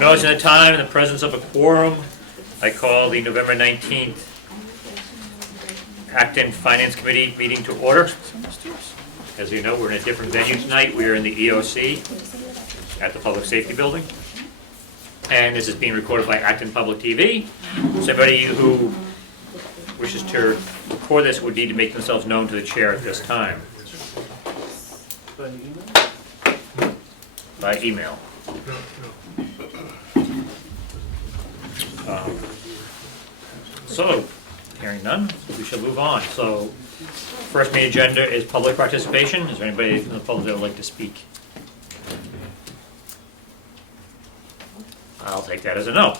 Notice of the time in the presence of a quorum, I call the November 19th Acton Finance Committee meeting to order. As you know, we're in a different venue tonight. We are in the E.O.C. at the Public Safety Building. And this is being recorded by Acton Public TV. So anybody who wishes to record this would need to make themselves known to the chair at this time. By email. So, hearing none, we shall move on. So, first main agenda is public participation. Is there anybody from the public that would like to speak? I'll take that as a no.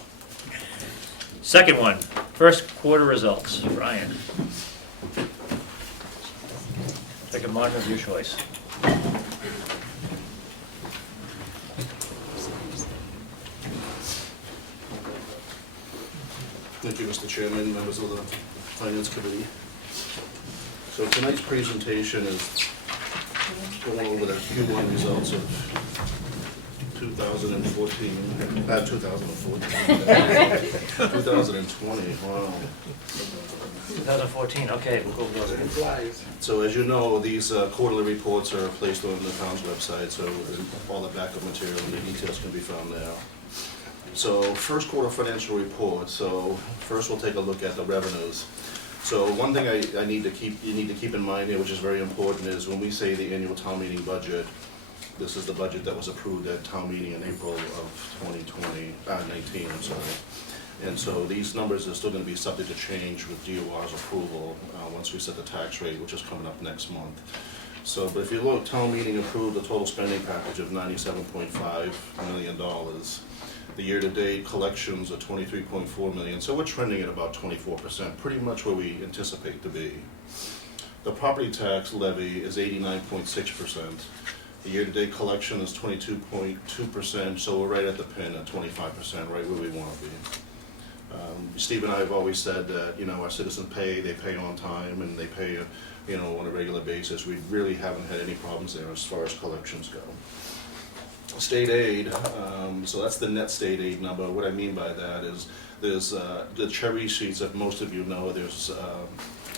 Second one, first quarter results. Brian. Take a monitor of your choice. Thank you, Mr. Chairman, members of the Finance Committee. So tonight's presentation is going over the Q1 results of 2014, 2020, wow. 2014, okay, we'll go over those. So as you know, these quarterly reports are placed on the town's website, so all the backup material and the details can be found there. So first quarter financial report. So first we'll take a look at the revenues. So one thing you need to keep in mind here, which is very important, is when we say the annual town meeting budget, this is the budget that was approved at town meeting in April of 19, I'm sorry. And so these numbers are still going to be subject to change with DOR's approval once we set the tax rate, which is coming up next month. So, but if you look, town meeting approved a total spending package of $97.5 million. The year-to-date collections are $23.4 million, so we're trending at about 24%, pretty much where we anticipate to be. The property tax levy is 89.6%. The year-to-date collection is 22.2%, so we're right at the pin at 25%, right where we want to be. Steve and I have always said that, you know, our citizens they pay on time, and they pay, you know, on a regular basis. We really haven't had any problems there as far as collections go. State aid, so that's the net state aid number. What I mean by that is there's the cherry sheets that most of you know, there's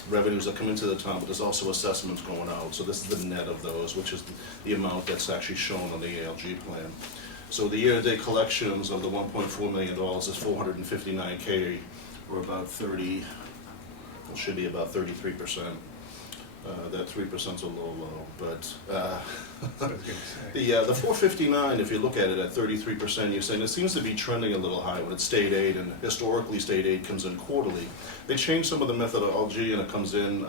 revenues that come into the town, but there's also assessments going out. So this is the net of those, which is the amount that's actually shown on the ALG plan. So the year-to-date collections of the $1.4 million is $459K, or about 30, it should be about 33%. That 3% is a little low, but the 459, if you look at it at 33%, you're saying it seems to be trending a little high when it's state aid, and historically state aid comes in quarterly. They changed some of the methodology, and it comes in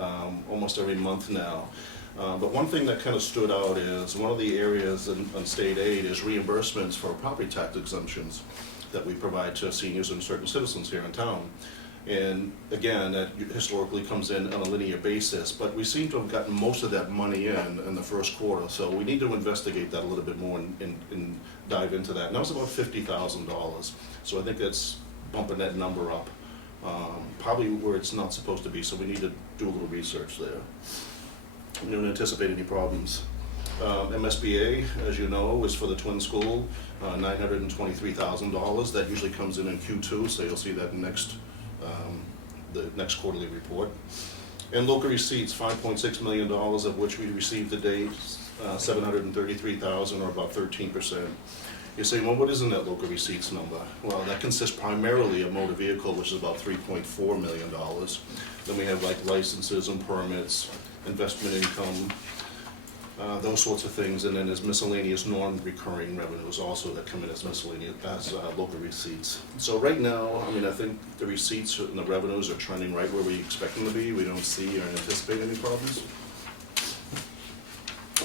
almost every month now. But one thing that kind of stood out is one of the areas on state aid is reimbursements for property tax exemptions that we provide to seniors and certain citizens here in town. And again, that historically comes in on a linear basis, but we seem to have gotten most of that money in the first quarter, so we need to investigate that a little bit more and dive into that. And that was about $50,000, so I think that's bumping that number up, probably where it's not supposed to be, so we need to do a little research there. We don't anticipate any problems. MSBA, as you know, is for the twin school, $923,000. That usually comes in Q2, so you'll see that the next quarterly report. And local receipts, $5.6 million, of which we received to date, $733,000, or about 13%. You're saying, well, what is in that local receipts number? Well, that consists primarily of motor vehicle, which is about $3.4 million. Then we have like licenses and permits, investment income, those sorts of things, and then there's miscellaneous non-recurring revenues also that come in as miscellaneous, as local receipts. So right now, I mean, I think the receipts and the revenues are trending right where we expect them to be. We don't see or anticipate any problems.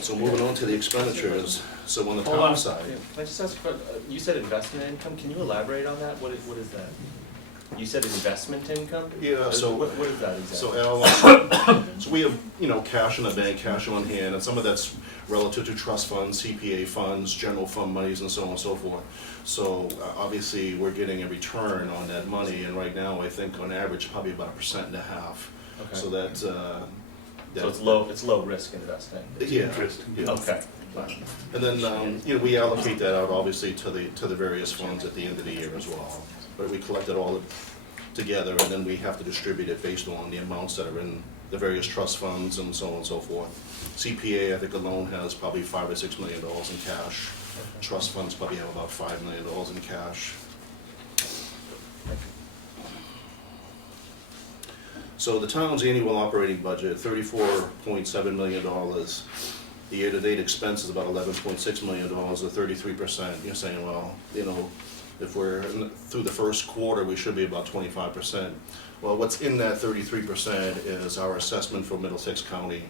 So moving on to the expenditures. So on the town side. Can I just ask a question? You said investment income. Can you elaborate on that? What is that? You said investment income? Yeah, so what is that exactly? So Al, so we have, you know, cash in the bank, cash on hand, and some of that's relative to trust funds, CPA funds, general fund monies, and so on and so forth. So obviously we're getting a return on that money, and right now I think on average probably about 1.5%. Okay. So that So it's low risk investing? Yeah. Yeah. Okay, fine. And then, we allocate that out obviously to the various funds at the end of the year as well. But we collect it all together, and then we have to distribute it based on the amounts that are in the various trust funds and so on and so forth. CPA, I think alone has probably $5 or $6 million in cash. Trust funds probably have about $5 million in cash. So the town's annual operating budget, $34.7 million. The year-to-date expense is about $11.6 million, or 33%. You're saying, well, if we're through the first quarter, we should be about 25%. Well, what's in that 33% is our assessment for Middlesex County.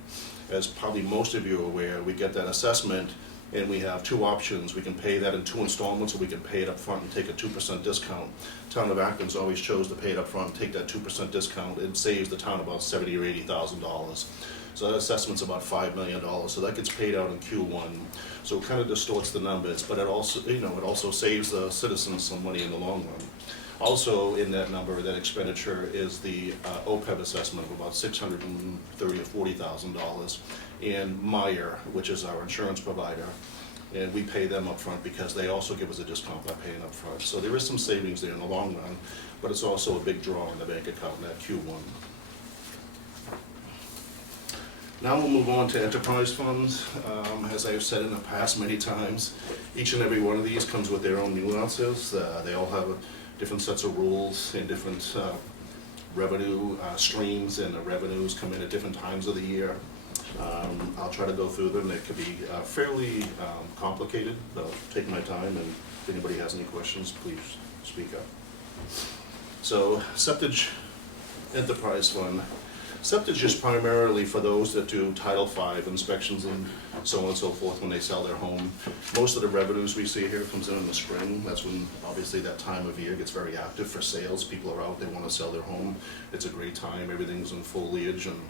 As probably most of you are aware, we get that assessment and we have two options. We can pay that in 2 installments, or we can pay it up front and take a 2% discount. Town of Acton's always chose to pay it up front and take that 2% discount. It saves the town about $70,000 or $80,000. So that assessment's about $5 million. So that gets paid out in Q1. So it kind of distorts the numbers, but it also saves the citizens some money in the long run. Also in that number, that expenditure is the OPEB assessment of about $630,000 or $40,000, and Meyer, which is our insurance provider, and we pay them up front because they also give us a discount by paying up front. So there is some savings there in the long run, but it's also a big draw in the bank account in that Q1. Now we'll move on to enterprise funds. As I've said in the past many times, each and every one of these comes with their own nuances. They all have different sets of rules and different revenue streams, and the revenues come in at different times of the year. I'll try to go through them. They could be fairly complicated, but I'll take my time, and if anybody has any questions, please speak up. So, Septic Enterprise Fund. Septic is primarily for those that do Title V inspections and so on and so forth when they sell their home. Most of the revenues we see here comes in the spring. That's when obviously that time of year gets very active for sales. People are out, they want to sell their home. It's a great time, everything's in foliage, and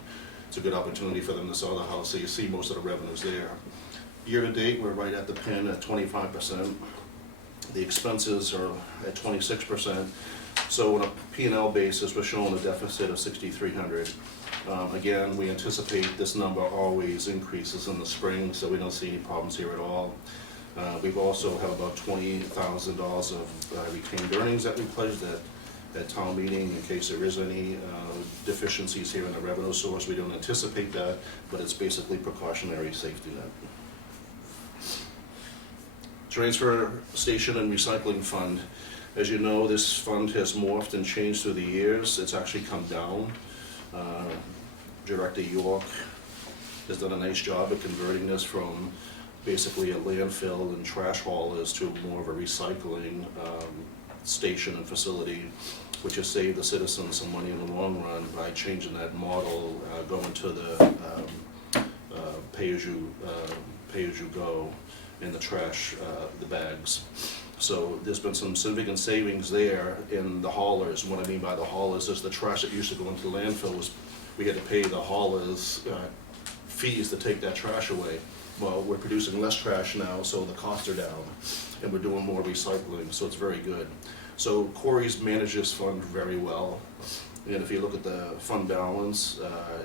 it's a good opportunity for them to sell the house. So you see most of the revenues there. Year to date, we're right at the pin at 25%. The expenses are at 26%. So on a P&L basis, we're showing a deficit of $6,300. Again, we anticipate this number always increases in the spring, so we don't see any problems here at all. We've also have about $20,000 of retained earnings that we pledged at town meeting in case there is any deficiencies here in the revenue source. We don't anticipate that, but it's basically precautionary safety net. Transfer Station and Recycling Fund. As you know, this fund has morphed and changed through the years. It's actually come down. Director E.O.C has done a nice job at converting this from basically a landfill and trash haulers to more of a recycling station and facility, which has saved the citizens some money in the long run by changing that model, going to the pay-as-you-go in the trash, the bags. So there's been some significant savings there in the haulers. What I mean by the haulers is the trash that used to go into the landfill was, we had to pay the haulers fees to take that trash away. Well, we're producing less trash now, so the costs are down, and we're doing more recycling, so it's very good. So Corey's managed this fund very well, and if you look at the fund balance,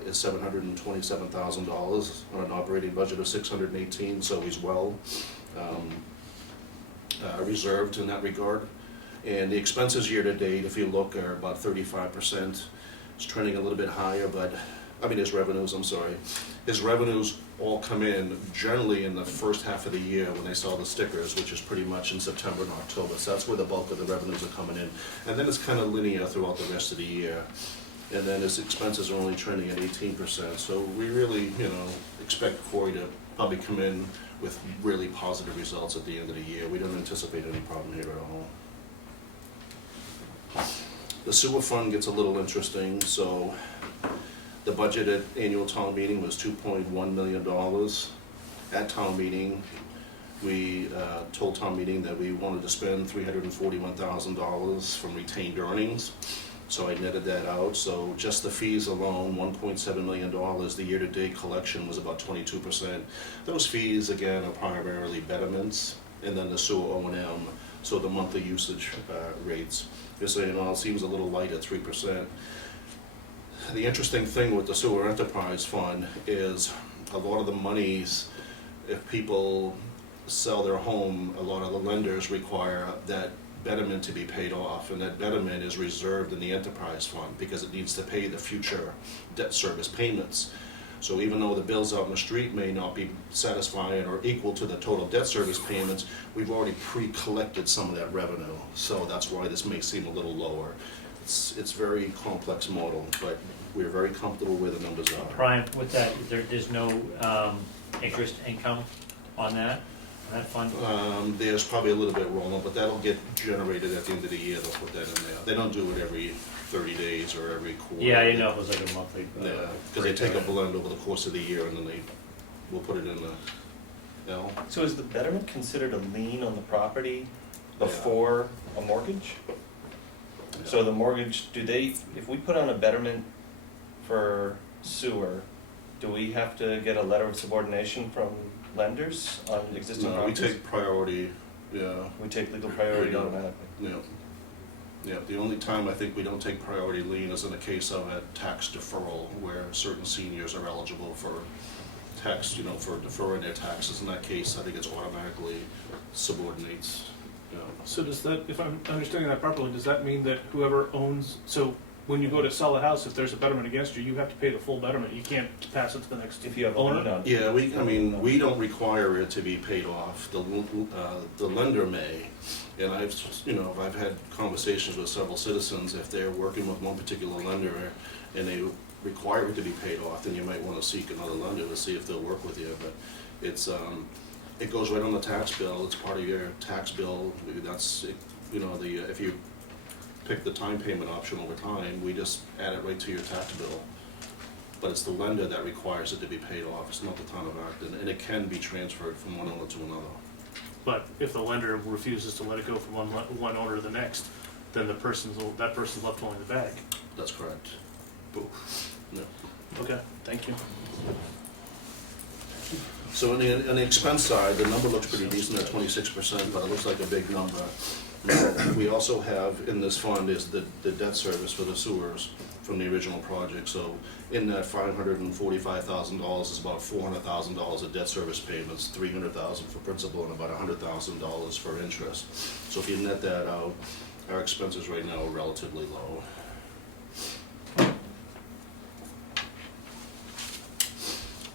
it's $727,000 on an operating budget of $618, so he's well reserved in that regard. And the expenses year to date, if you look, are about 35%. It's trending a little bit higher, but his revenues, I'm sorry. His revenues all come in generally in the first half of the year when they sell the stickers, which is pretty much in September and October. So that's where the bulk of the revenues are coming in. And then it's kind of linear throughout the rest of the year. And then his expenses are only trending at 18%. So we really, expect Corey to probably come in with really positive results at the end of the year. We don't anticipate any problem here at all. The sewer fund gets a little interesting. So the budget at annual town meeting was $2.1 million. At town meeting, we told town meeting that we wanted to spend $341,000 from retained earnings. So I netted that out. So just the fees alone, $1.7 million. The year-to-date collection was about 22%. Those fees, again, are primarily betterments, and then the sewer O&M, so the monthly usage rates. You're saying, well, it seems a little light at 3%. the interesting thing with the sewer enterprise fund is a lot of the monies, if people sell their home, a lot of the lenders require that betterment to be paid off, and that betterment is reserved in the enterprise fund because it needs to pay the future debt service payments. So even though the bills out in the street may not be satisfying or equal to the total debt service payments, we've already pre-collected some of that revenue. So that's why this may seem a little lower. It's very complex model, but we're very comfortable where the numbers are. Brian, with that, there's no interest income on that fund? There's probably a little bit rolling, but that'll get generated at the end of the year. They'll put that in there. They don't do it every 30 days or every quarter. Yeah, I know, it was like a monthly. Yeah, because they take a blend over the course of the year and then they will put it in the, So is the betterment considered a lien on the property before a mortgage? So the mortgage, if we put on a betterment for sewer, do we have to get a letter of subordination from lenders on existing No, we properties? take priority, yeah, We take legal priority We don't. automatically. yeah. Yeah, the only time I think we don't take priority lien is in the case of a tax deferral where certain seniors are eligible for tax, for deferring their taxes. In that case, I think it's automatically subordinates, So does that, if I'm understanding that properly, does that mean that whoever owns, so when you go to sell a house, if there's a betterment against you, you have to pay the full betterment, you can't pass it to the next If you have a owner? lien on. Yeah, we don't require it to be paid off. The lender may. And I've had conversations with several citizens, if they're working with one particular lender and they require it to be paid off, then you might want to seek another lender to see if they'll work with you. But it goes right on the tax bill, it's part of your tax bill. That's, if you pick the time payment option over time, we just add it right to your tax bill. But it's the lender that requires it to be paid off, it's not the town of Acton, and it can be transferred from one owner to another. But if the lender refuses to let it go from one owner to the next, then that person's left holding the bag. That's correct. Yeah. Okay, thank you. So on the expense side, the number looks pretty decent at 26%, but it looks like a big number. We also have in this fund is the debt service for the sewers from the original project. So in that $545,000 is about $400,000 of debt service payments, $300,000 for principal, and about $100,000 for interest. So if you net that out, our expenses right now are relatively low.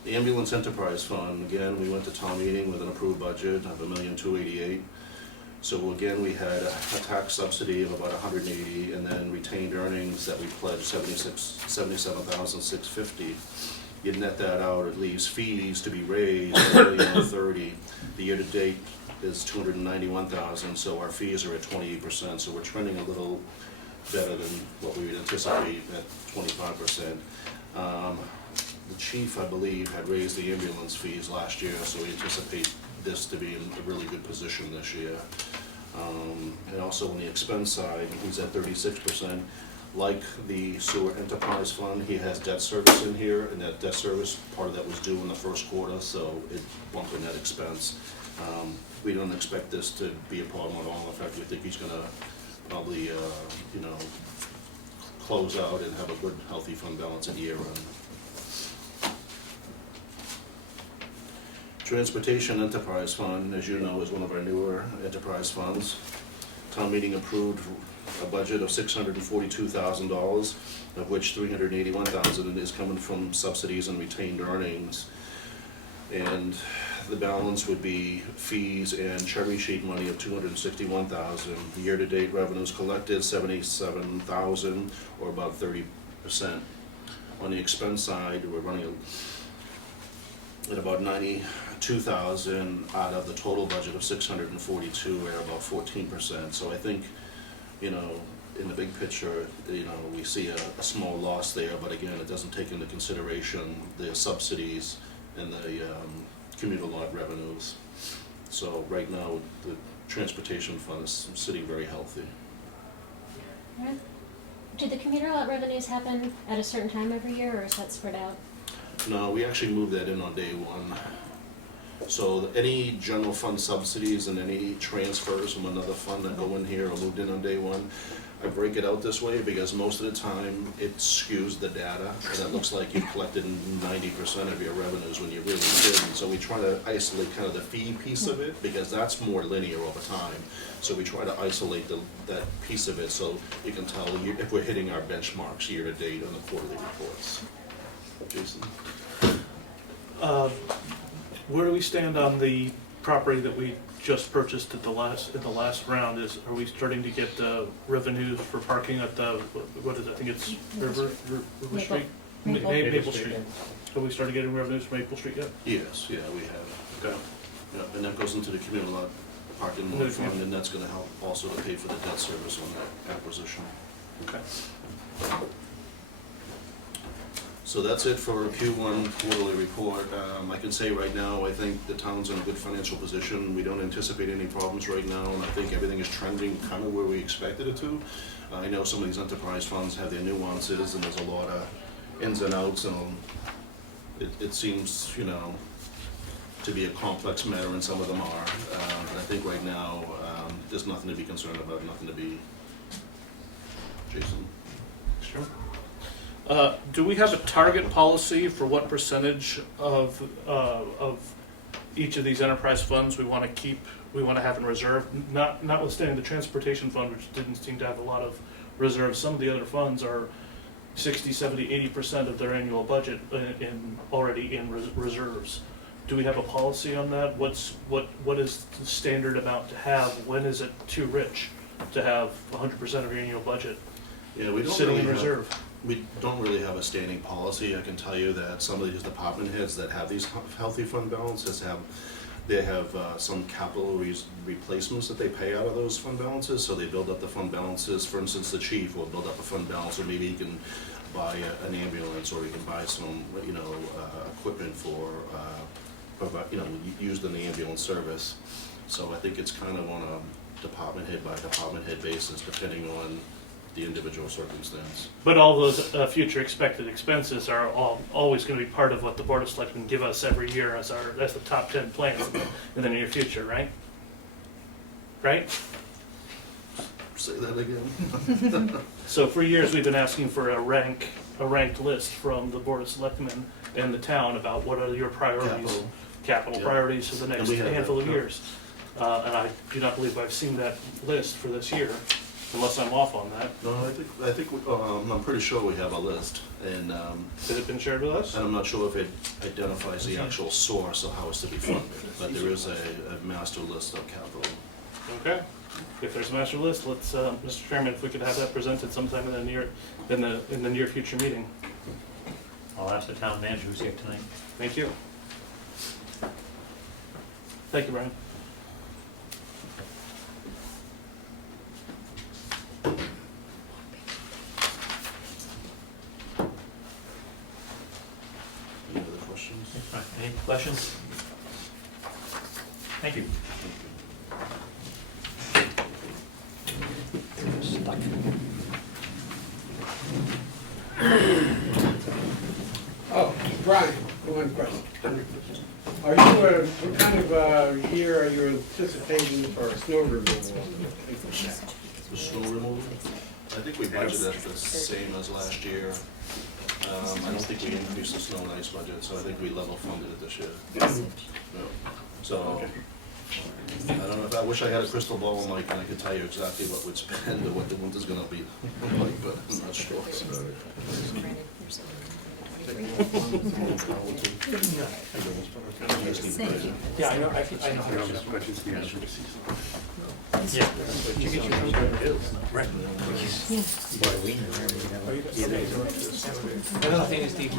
The ambulance enterprise fund, again, we went to town meeting with an approved budget of $1,288,000. So again, we had a tax subsidy of about $180,000, and then retained earnings that we pledged $77,650. You net that out, it leaves fees to be raised $1,030,000. The year to date is $291,000, so our fees are at 28%. So we're trending a little better than what we would anticipate at 25%. The chief, I believe, had raised the ambulance fees last year, so we anticipate this to be in a really good position this year. And also on the expense side, he's at 36%. Like the sewer enterprise fund, he has debt service in here, and that debt service, part of that was due in the first quarter, so it bumped in that expense. We don't expect this to be a problem at all. In fact, we think he's gonna probably, close out and have a good, healthy fund balance at year end. Transportation Enterprise Fund, as you know, is one of our newer enterprise funds. Town meeting approved a budget of $642,000, of which $381,000 is coming from subsidies and retained earnings. And the balance would be fees and cherry sheet money of $261,000. Year-to-date revenues collected $77,000, or about 30%. On the expense side, we're running at about $92,000 out of the total budget of $642,000, we're about 14%. So I think, in the big picture, we see a small loss there, but again, it doesn't take into consideration the subsidies and the commuter lot revenues. So right now, the transportation fund is sitting very healthy. Do the commuter lot revenues happen at a certain time every year, or is that spread out? No, we actually moved that in on day one. So any general fund subsidies and any transfers from another fund that go in here are moved in on day one. I break it out this way because most of the time it skews the data, and it looks like you've collected 90% of your revenues when you really didn't. So we try to isolate kind of the fee piece of it, because that's more linear over time. So we try to isolate that piece of it so you can tell if we're hitting our benchmarks year to date on the quarterly reports. Jason? Where do we stand on the property that we just purchased in the last round? Are we starting to get revenues for parking at the, what is it, I think it's River Street? Maple Street. Have we started getting revenues from Maple Street yet? Yes, yeah, we have. Okay. Yeah, and that goes into the communal lot parking lot fund, and that's gonna help also to pay for the debt service on that acquisition. Okay. So that's it for Q1 quarterly report. I can say right now, I think the town's in a good financial position. We don't anticipate any problems right now, and I think everything is trending kind of where we expected it to. I know some of these enterprise funds have their nuances, and there's a lot of ins and outs, and it seems, you know, to be a complex matter, and some of them are. But I think right now, there's nothing to be concerned about, nothing to be. Jason? Sure. Do we have a target policy for what percentage of each of these enterprise funds we want to keep, we want to have in reserve? Notwithstanding the transportation fund, which didn't seem to have a lot of reserves, some of the other funds are 60, 70, 80% of their annual budget already in reserves. Do we have a policy on that? What is the standard amount to have? When is it too rich to have 100% of your annual budget Yeah, we don't sitting really in reserve? We don't really have a standing policy. I can tell you that some of these department heads that have these healthy fund balances have some capital replacements that they pay out of those fund balances, so they build up the fund balances. For instance, the chief will build up a fund balance, or maybe he can buy an ambulance, or he can buy some, equipment for, used in the ambulance service. So I think it's kind of on a department head by department head basis, depending on the individual circumstance. But all those future expected expenses are always going to be part of what the Board of Selectmen give us every year as the top 10 plans in the near future, right? Right? Say that again. So for years, we've been asking for a ranked list from the Board of Selectmen and the town about what are your priorities, capital Yeah. priorities for the next And we have handful that, of years. And I do not believe I've seen that list for this year, unless I'm off on that. No, I think I'm pretty sure we have a list, and Has it been shared with us? I'm not sure if it identifies the actual source of how it's to be funded, but there is a master list of capital. Okay. If there's a master list, let's, Mr. Chairman, if we could have that presented sometime in the near future meeting. I'll ask the town manager who's here tonight. Thank you. Thank you, Brian. Any other questions? Any questions? Thank you. Stuck. Oh, Brian, one question. Are you, what kind of year are you anticipating for snow removal? The snow removal, I think we budgeted the same as last year. I don't think we increased the snow and ice budget, so I think we level funded it this year. No. So, I don't know, if I wish I had a crystal ball, Mike, and I could tell you exactly what we'd spend or what the winter's gonna be like, but I'm not sure. Yeah, I know. Yeah. Another thing is the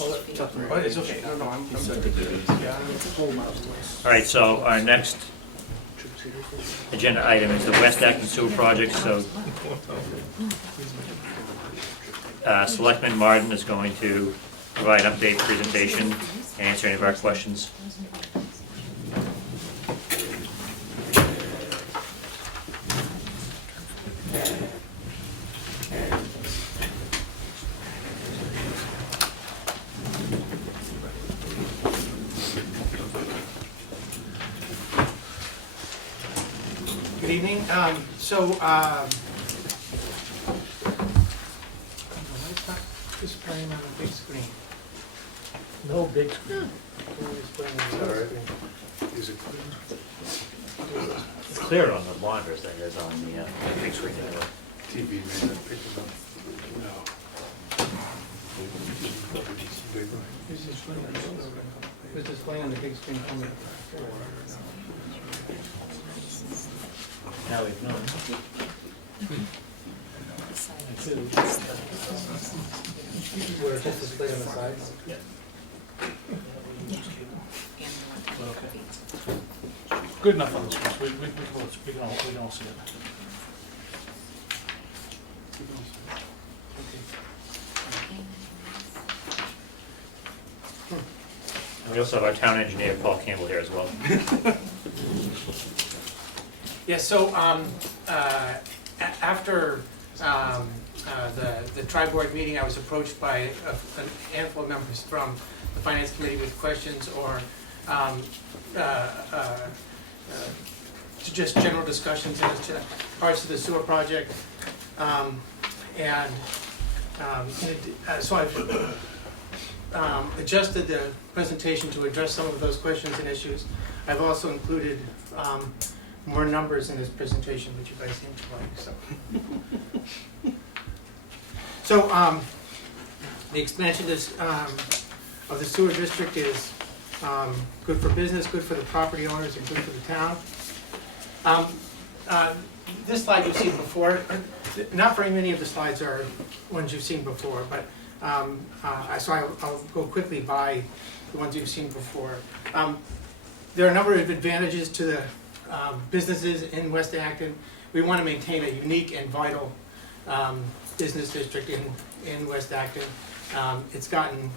Oh, it's okay, no, I'm All right, so our next agenda item is the West Acton Sewer Project, so Selectman Martin is going to provide an update presentation and answer any of our questions. Good evening. So, just playing on the big screen. No big screen. Always playing on the big screen. It's clearer on the monitors than it is on the big screen anyway. TV may not pick it up. No. Who's just playing on the big screen for me? Now we've known. Where it's just displayed on the sides? Good enough on this one, we can all see it. And we also have our town engineer, Paul Campbell, here as well. Yeah, so, after, the tri-board meeting, I was approached by a handful of members from the finance committee with questions or, to just general discussions as to parts of the sewer project. So I've adjusted the presentation to address some of those questions and issues. I've also included more numbers in this presentation, which you guys seem to like, so. So, the expansion of the sewer district is good for business, good for the property owners, and good for the town. This slide you've seen before. Not very many of the slides are ones you've seen before, but so I'll go quickly by the ones you've seen before. There are a number of advantages to the businesses in West Acton. We want to maintain a unique and vital business district in West Acton. It's gotten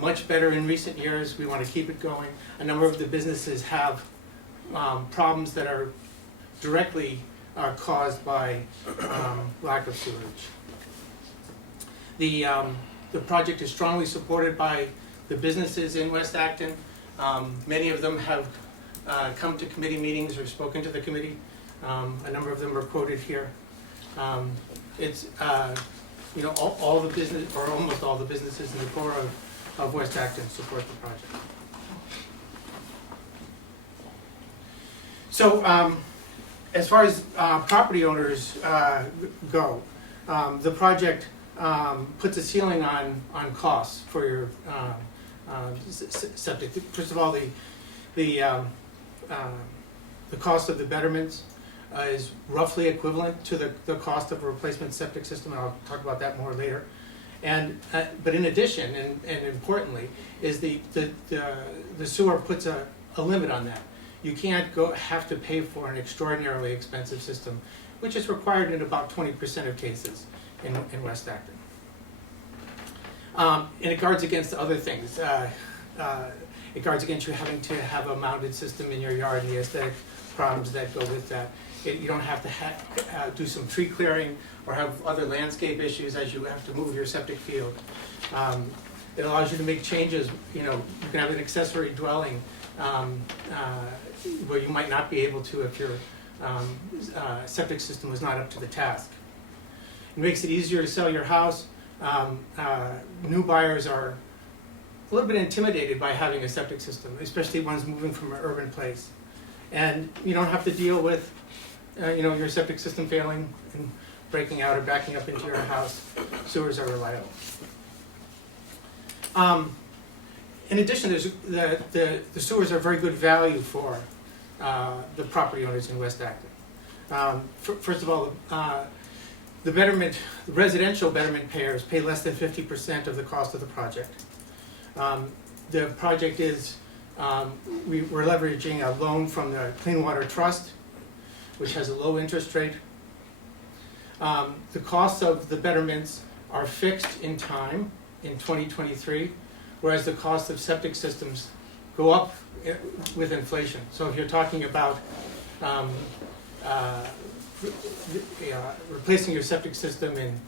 much better in recent years. We want to keep it going. A number of the businesses have problems that are directly caused by lack of sewage. The project is strongly supported by the businesses in West Acton. Many of them have come to committee meetings or spoken to the committee. A number of them are quoted here. It's all the business, or almost all the businesses in the core of West Acton support the project. So as far as property owners go, the project puts a ceiling on costs for your septic. First of all, the cost of the betterments is roughly equivalent to the cost of a replacement septic system, and I'll talk about that more later. And but in addition, and importantly, is the sewer puts a limit on that. You can't have to pay for an extraordinarily expensive system, which is required in about 20% of cases in West Acton. And it guards against other things. It guards against you having to have a mounted system in your yard and the aesthetic problems that go with that. You don't have to do some tree clearing or have other landscape issues as you have to move your septic field. It allows you to make changes. You can have an accessory dwelling where you might not be able to if your septic system was not up to the task. It makes it easier to sell your house. New buyers are a little bit intimidated by having a septic system, especially ones moving from an urban place. And you don't have to deal with your septic system failing and breaking out or backing up into your house. Sewers are reliable. In addition, the sewers are very good value for the property owners in West Acton. First of all, the residential betterment payers pay less than 50% of the cost of the project. The project is, we're leveraging a loan from the Clean Water Trust, which has a low interest rate. The costs of the betterments are fixed in time in 2023, whereas the cost of septic systems go up with inflation. So if you're talking about replacing your septic system in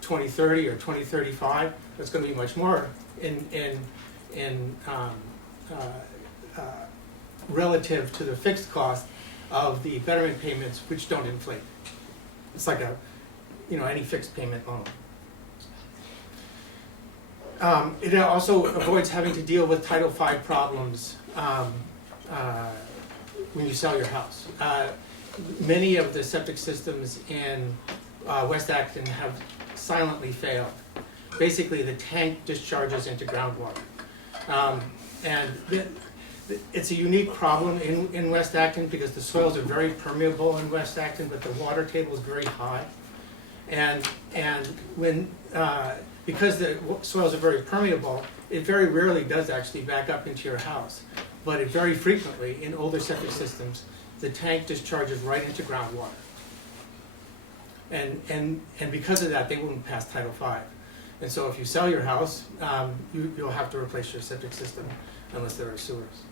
2030 or 2035, that's going to be much more relative to the fixed cost of the betterment payments, which don't inflate. It's like a, any fixed payment loan. It also avoids having to deal with Title V problems when you sell your house. Many of the septic systems in West Acton have silently failed. Basically, the tank discharges into groundwater. It's a unique problem in West Acton because the soils are very permeable in West Acton, but the water table is very high. And when because the soils are very permeable, it very rarely does actually back up into your house. But it very frequently, in older septic systems, the tank discharges right into groundwater. And because of that, they won't pass Title V. And so if you sell your house, you'll have to replace your septic system unless there are sewers.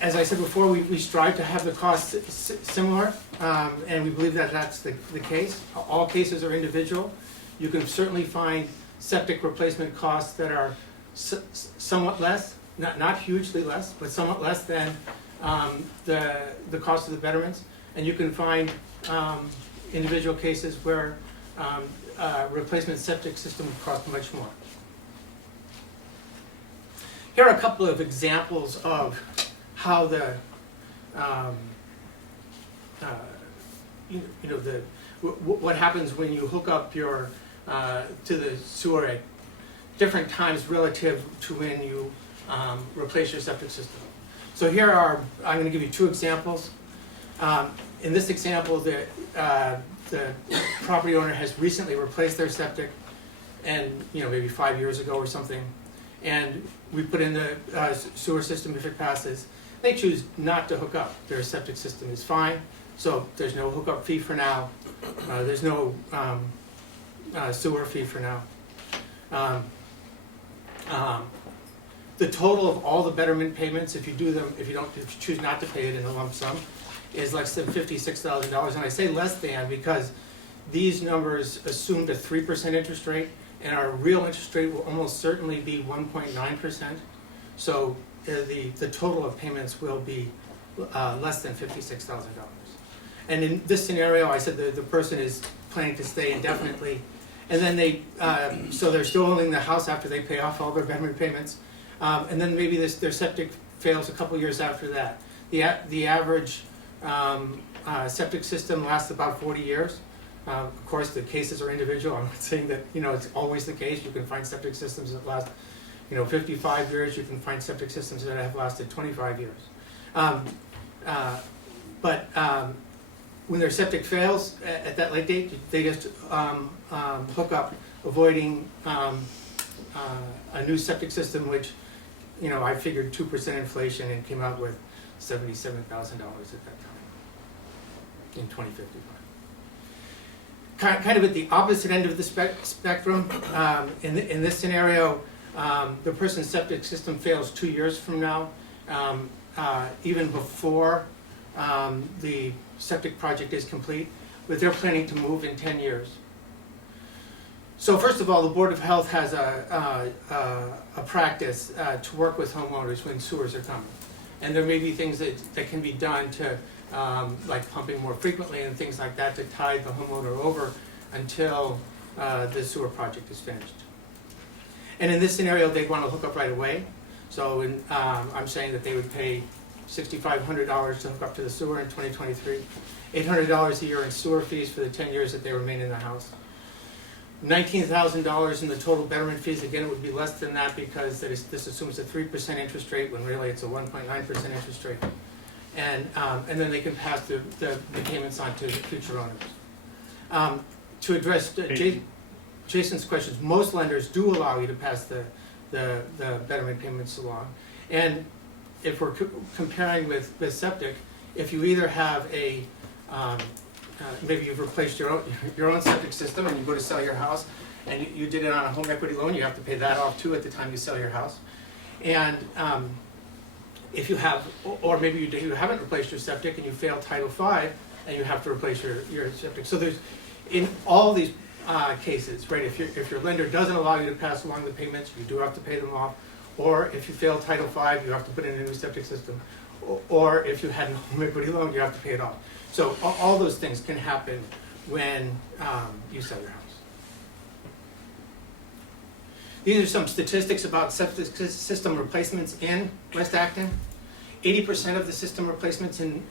As I said before, we strive to have the costs similar, and we believe that that's the case. All cases are individual. You can certainly find septic replacement costs that are somewhat less, not hugely less, but somewhat less than the cost of the betterments. And you can find individual cases where replacement septic system would cost much more. Here are a couple of examples of how what happens when you hook up your to the sewer at different times relative to when you replace your septic system. So here I'm going to give you two examples. In this example, the property owner has recently replaced their septic, and maybe 5 years ago or something, and we put in the sewer system if it passes. They choose not to hook up. Their septic system is fine, so there's no hookup fee for now. There's no sewer fee for now. The total of all the betterment payments, if you choose not to pay it in a lump sum, is less than $56,000. And I say less than because these numbers assumed a 3% interest rate, and our real interest rate will almost certainly be 1.9%. So the total of payments will be less than $56,000. And in this scenario, I said the person is planning to stay indefinitely, and then so they're still owning the house after they pay off all their betterment payments, and then maybe their septic fails a couple years after that. The average septic system lasts about 40 years. Of course, the cases are individual. I'm not saying that it's always the case. You can find septic systems that last 55 years. You can find septic systems that have lasted 25 years. But when their septic fails at that late date, they just hook up, avoiding a new septic system, which I figured 2% inflation and came out with $77,000 at that time in 2055. Kind of at the opposite end of the spectrum, in this scenario, the person's septic system fails 2 years from now, even before the septic project is complete, but they're planning to move in 10 years. So first of all, the Board of Health has a practice to work with homeowners when sewers are coming. And there may be things that can be done to, like pumping more frequently and things like that, to tide the homeowner over until the sewer project is finished. And in this scenario, they'd want to hook up right away. So I'm saying that they would pay $6,500 to hook up to the sewer in 2023, $800 a year in sewer fees for the 10 years that they remain in the house. $19,000 in the total betterment fees. Again, it would be less than that because this assumes a 3% interest rate when really it's a 1.9% interest rate. And then they can pass the payments on to future owners. To address Jason's questions, most lenders do allow you to pass the betterment payments along. And if we're comparing with septic, if you either have a maybe you've replaced your own septic system and you go to sell your house and you did it on a home equity loan, you have to pay that off too at the time you sell your house. And if you have, or maybe you haven't replaced your septic and you fail Title V and you have to replace your septic. So there's, in all these cases, right, if your lender doesn't allow you to pass along the payments, you do have to pay them off, or if you fail Title V, you have to put in a new septic system, or if you had a home equity loan, you have to pay it off. So all those things can happen when you sell your house. These are some statistics about septic system replacements in West Acton. 80% of the system replacements in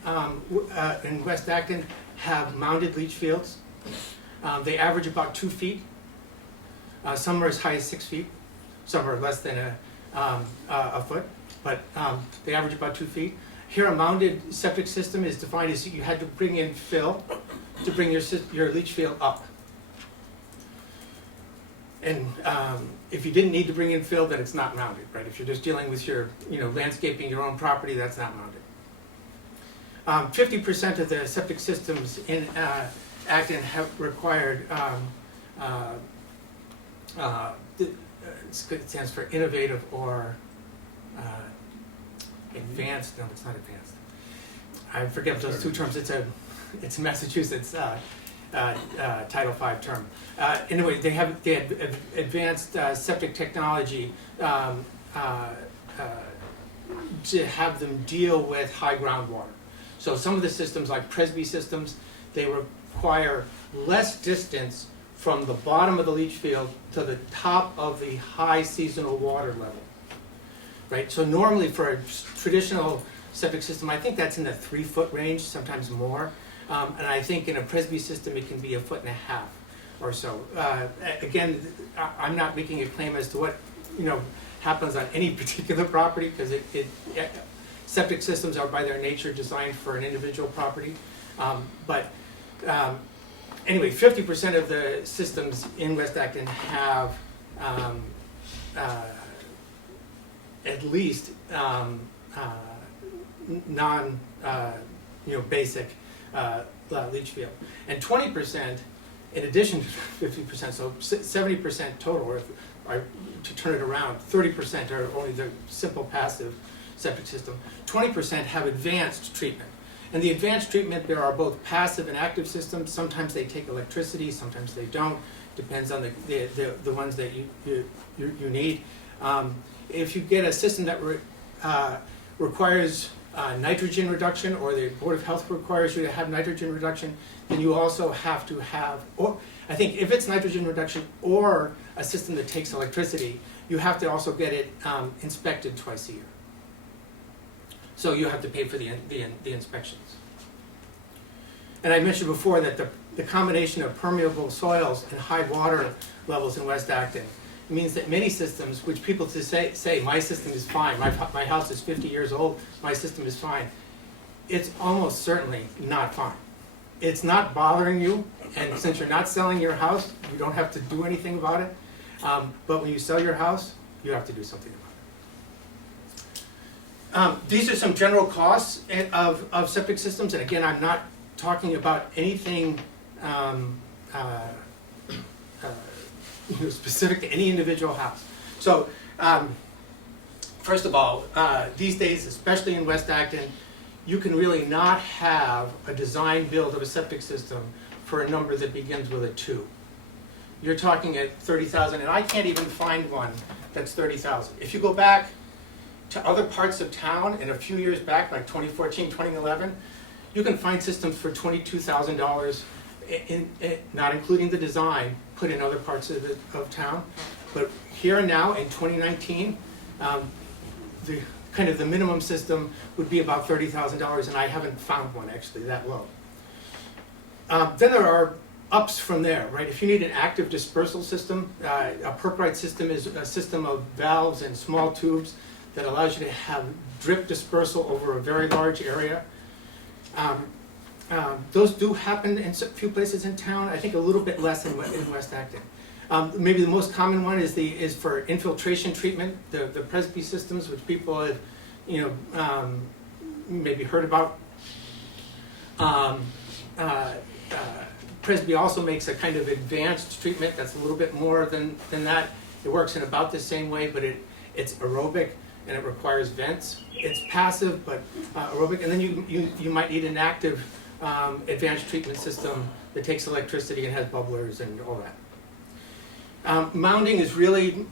West Acton have mounded leach fields. They average about 2 feet. Some are as high as 6 feet. Some are less than a foot, but they average about 2 feet. Here, a mounded septic system is defined as you had to bring in fill to bring your leach field up. And if you didn't need to bring in fill, then it's not mounded, right? If you're just dealing with your, landscaping your own property, that's not mounded. 50% of the septic systems in Acton have required, it stands for innovative or advanced. No, it's not advanced. I forget those two terms. It's Massachusetts Title V term. Anyway, they have advanced septic technology to have them deal with high groundwater. So some of the systems, like Presby systems, they require less distance from the bottom of the leach field to the top of the high seasonal water level. Right? So normally for a traditional septic system, I think that's in the 3-foot range, sometimes more. And I think in a Presby system, it can be 1.5 feet or so. Again, I'm not making a claim as to what happens on any particular property, because septic systems are by their nature designed for an individual property. Anyway, 50% of the systems in West Acton have at least basic leach field, and 20%, in addition to 50%, so 70% total, or to turn it around, 30% are only the simple passive septic system. 20% have advanced treatment. And the advanced treatment, there are both passive and active systems. Sometimes they take electricity, sometimes they don't. Depends on the ones that you need. If you get a system that requires nitrogen reduction, or the Board of Health requires you to have nitrogen reduction, then you also have to have, or I think if it's nitrogen reduction or a system that takes electricity, you have to also get it inspected twice a year. So you have to pay for the inspections. And I mentioned before that the combination of permeable soils and high water levels in West Acton means that many systems, which people say my system is fine, my house is 50 years old, my system is fine, it's almost certainly not fine. It's not bothering you, and since you're not selling your house, you don't have to do anything about it. But when you sell your house, you have to do something about it. These are some general costs of septic systems, and again, I'm not talking about anything specific to any individual house. So, first of all, these days, especially in West Acton, you can really not have a design build of a septic system for a number that begins with a 2. You're talking at 30,000, and I can't even find one that's 30,000. If you go back to other parts of town, and a few years back, like 2014, 2011, you can find systems for $22,000, not including the design, put in other parts of town. But here and now, in 2019, the minimum system would be about $30,000, and I haven't found one actually that low. Then there are ups from there, right? If you need an active dispersal system, a perk system is a system of valves and small tubes that allows you to have drip dispersal over a very large area. Those do happen in a few places in town. I think a little bit less in West Acton. Maybe the most common one is for infiltration treatment, the Presby systems, which people have, maybe heard about. Presby also makes a kind of advanced treatment that's a little bit more than that. It works in about the same way, but it's aerobic and it requires vents. It's passive but aerobic, and then you might need an active advanced treatment system that takes electricity and has bubblers and all that. Mounding is really,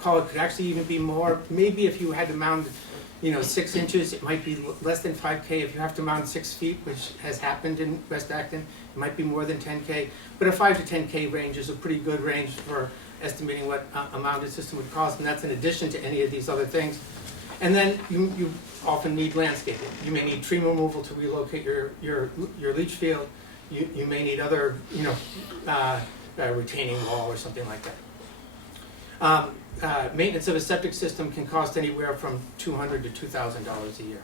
call it could actually even be more. Maybe if you had to mound, 6 inches, it might be less than 5K. If you have to mound 6 feet, which has happened in West Acton, it might be more than 10K. But a 5 to 10K range is a pretty good range for estimating what a mounted system would cost, and that's in addition to any of these other things. And then you often need landscaping. You may need tree removal to relocate your leach field. You may need other, retaining wall or something like that. Maintenance of a septic system can cost anywhere from $200 to $2,000 a year.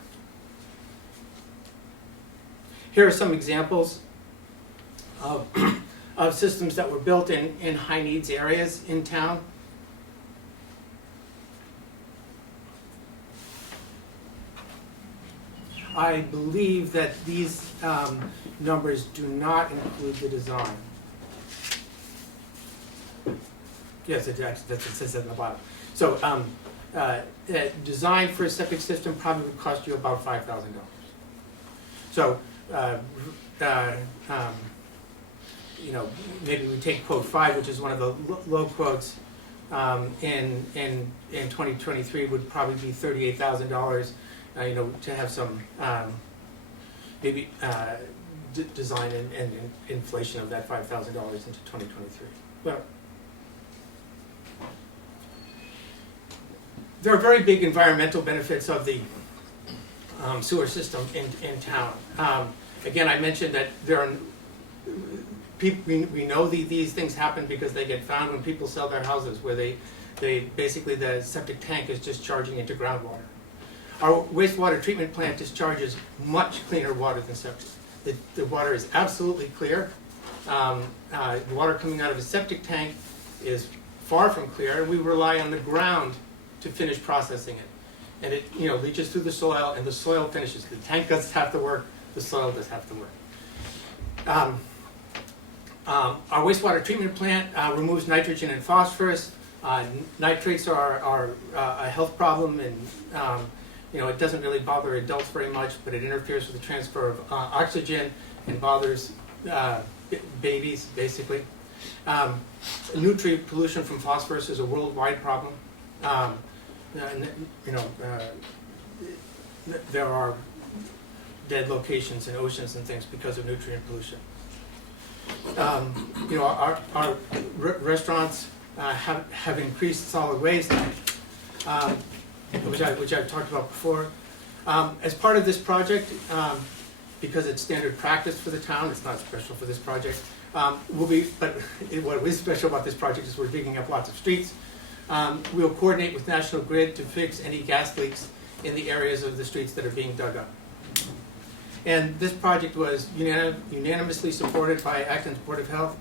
Here are some examples of, of systems that were built in high needs areas in town. I believe that these numbers do not include the design. Yes, it says it in the bottom. So design for a septic system probably would cost you about $5,000. So maybe we take quote 5, which is one of the low quotes, in 2023 would probably be $38,000. To have some maybe design and inflation of that $5,000 into 2023. Well, there are very big environmental benefits of the sewer system in town. Again, I mentioned that there are we know these things happen because they get found when people sell their houses, where they basically the septic tank is discharging into groundwater. Our wastewater treatment plant discharges much cleaner water than septic. The water is absolutely clear. The water coming out of a septic tank is far from clear, and we rely on the ground to finish processing it. And it leaches through the soil, and the soil finishes. The tank does have to work, the soil does have to work. Our wastewater treatment plant removes nitrogen and phosphorus. Nitrates are a health problem, and it doesn't really bother adults very much, but it interferes with the transfer of oxygen and bothers babies, basically. Nutrient pollution from phosphorus is a worldwide problem. There are dead locations in oceans and things because of nutrient pollution. Our restaurants have increased solid waste, which I've talked about before. As part of this project, because it's standard practice for the town, it's not special for this project. What is special about this project is we're digging up lots of streets. We'll coordinate with National Grid to fix any gas leaks in the areas of the streets that are being dug up. And this project was unanimously supported by Acton's Board of Health.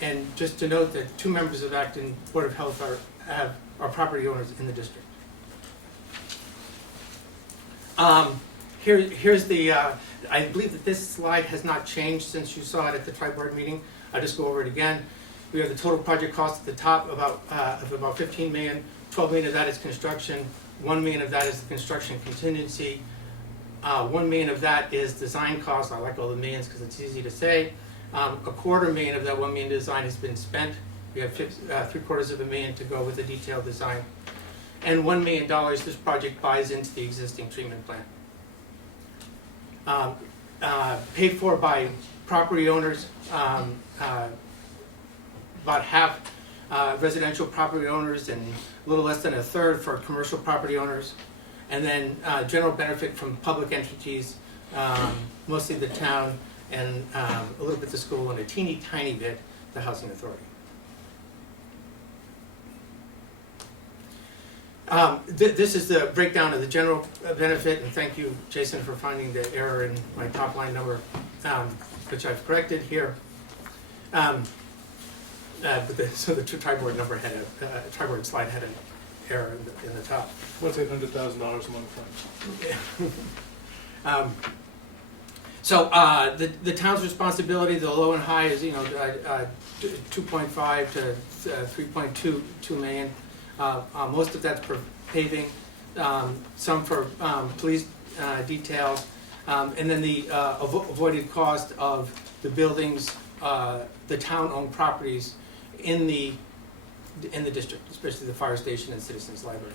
And just to note that 2 members of Acton Board of Health are property owners in the district. Here's the, I believe that this slide has not changed since you saw it at the tri-board meeting. I'll just go over it again. We have the total project cost at the top of about $15 million. $12 million of that is construction. $1 million of that is the construction contingency. $1 million of that is design costs. I like all the millions because it's easy to say. $250,000 of that $1 million design has been spent. We have $750,000 to go with the detailed design. And $1 million this project buys into the existing treatment plant. Paid for by property owners, about half residential property owners and a little less than a third for commercial property owners. And then general benefit from public entities, mostly the town, and a little bit the school, and a teeny tiny bit the housing authority. This is the breakdown of the general benefit, and thank you, Jason, for finding the error in my top line number, which I've corrected here. So the tri-board number had tri-board slide had an error in the top. What's $800,000 among friends? So the town's responsibility, the low and high, is 2.5 to 3.2 million. Most of that's for paving, some for police details, and then the avoided cost of the buildings, the town-owned properties in the in the district, especially the fire station and citizens library.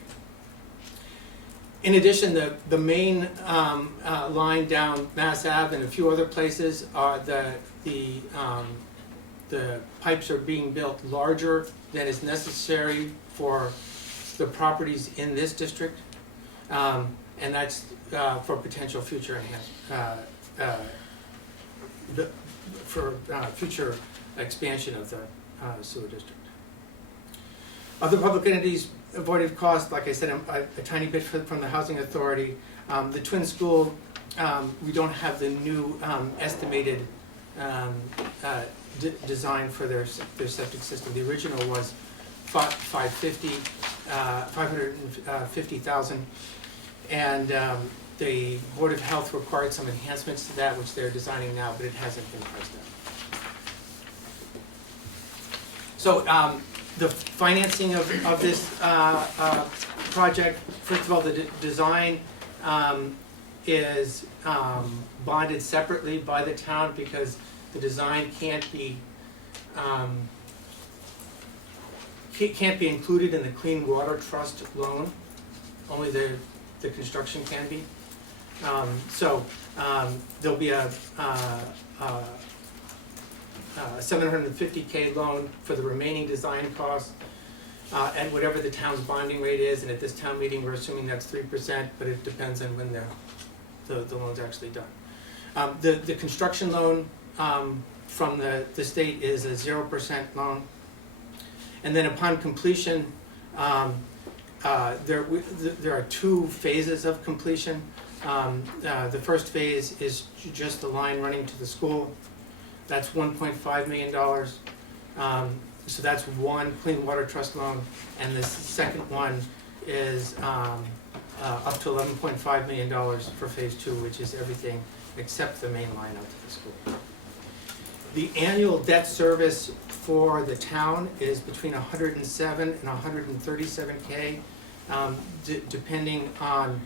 In addition, the main line down Mass Ave and a few other places are the pipes are being built larger than is necessary for the properties in this district, and that's for potential future future expansion of the sewer district. Other public entities avoided costs, like I said, a tiny bit from the housing authority. The twin school, we don't have the new estimated design for their septic system. The original was $550,000, and the Board of Health required some enhancements to that, which they're designing now, but it hasn't been priced out. So the financing of this project, first of all, the design is bonded separately by the town because the design can't be included in the Clean Water Trust loan. Only the construction can be. So there'll be a $750K loan for the remaining design costs at whatever the town's bonding rate is, and at this town meeting we're assuming that's 3%, but it depends on when the loan's actually done. The construction loan from the state is a 0% loan, and then upon completion there are two phases of completion. The first phase is just the line running to the school. That's $1.5 million. So that's one Clean Water Trust loan, and the second one is up to $11.5 million for phase 2, which is everything except the main line out to the school. The annual debt service for the town is between 107 and 137K, depending on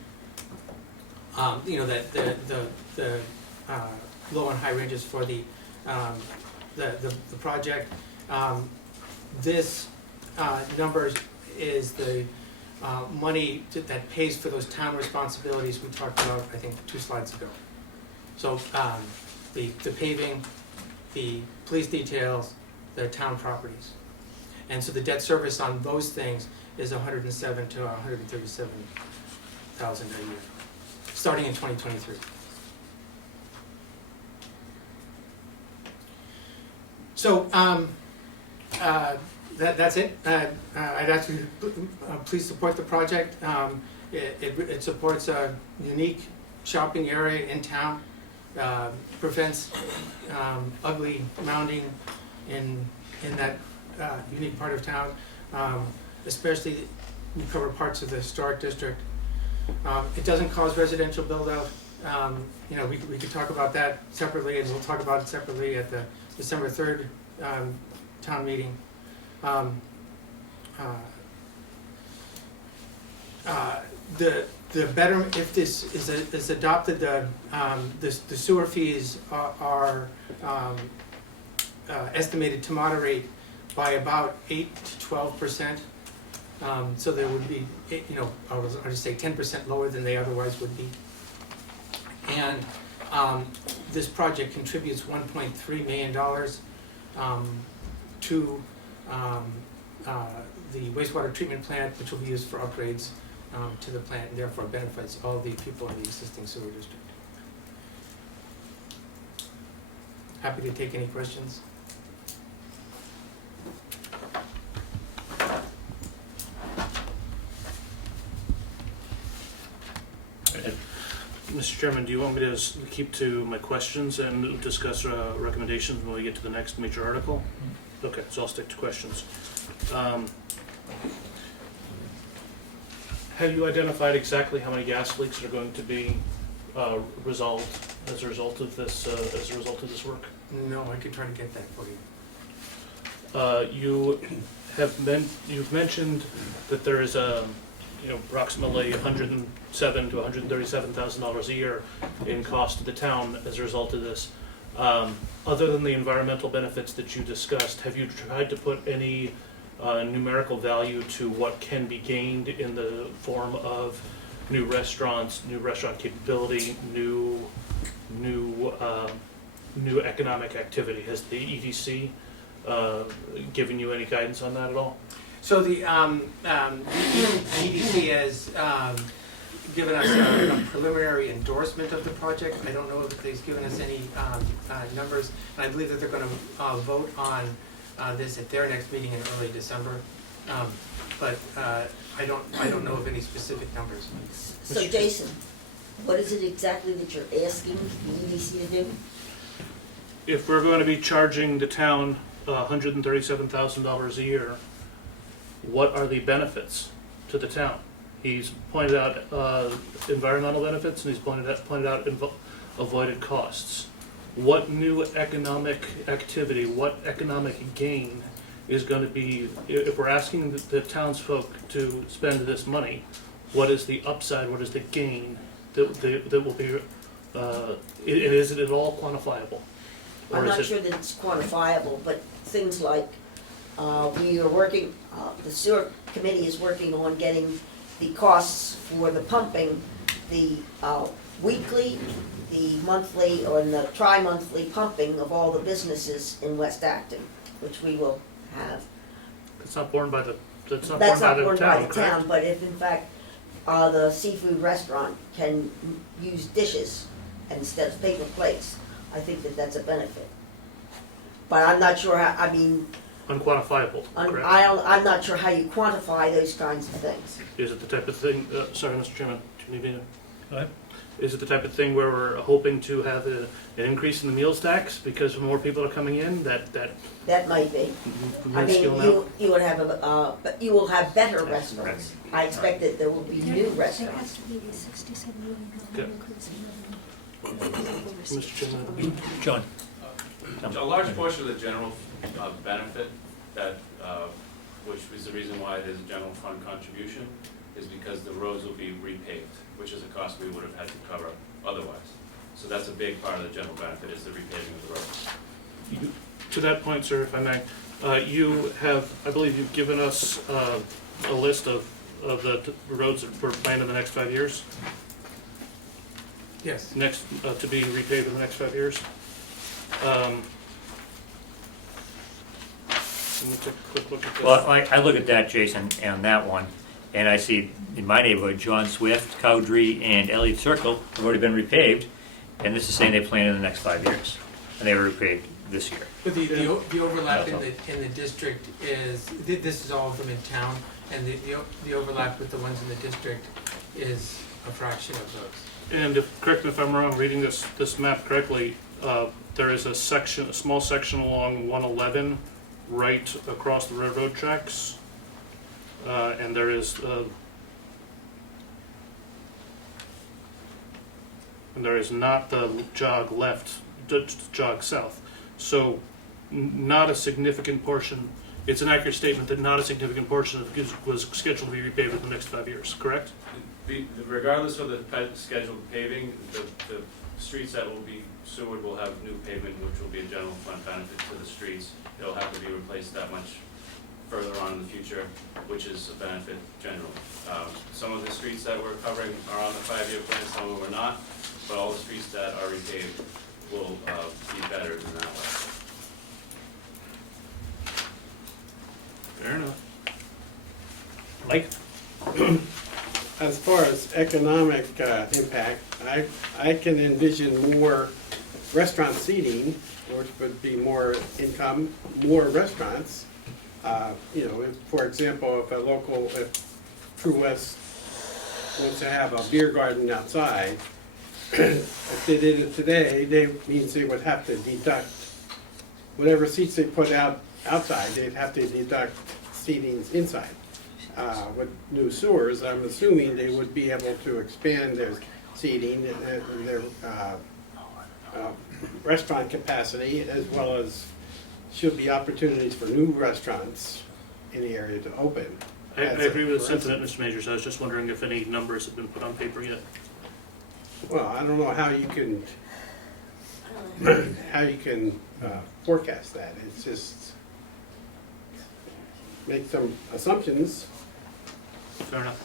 the low and high ranges for the project. This number is the money that pays for those town responsibilities we talked about, I think, 2 slides ago. So the paving, the police details, the town properties. And so the debt service on those things is $107,000 to $137,000 a year, starting in 2023. So that's it. I'd ask you to please support the project. It supports a unique shopping area in town, prevents ugly mounding in that unique part of town. Especially, we cover parts of the historic district. It doesn't cause residential build out. We could talk about that separately, and we'll talk about it separately at the December 3rd town meeting. The betterment, if this is adopted, the sewer fees are estimated to moderate by about 8 to 12%. So there would be, I'll just say 10% lower than they otherwise would be. And this project contributes $1.3 million to the wastewater treatment plant, which will be used for upgrades to the plant, and therefore benefits all the people in the existing sewer district. Happy to take any questions. Mr. Chairman, do you want me to keep to my questions and discuss recommendations when we get to the next major article? Okay, so I'll stick to questions. Have you identified exactly how many gas leaks are going to be resolved as a result of this work? No, I could try to get that for you. You've mentioned that there is approximately $107,000 to $137,000 a year in cost to the town as a result of this. Other than the environmental benefits that you discussed, have you tried to put any numerical value to what can be gained in the form of new restaurants, new restaurant capability, new economic activity. Has the EDC given you any guidance on that at all? So the EDC has given us a preliminary endorsement of the project. I don't know if they've given us any numbers, and I believe that they're going to vote on this at their next meeting in early December. But I don't know of any specific numbers. So Jason, what is it exactly that you're asking the EDC to do? If we're going to be charging the town $137,000 a year, what are the benefits to the town? He's pointed out environmental benefits, and he's pointed out avoided costs. What new economic activity, what economic gain is going to be, if we're asking the townsfolk to spend this money, what is the upside, what is the gain that will be, is it at all quantifiable? I'm not sure that it's quantifiable, but things like, we are working, the sewer committee is working on getting the costs for the pumping, the weekly, the monthly, or the tri-monthly pumping of all the businesses in West Acton, which we will have. It's not borne by the, that's not That's borne not by the borne by town, the correct? town, but if in fact, the seafood restaurant can use dishes instead of paper plates, I think that that's a benefit. But I'm not sure how, I mean, Unquantifiable, correct? I'm not sure how you quantify those kinds of things. Is it the type of thing, sorry, Mr. Chairman, do you need me to? Go ahead. Is it the type of thing where we're hoping to have an increase in the meals tax because more people are coming in, that That might be. I mean, minuscule amount? you would have but you will have better restaurants. I expect that there will be new restaurants. Okay. Mr. Chairman, John? A large portion of the general benefit that, which is the reason why there's a general fund contribution, is because the roads will be repaved, which is a cost we would have had to cover otherwise. So that's a big part of the general benefit, is the repaving of the roads. to that point, sir, if I may, you have, I believe you've given us a list of the roads that were planned in the next 5 years, Yes. next, to be repaved in the next 5 years. Let me take a quick look at this. Well, I look at that, Jason, and that one, and I see in my neighborhood, John Swift, Cowdrey, and Elliott Circle have already been repaved, and this is saying they plan in the next 5 years, and they were repaved this year. But the overlap in the district is, this is all of them in town, and the overlap with the ones in the district is a fraction of those. And correct me if I'm wrong, reading this map correctly, there is a small section along 111 right across the railroad tracks, and there is not the jog left, jog south. So not a significant portion. It's an accurate statement that not a significant portion of it was scheduled to be repaved in the next 5 years. Correct? Regardless of the scheduled paving, the streets that will be sewered will have new pavement, which will be a general fund benefit to the streets. It'll have to be replaced that much further on in the future, which is a benefit generally. Some of the streets that we're covering are on the 5-year plan, some of them are not, but all the streets that are repaved will be better than that way. Fair enough. Mike? As far as economic impact, I can envision more restaurant seating, which would be more income, more restaurants. For example, if True West wants to have a beer garden outside, if they did it today, means they would have to deduct whatever seats they put outside, they'd have to deduct seatings inside. With new sewers, I'm assuming they would be able to expand their seating and their restaurant capacity, as well as should be opportunities for new restaurants in the area to open. I agree with the sentiment, Mr. Majors. I was just wondering if any numbers have been put on paper yet. Well, I don't know how you can forecast that. It's just, make some assumptions. Fair enough.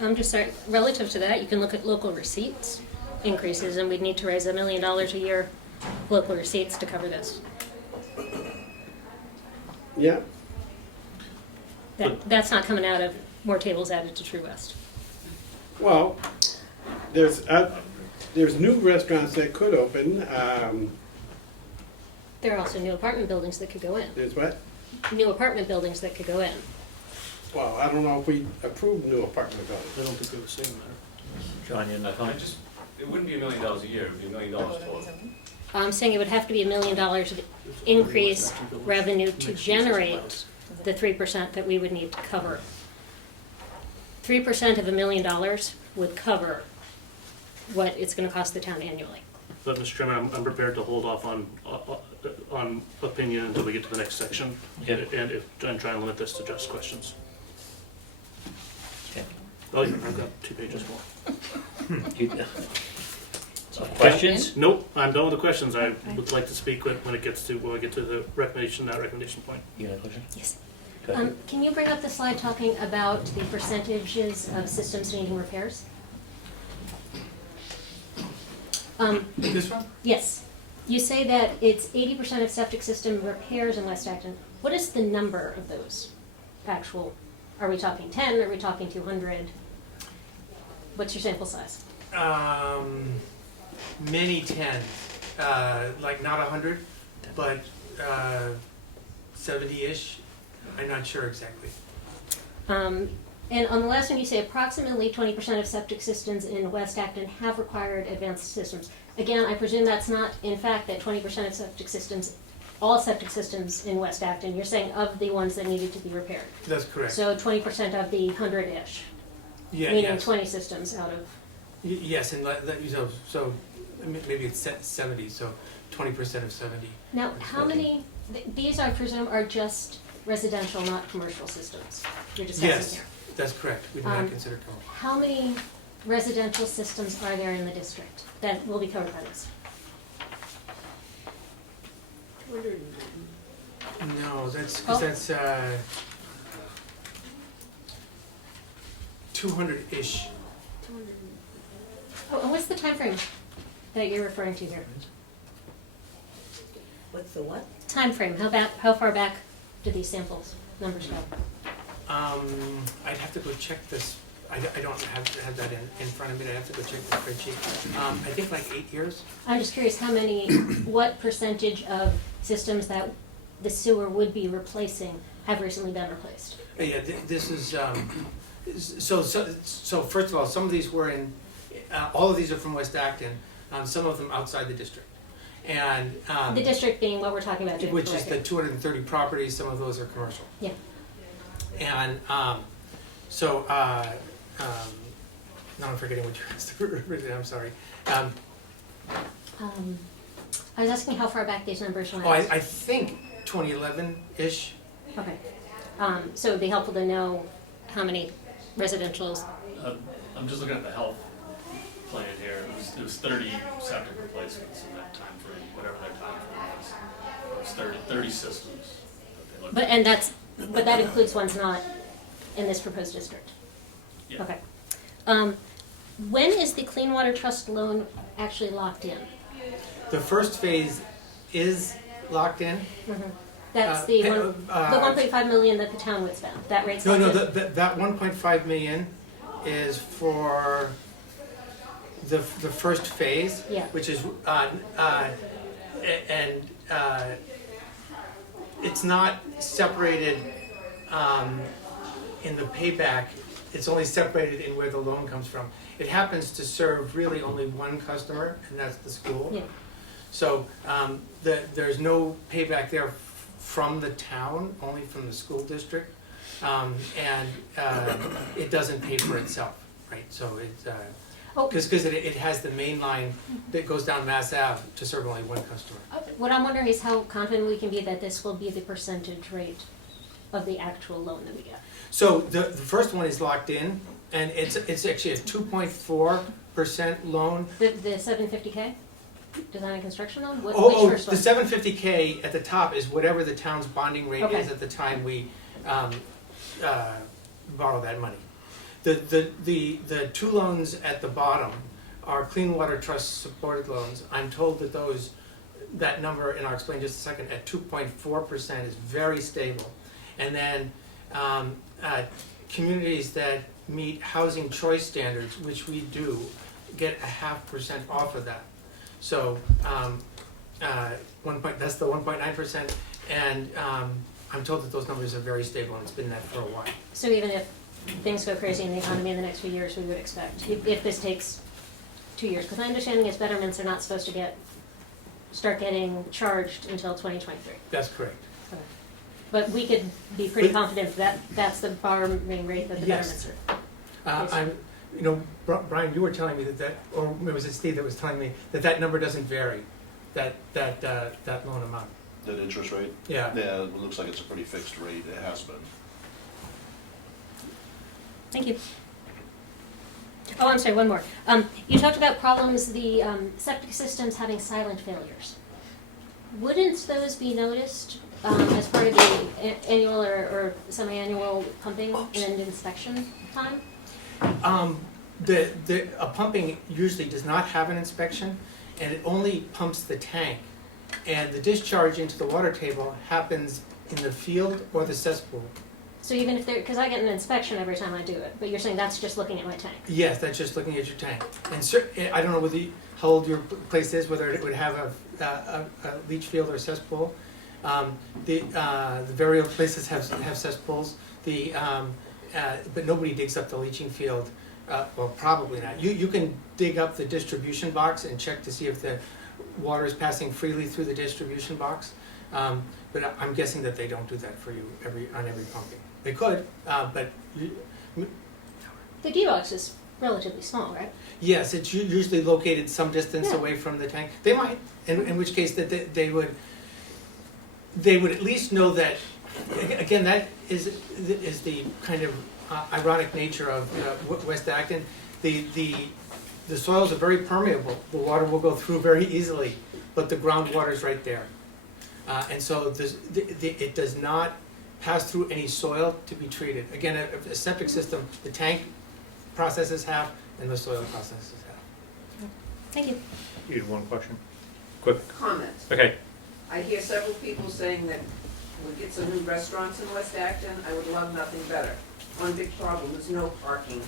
I'm just sorry, relative to that, you can look at local receipts increases, and we'd need to raise $1 million a year local receipts to cover this. Yeah, That's not coming out of more tables added to True West. well, there's new restaurants that could open. There are also new apartment buildings that could go in. There's what? New apartment buildings that could go in. Well, I don't know if we approve new apartment I buildings. don't think they're the same there. John, you have no comment? It wouldn't be $1 million a year, it would be $1 million total. I'm saying it would have to be $1 million of increased revenue to generate the 3% that we would need to cover. 3% of $1 million would cover what it's gonna cost the town annually. But, Mr. Chairman, I'm prepared to hold off on opinion until we get to the next section, Okay. and try and limit this to just questions. Okay. Oh, yeah, I've got 2 pages more. Questions? Nope, I'm done with the questions. I would like to speak when we get to the recommendation point. You have a question? Yes. Go ahead. Can you bring up the slide talking about the percentages of systems needing repairs? This one? Yes. You say that it's 80% of septic system repairs in West Acton. What is the number of those actual? Are we talking 10? Are we talking 200? What's your sample size? Many 10, like not 100, but 70-ish. I'm not sure exactly. And on the last one, you say approximately 20% of septic systems in West Acton have required advanced systems. Again, I presume that's not, in fact, that 20% of septic systems, all septic systems in West Acton, you're saying of the ones that needed to be repaired. That's correct. So 20% of the 100-ish, Yeah, meaning yes. 20 systems out of, Yes, and so maybe it's 70, so 20% of 70. now, how many, these I presume are just residential, not commercial systems you're discussing Yes, here. that's correct. We do not consider commercial. How many residential systems are there in the district that will be covered by this? No, that's, Oh. 200-ish. Oh, and what's the time frame that you're referring to here? What's the what? Time frame, how far back do these samples numbers go? I'd have to go check this. I don't have that in front of me. I'd have to go check the spreadsheet. I think like 8 years. I'm just curious how many, what percentage of systems that the sewer would be replacing have recently been replaced? Yeah, this is, so first of all, some of these were in, all of these are from West Acton, some of them outside the district. And, The district being what we're talking about doing which is correctly. the 230 properties, some of those are commercial. Yeah. And, now I'm forgetting what you asked originally, I'm sorry. I was asking how far back these numbers went. Oh, I think 2011-ish. Okay. So it'd be helpful to know how many residentials. I'm just looking at the health plan here, it was 30 septic replacements in that time frame, whatever their time frame was. It was 30 systems that they looked at. But that includes ones not in this proposed district? Yeah. Okay. When is the Clean Water Trust loan actually locked in? The first phase is locked in. That's the the 1.5 million that the town would spend, that rate's No, locked no, in? that 1.5 million is for the first phase, Yeah. which is, it's not separated in the payback, it's only separated in where the loan comes from. It happens to serve really only one customer, and that's the school. Yeah. So there's no payback there from the town, only from the school district. And it doesn't pay for itself, right? So it's, because it has the main line that goes down Mass Ave to serve only one customer. What I'm wondering is how confident we can be that this will be the percentage rate of the actual loan that we get. So the first one is locked in, and it's actually a 2.4% loan. The 750K? design and construction loan? Which Oh, first the one? 750K at the top is whatever the town's bonding rate Okay. is at the time we borrow that money. The two loans at the bottom are Clean Water Trust supported loans. I'm told that that number, and I'll explain just a second, at 2.4% is very stable. And then communities that meet housing choice standards, which we do, get 0.5% off of that. So that's the 1.9%, and I'm told that those numbers are very stable, and it's been that for a while. So even if things go crazy in the economy in the next few years, we would expect, if this takes 2 years, because my understanding is betterments are not supposed to start getting charged until 2023. That's correct. Okay. But we could be pretty But- confident that that's the borrowing rate that the Yes. betterments are. Brian, you were telling me that, or maybe it was Steve that was telling me that number doesn't vary, that loan amount. That interest rate? Yeah. Yeah, it looks like it's a pretty fixed rate, it has been. Thank you. Oh, I'm sorry, one more. You talked about problems, the septic systems having silent failures. Wouldn't those be noticed as part of the annual or semi-annual pumping and inspection time? A pumping usually does not have an inspection, and it only pumps the tank. And the discharge into the water table happens in the field or the cesspool. So even if because I get an inspection every time I do it, but you're saying that's just looking at my tank? Yes, that's just looking at your tank. And I don't know how old your place is, whether it would have a leach field or cesspool. The very old places have cesspools. But nobody digs up the leaching field. Well, probably not. You can dig up the distribution box and check to see if the water is passing freely through the distribution box. But I'm guessing that they don't do that for you on every pumping. They could, but The D-box is relatively small, right? yes, it's usually located some distance Yeah. away from the tank. They might, in which case that they would at least know that. Again, that is the kind of ironic nature of West Acton. The soils are very permeable. The water will go through very easily, but the groundwater is right there, and so it does not pass through any soil to be treated. Again, a septic system, the tank processes half, and the soil processes half. Thank you. You had one question? Quick. Comments. Okay. I hear several people saying that we get some new restaurants in West Acton, I would love nothing better. One big problem is no parking. You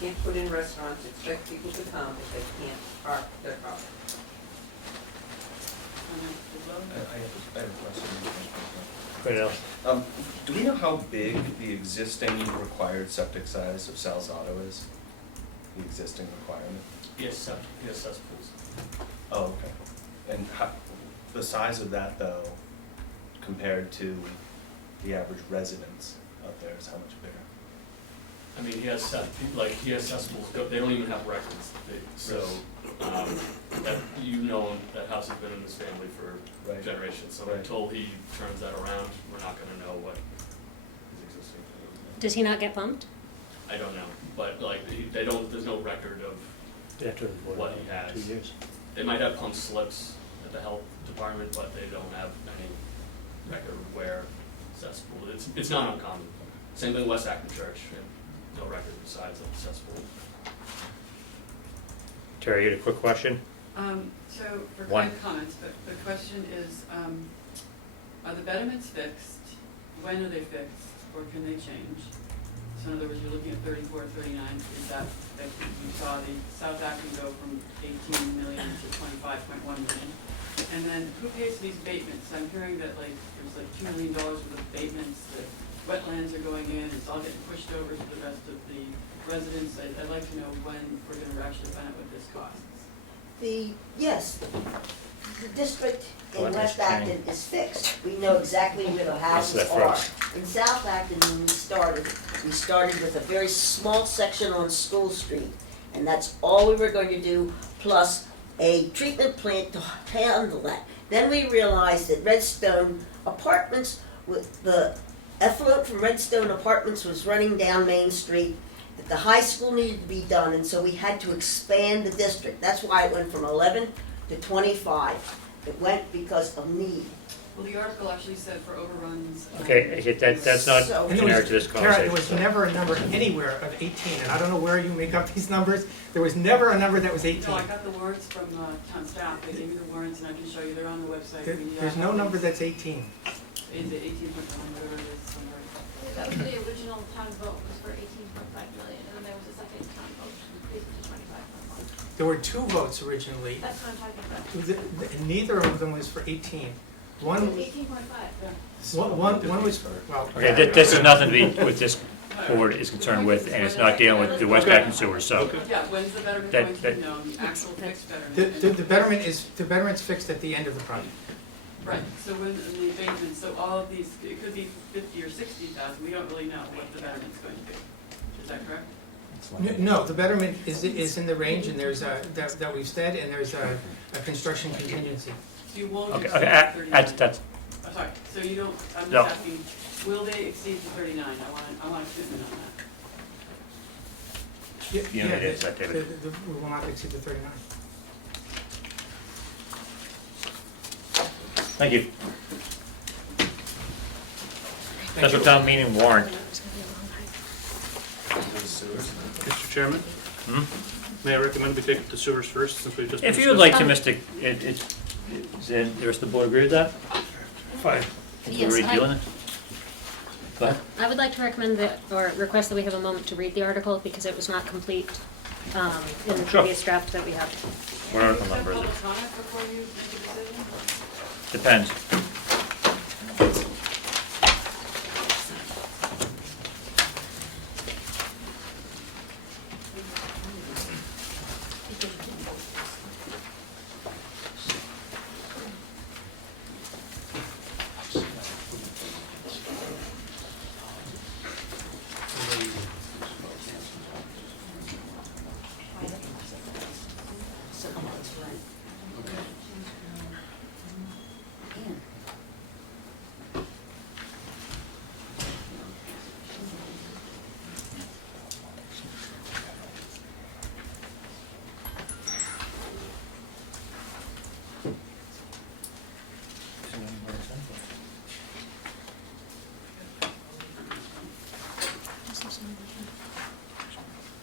can't put in restaurants, expect people to come if they can't park their car. I have a question. Right, Al. Do we know how big the existing required septic size of Sal's Auto is? The existing requirement? Yes, cesspools. Oh, okay. And the size of that, though, compared to the average residence up there is how much bigger? I mean, he has cesspools, they don't even have records, so, that, that house has been in this family for Right. generations, so Right. until he turns that around, we're not gonna know what his existing thing is. Does he not get pumped? I don't know, but like, there's no record of After what he has. 2 years. They might have pump slips at the health department, but they don't have any record of where cesspool, it's not uncommon. Same thing with West Acton Church, no record besides of cesspool. Terry, you had a quick question? So, for One. kind comments, but the question is, are the betterments fixed? When are they fixed, or can they change? So in other words, you're looking at 34, 39, is that you saw the South Acton go from 18 million to 25.1 million? And then who pays for these abatements? I'm hearing that there's $2 million worth of abatements, that wetlands are going in, it's all getting pushed over to the rest of the residents. I'd like to know when we're gonna actually find out what this costs. Yes, the district in Electric West chain. Acton is fixed. We know exactly where the houses that are. first. In South Acton, when we started with a very small section on School Street, and that's all we were going to do, plus a treatment plant to handle that. Then we realized that Redstone Apartments, with the effluent from Redstone Apartments was running down Main Street, that the high school needed to be done, and so we had to expand the district. That's why it went from 11 to 25. It went because of need. Well, the article actually said for overruns. Okay, that's not So- And generic to this Tara, conversation. there was so. never a number anywhere of 18, and I don't know where you make up these numbers. There was never a number that was 18. No, I got the warrants from town staff, they gave me the warrants and I can show you, they're on the website. There's no number that's 18. Is it 18.1, whatever it is, somewhere. That was the original town vote was for 18.5 million, and then there was a second town vote to increase it to 25.1. There were two votes originally. That's what I'm talking about. And neither of them was for 18. One, 18.5. one was, well. Okay, this has nothing to be with this board is concerned with, and it's not dealing with the West Acton Sewer, so. Yeah, when's the betterment That- going to that- be known, the actual fixed betterment? The betterment's fixed at the end of the project. Right, so when the abatement, so all of these, it could be 50 or 60,000, we don't really know what the betterment's going to be. Is that correct? No, the betterment is in the range, and there's a, that we've said, and there's a construction contingency. So you won't Okay, exceed okay, 39. that's, I'm sorry, so you don't, I'm No. just asking, will they exceed the 39? I want a commitment on that. You know it is, that, David. We will not exceed the 39. Thank you. Special town meeting warrant. Mr. Chairman, may I recommend we take the sewers first, since we just. If you would like to, Mr. Then the rest of the board agree with that? Fine. Yes, We're redoing it? Go ahead. I would like to recommend that, or request that we have a moment to read the article, because it was not complete in the Sure. previous draft that we have. What article number is it? Public comment before you make a decision? Depends.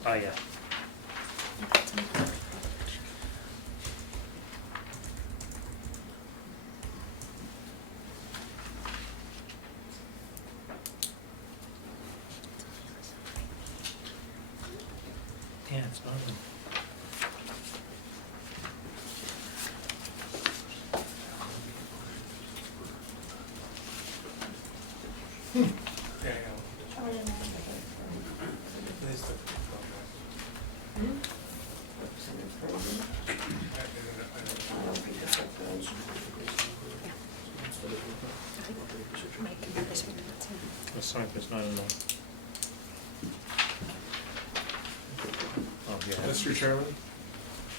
Oh, yeah. Yeah, it's not. Sorry, it's not in the. Oh, yeah. Mr. Chairman,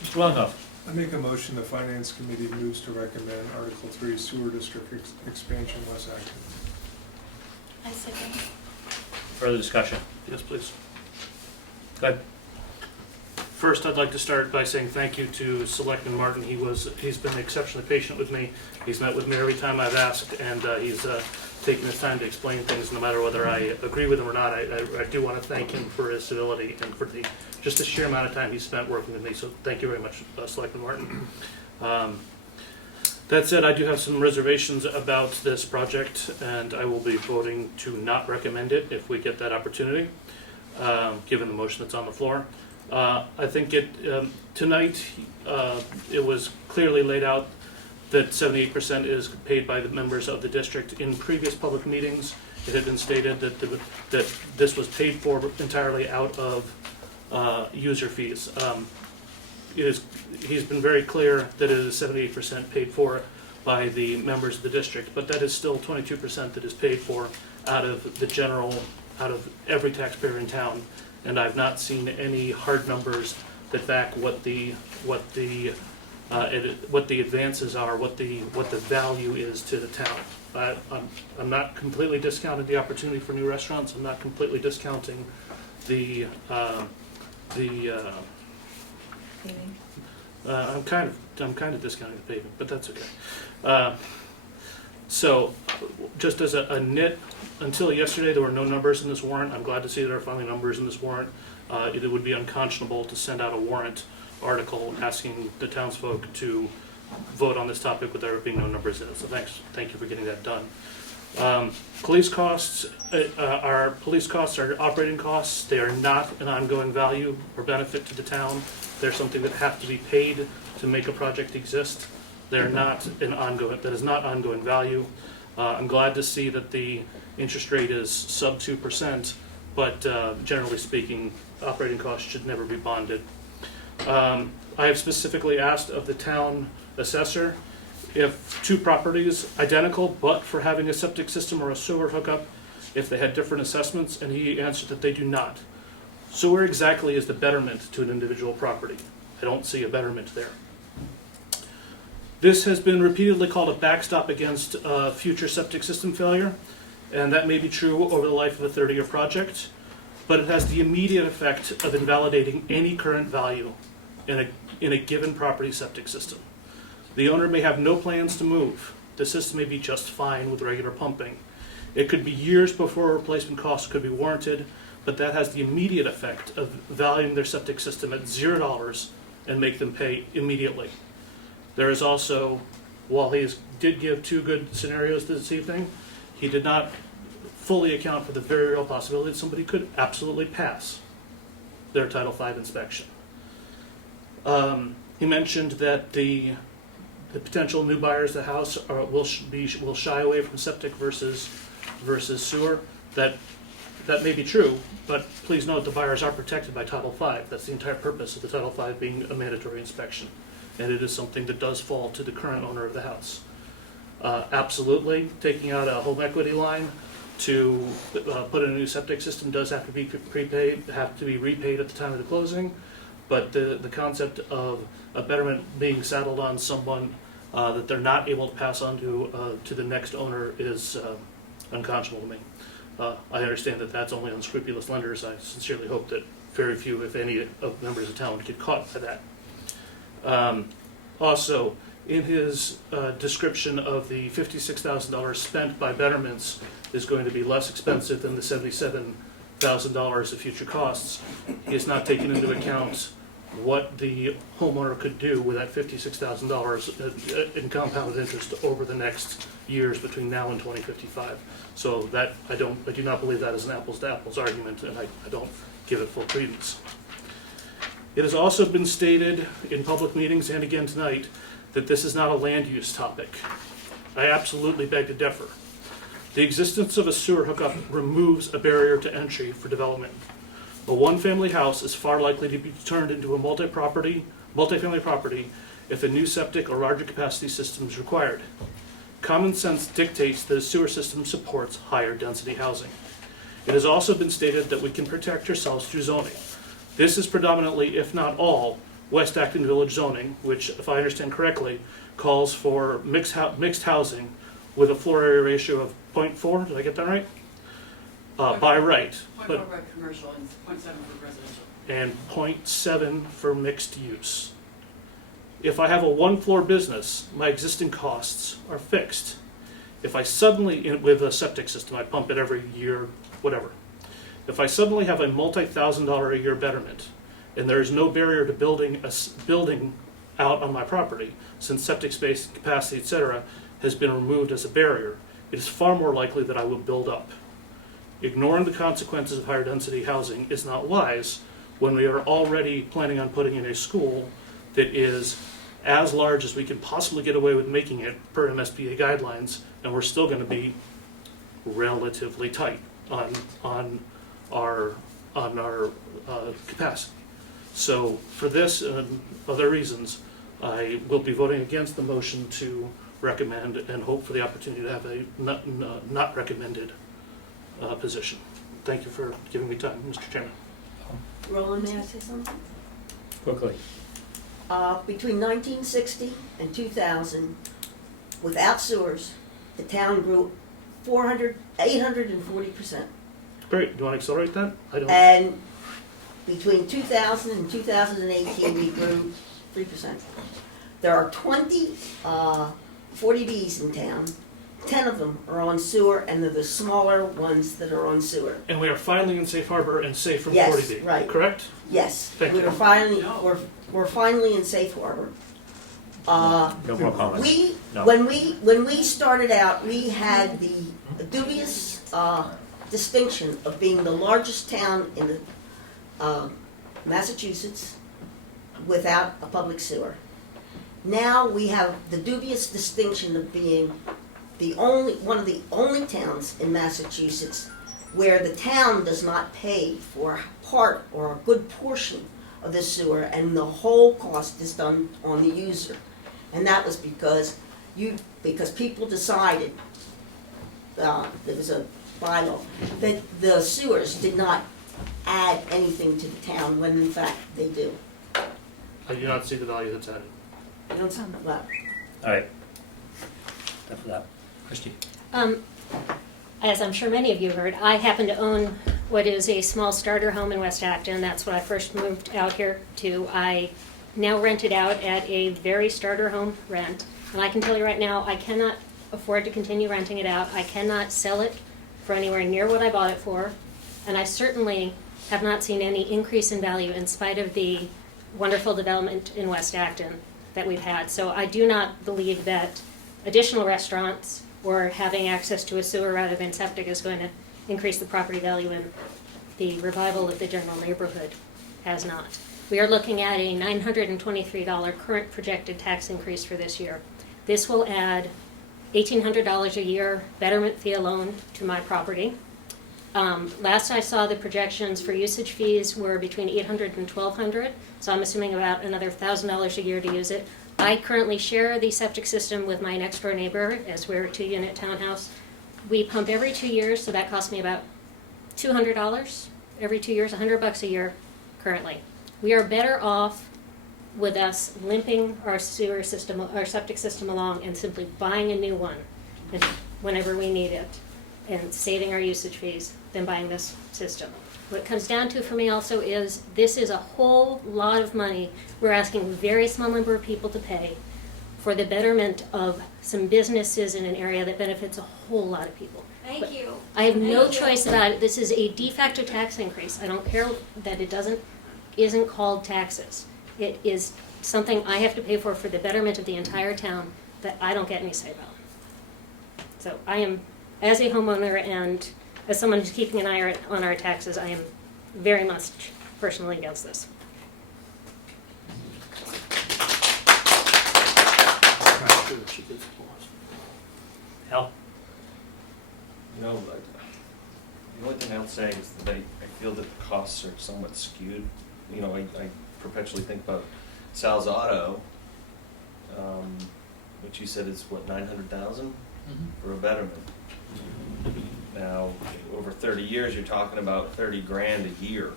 Mr. Wellinghoff. I make a motion the Finance Committee moves to recommend Article 3 Sewer District Expansion West Acton. I second. Further discussion? Yes, please. Go ahead. First, I'd like to start by saying thank you to Selectman Martin. He's been exceptionally patient with me. He's met with me every time I've asked, and he's taken his time to explain things, no matter whether I agree with him or not. I do want to thank him for his civility and for just the sheer amount of time he spent working with me. So thank you very much, Selectman Martin. That said, I do have some reservations about this project, and I will be voting to not recommend it if we get that opportunity, given the motion that's on the floor. I think tonight, it was clearly laid out that 78% is paid by the members of the district. In previous public meetings, it had been stated that this was paid for entirely out of user fees. He's been very clear that it is 78% paid for by the members of the district, but that is still 22% that is paid for out of the general, out of every taxpayer in town. And I've not seen any hard numbers that back what the advances are, what the value is to the town. I'm not completely discounting the opportunity for new restaurants. I'm not completely discounting the I'm kind of discounting the pavement, but that's okay. So, just as a nit, until yesterday there were no numbers in this warrant. I'm glad to see there are finally numbers in this warrant. It would be unconscionable to send out a warrant article asking the townsfolk to vote on this topic with there being no numbers in it. So thank you for getting that done. Police costs are operating costs. They are not an ongoing value or benefit to the town. They're something that have to be paid to make a project exist. They're not that is not ongoing value. I'm glad to see that the interest rate is sub 2%, but generally speaking, operating costs should never be bonded. I have specifically asked of the town assessor if two properties identical but for having a septic system or a sewer hookup, if they had different assessments, and he answered that they do not. So where exactly is the betterment to an individual property? I don't see a betterment there. This has been repeatedly called a backstop against future septic system failure, and that may be true over the life of a 30-year project, but it has the immediate effect of invalidating any current value in a given property septic system. The owner may have no plans to move. The system may be just fine with regular pumping. It could be years before replacement costs could be warranted, but that has the immediate effect of valuing their septic system at $0 and make them pay immediately. There is also, while he did give two good scenarios this evening, he did not fully account for the very real possibility that somebody could absolutely pass their Title V inspection. He mentioned that the potential new buyers of the house will shy away from septic versus sewer. That may be true, but please note the buyers are protected by Title V. That's the entire purpose of the Title V being a mandatory inspection, and it is something that does fall to the current owner of the house. Absolutely, taking out a home equity line to put in a new septic system does have to be repaid at the time of the closing, but the concept of a betterment being saddled on someone that they're not able to pass on to the next owner is unconscionable to me. I understand that that's only unscrupulous lenders. I sincerely hope that very few, if any, of members of town get caught by that. Also, in his description of the $56,000 spent by betterments is going to be less expensive than the $77,000 of future costs, he has not taken into account what the homeowner could do with that $56,000 in compounded interest over the next years between now and 2055. So that I do not believe that is an apples to apples argument, and I don't give it full credence. It has also been stated in public meetings and again tonight that this is not a land use topic. I absolutely beg to differ. The existence of a sewer hookup removes a barrier to entry for development. A one-family house is far likely to be turned into a multi-family property if a new septic or larger capacity system is required. Common sense dictates that a sewer system supports higher density housing. It has also been stated that we can protect ourselves through zoning. This is predominantly, if not all, West Acton Village zoning, which, if I understand correctly, calls for mixed housing with a floor area ratio of 0.4. Did I get that right? By right. 0.4 for commercial and 0.7 for residential. And 0.7 for mixed use. If I have a one-floor business, my existing costs are fixed. If I suddenly, with a septic system, I pump it every year, whatever. If I suddenly have a multi-$1,000 a year betterment, and there is no barrier to building out on my property, since septic space, capacity, etc., has been removed as a barrier, it is far more likely that I will build up. Ignoring the consequences of higher density housing is not wise when we are already planning on putting in a school that is as large as we can possibly get away with making it per MSBA guidelines, and we're still going to be relatively tight on our capacity. So for this and other reasons, I will be voting against the motion to recommend and hope for the opportunity to have a not recommended position. Thank you for giving me time, Mr. Chairman. Roland, may I say something? Quickly. Between 1960 and 2000, without sewers, the town grew 840%. Great. Do you want to accelerate that? I don't. And between 2000 and 2018, we grew 3%. There are 20 40Bs in town. 10 of them are on sewer, and they're the smaller ones that are on sewer. And we are finally in safe harbor and safe from Yes, 40B, right. correct? Yes, Thank you. we're finally in safe harbor. No more comments. No. When we started out, we had the dubious distinction of being the largest town in Massachusetts without a public sewer. Now we have the dubious distinction of being one of the only towns in Massachusetts where the town does not pay for part or a good portion of the sewer, and the whole cost is done on the user. And that was because people decided, there was a bylaw, that the sewers did not add anything to the town, when in fact they do. I do not see the value that's added. You don't, well, All right. Enough of that. Christie? As I'm sure many of you heard, I happen to own what is a small starter home in West Acton. That's what I first moved out here to. I now rent it out at a very starter home rent. And I can tell you right now, I cannot afford to continue renting it out. I cannot sell it for anywhere near what I bought it for. And I certainly have not seen any increase in value in spite of the wonderful development in West Acton that we've had. So I do not believe that additional restaurants or having access to a sewer rather than septic is going to increase the property value, and the revival of the general neighborhood has not. We are looking at a $923 current projected tax increase for this year. This will add $1,800 a year betterment fee alone to my property. Last I saw, the projections for usage fees were between $800 and $1,200, so I'm assuming about another $1,000 a year to use it. I currently share the septic system with my next door neighbor, as we're a 2-unit townhouse. We pump every 2 years, so that costs me about $200 every 2 years, $100 a year currently. We are better off with us limping our sewer system, our septic system along, and simply buying a new one whenever we need it, and saving our usage fees than buying this system. What it comes down to for me also is this is a whole lot of money we're asking a very small number of people to pay for the betterment of some businesses in an area that benefits a whole lot of people. Thank you. I have no choice about it. This is a de facto tax increase. I don't care that it isn't called taxes. It is something I have to pay for the betterment of the entire town that I don't get any say about. So I am, as a homeowner and as someone who's keeping an eye on our taxes, I am very much personally against this. Al? You know, the only thing I'll say is that I feel that the costs are somewhat skewed. You know, I perpetually think about Sal's Auto, which you said is what, 900,000 for a betterment. Now, over 30 years, you're talking about 30 grand a year.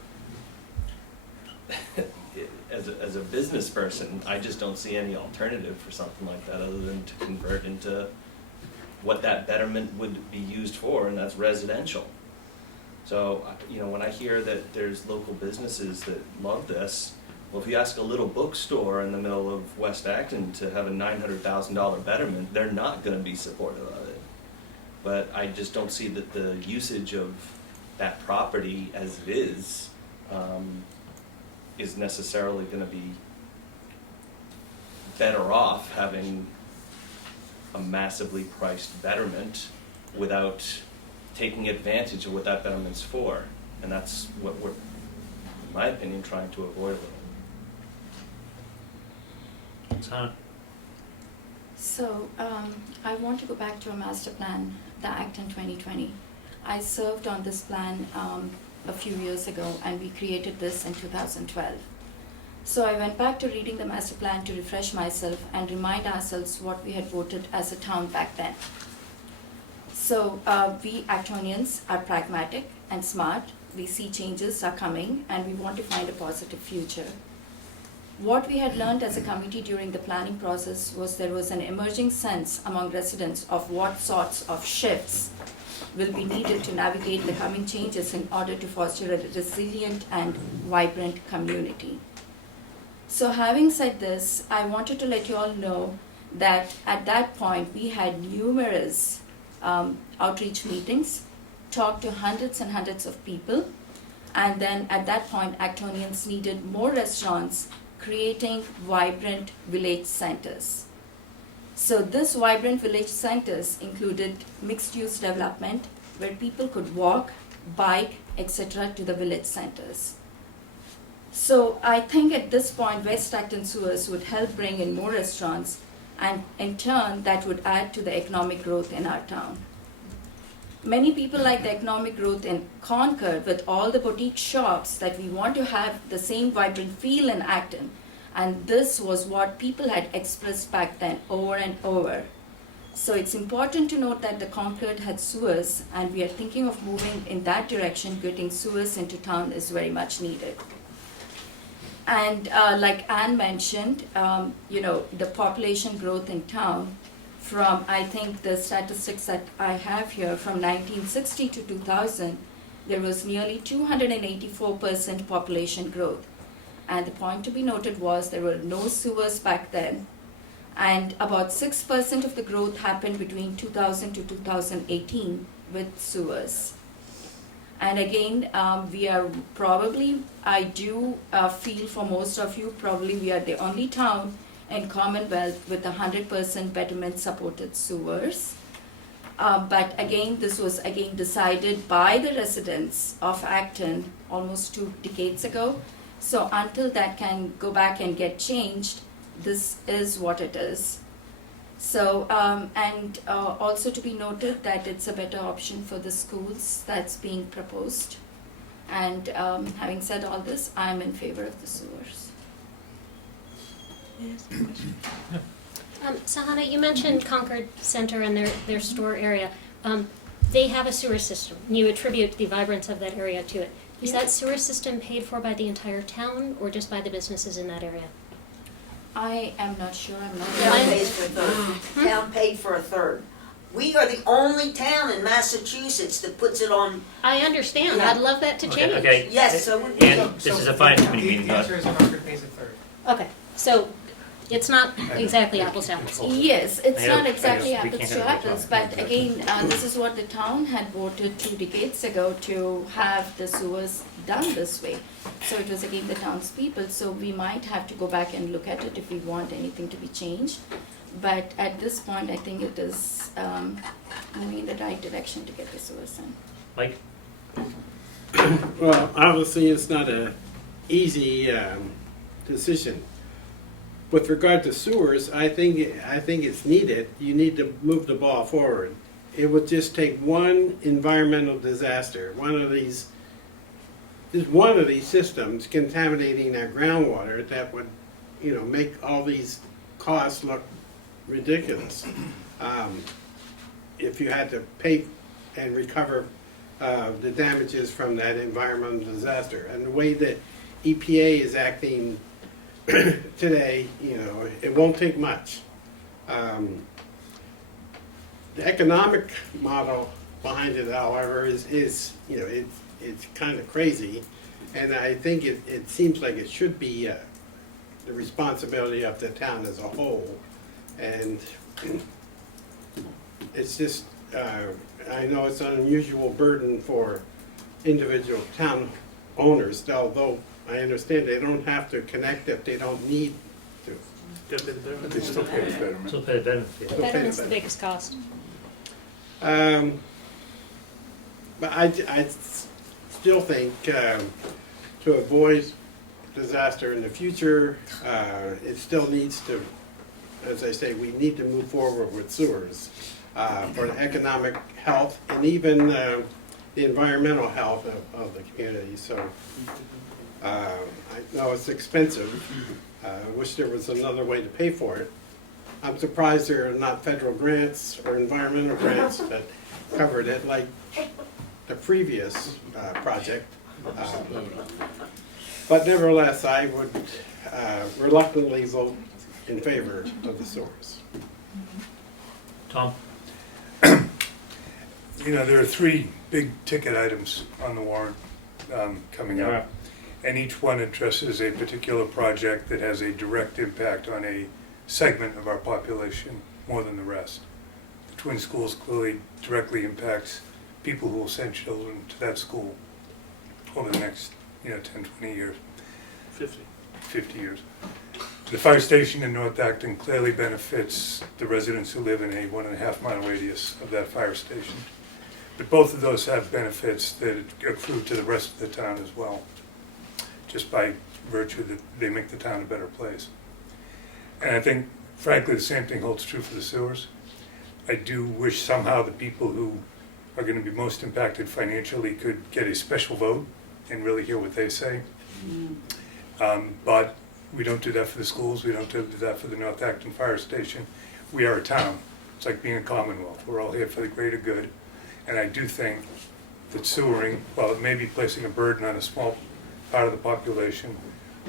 As a business person, I just don't see any alternative for something like that other than to convert into what that betterment would be used for, and that's residential. So, you know, when I hear that there's local businesses that love this, well, if you ask a little bookstore in the middle of West Acton to have a $900,000 betterment, they're not going to be supportive of it. But I just don't see that the usage of that property as it is necessarily going to be better off having a massively priced betterment without taking advantage of what that betterment's for. And that's what we're, in my opinion, trying to avoid a little. So I want to go back to a master plan, the Acton 2020. I served on this plan a few years ago, and we created this in 2012. So I went back to reading the master plan to refresh myself and remind ourselves what we had voted as a town back then. So we Actonians are pragmatic and smart. We see changes are coming, and we want to find a positive future. What we had learned as a committee during the planning process was there was an emerging sense among residents of what sorts of shifts will be needed to navigate the coming changes in order to foster a resilient and vibrant community. So having said this, I wanted to let you all know that at that point, we had numerous outreach meetings, talked to hundreds and hundreds of people, and then at that point, Actonians needed more restaurants, creating vibrant village centers. So this vibrant village centers included mixed-use development where people could walk, bike, etc. to the village centers. So I think at this point, West Acton Sewers would help bring in more restaurants, and in turn, that would add to the economic growth in our town. Many people like the economic growth in Concord with all the boutique shops that we want to have the same vibrant feel in Acton. And this was what people had expressed back then over and over. So it's important to note that the Concord had sewers, and we are thinking of moving in that direction. Getting sewers into town is very much needed. And like Anne mentioned, the population growth in town from, I think the statistics that I have here, from 1960 to 2000, there was nearly 284% population growth. And the point to be noted was there were no sewers back then. And about 6% of the growth happened between 2000 to 2018 with sewers. And again, we are probably, I do feel for most of you, probably we are the only town in Commonwealth with 100% betterment supported sewers. But again, this was again decided by the residents of Acton almost 2 decades ago. So until that can go back and get changed, this is what it is. So, also to be noted that it's a better option for the schools that's being proposed. And having said all this, I'm in favor of the sewers. Sahana, you mentioned Concord Center and their store area. They have a sewer system. You attribute the vibrance of that area to it. Is that sewer system paid for by the entire town or just by the businesses in that area? I am not sure. I'm not Town pays for a third. Town paid for a third. We are the only town in Massachusetts that puts it on. I understand. Yeah. I'd love that to change. Okay. Yes, so we. And this is a finance committee meeting, The but answer is Concord pays a third. Okay, so it's not exactly apples to apples. Yes, it's I not know, exactly we apples can't to have apples, but again, this is what the town had voted 2 decades ago to have the sewers done this way. So it was again the townspeople, so we might have to go back and look at it if we want anything to be changed. But at this point, I think it is moving in the right direction to get the sewers in. Mike? Well, obviously, it's not an easy decision. With regard to sewers, I think it's needed. You need to move the ball forward. It would just take one environmental disaster, one of these systems contaminating our groundwater that would, make all these costs look ridiculous. If you had to pay and recover the damages from that environmental disaster, and the way that EPA is acting today, it won't take much. The economic model behind it, however, is it's kind of crazy, and I think it seems like it should be the responsibility of the town as a whole. And it's just, I know it's an unusual burden for individual town owners, although I understand they don't have to connect if they don't need to. But They still pay the betterment. Still pay the benefit. The Okay, betterment's the but- biggest cost. But I still think to avoid disaster in the future, it still needs to, as I say, we need to move forward with sewers for the economic health and even the environmental health of the community. So I know it's expensive. I wish there was another way to pay for it. I'm surprised there are not federal grants or environmental grants that covered it like the previous project. But nevertheless, I would reluctantly vote in favor of the sewers. Tom? There are 3 big ticket items on the warrant coming up. and each one addresses a particular project that has a direct impact on a segment of our population more than the rest. The Twin Schools clearly directly impacts people who will send children to that school over the next 10, 20 years. 50 years. The fire station in North Acton clearly benefits the residents who live in a 1.5 mile radius of that fire station. But both of those have benefits that accrue to the rest of the town as well, just by virtue that they make the town a better place. And I think, frankly, the same thing holds true for the sewers. I do wish somehow the people who are going to be most impacted financially could get a special vote and really hear what they say. But we don't do that for the schools. We don't do that for the North Acton Fire Station. We are a town. It's like being a commonwealth. We're all here for the greater good. And I do think that sewering, while it may be placing a burden on a small part of the population,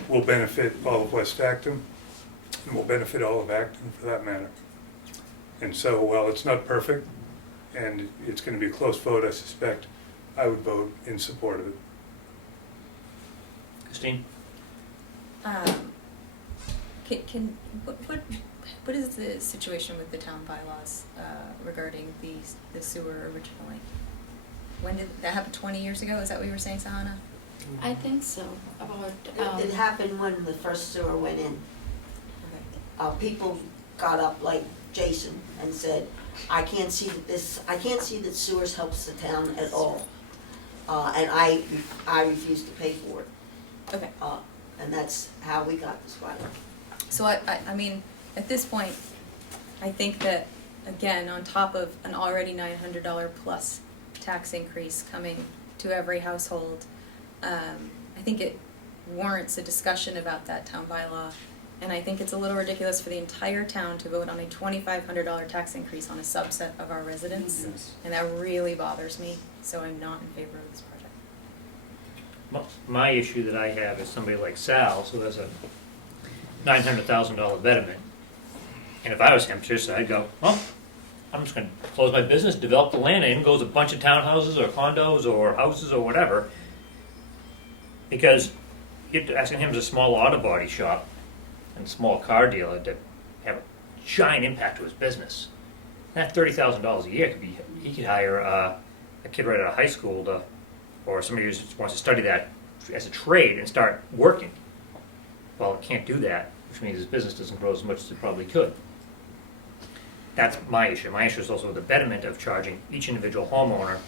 will benefit all of West Acton and will benefit all of Acton for that matter. And so while it's not perfect and it's going to be a close vote, I suspect I would vote in support of it. Christine? What is the situation with the town bylaws regarding the sewer originally? When did that happen? 20 years ago? Is that what you were saying, Sahana? I think so. About It happened when the first sewer went in. People got up like Jason and said, I can't see that sewers helps the town at all. And I refused to pay for it. Okay. And that's how we got this bylaw. So I mean, at this point, I think that, again, on top of an already $900 plus tax increase coming to every household, I think it warrants a discussion about that town bylaw. And I think it's a little ridiculous for the entire town to vote on a $2,500 tax increase on a subset of our residents. Yes. And that really bothers me, so I'm not in favor of this project. My issue that I have is somebody like Sal, who has a $900,000 betterment. And if I was him, I'd go, well, I'm just going to close my business, develop the land, and in goes a bunch of townhouses or condos or houses or whatever. Because you're asking him as a small auto body shop and small car dealer to have a giant impact to his business. That $30,000 a year could be, he could hire a kid right out of high school to, or somebody who just wants to study that as a trade and start working. Well, it can't do that, which means his business doesn't grow as much as it probably could. That's my issue. My issue is also the betterment of charging each individual homeowner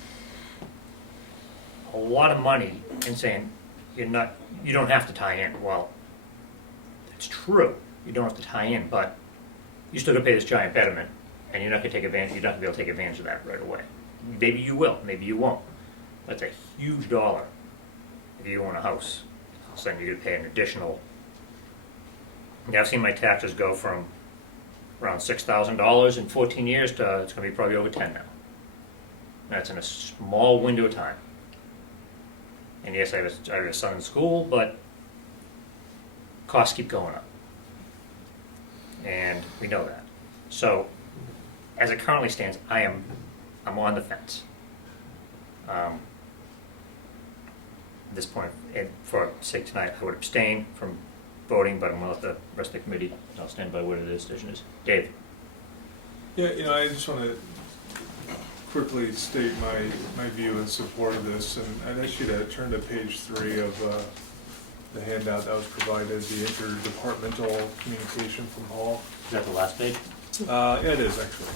a lot of money and saying, you don't have to tie in. Well, it's true, you don't have to tie in, but you still gotta pay this giant betterment, and you're not gonna take advantage, you're not gonna be able to take advantage of that right away. Maybe you will, maybe you won't. That's a huge dollar if you own a house. All of a sudden you're gonna pay an additional. Yeah, I've seen my taxes go from around $6,000 in 14 years to it's gonna be probably over 10 now. That's in a small window of time. And yes, I have a son in school, but costs keep going up. And we know that. So, as it currently stands, I'm on the fence. At this point, for sake tonight, I would abstain from voting, but I'm going to let the rest of the committee, I'll stand by what the decision is. Dave? Yeah, I just want to quickly state my view in support of this, and I'd ask you to turn to page 3 of the handout that was provided, the interdepartmental communication from Hall. Is that the last page? Yeah, it is actually.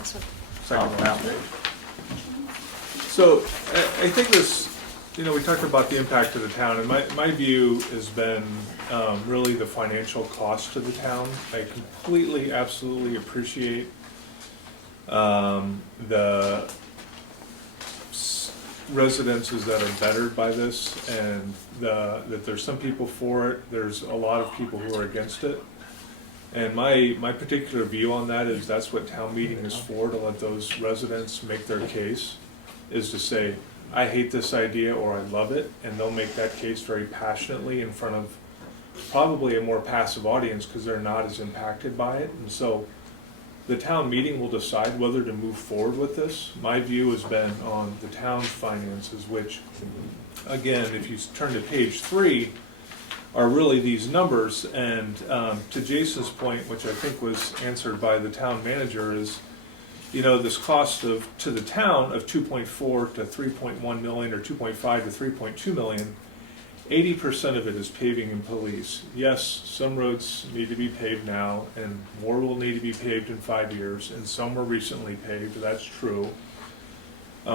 Second Oh, last page. So I think this, we talked about the impact to the town, and my view has been really the financial cost to the town. I completely, absolutely appreciate the residences that are bettered by this, and that there's some people for it, there's a lot of people who are against it. And my particular view on that is that's what town meeting is for, to let those residents make their case, is to say, I hate this idea or I love it, and they'll make that case very passionately in front of probably a more passive audience because they're not as impacted by it. And so the town meeting will decide whether to move forward with this. My view has been on the town's finances, which, again, if you turn to page 3, are really these numbers. And to Jason's point, which I think was answered by the town manager, is, you know, this cost to the town of 2.4 to 3.1 million or 2.5 to 3.2 million, 80% of it is paving and police. Yes, some roads need to be paved now, and more will need to be paved in 5 years, and some were recently paved, that's true.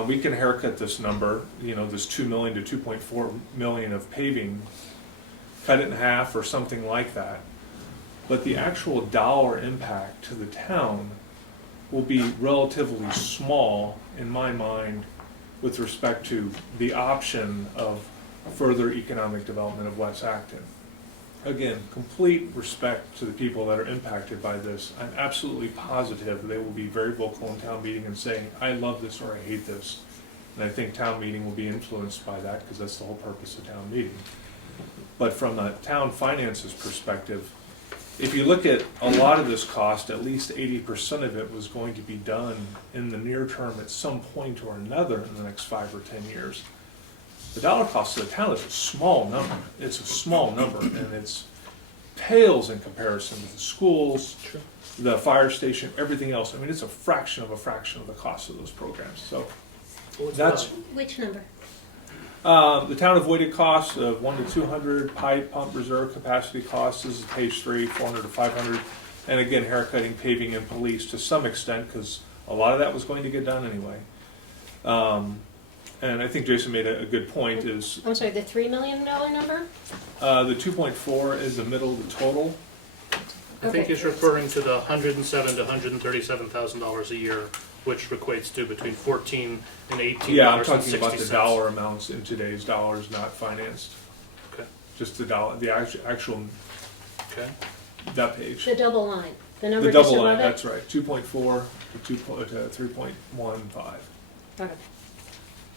We can haircut this number, you know, this 2 million to 2.4 million of paving, cut it in half or something like that. But the actual dollar impact to the town will be relatively small, in my mind, with respect to the option of further economic development of West Acton. Again, complete respect to the people that are impacted by this. I'm absolutely positive they will be very vocal in town meeting and saying, I love this or I hate this. And I think town meeting will be influenced by that, because that's the whole purpose of town meeting. But from a town finances perspective, if you look at a lot of this cost, at least 80% of it was going to be done in the near term at some point or another in the next 5 or 10 years. The dollar cost to the town is a small number. It's a small number, and it's pales in comparison to the schools, the fire station, everything else. I mean, it's a fraction of the cost of those programs. So that's Which number? the town avoided costs of 1 to 200, pipe, pump, reserve capacity costs. This is page 3, 400 to 500, and again, haircutting, paving, and police to some extent, because a lot of that was going to get done anyway. And I think Jason made a good point. Is I'm sorry, the $3 million number? the 2.4 is the middle of the total. I think he's referring to the $107,000 to $137,000 a year, which equates to between $14 and $18. Yeah, I'm talking about the dollar amounts in today's dollars, not financed. Okay. Just the dollar, the actual. Okay. That page. The double line, the number The just double above line. it? That's right. 2.4 to 3.15. Okay.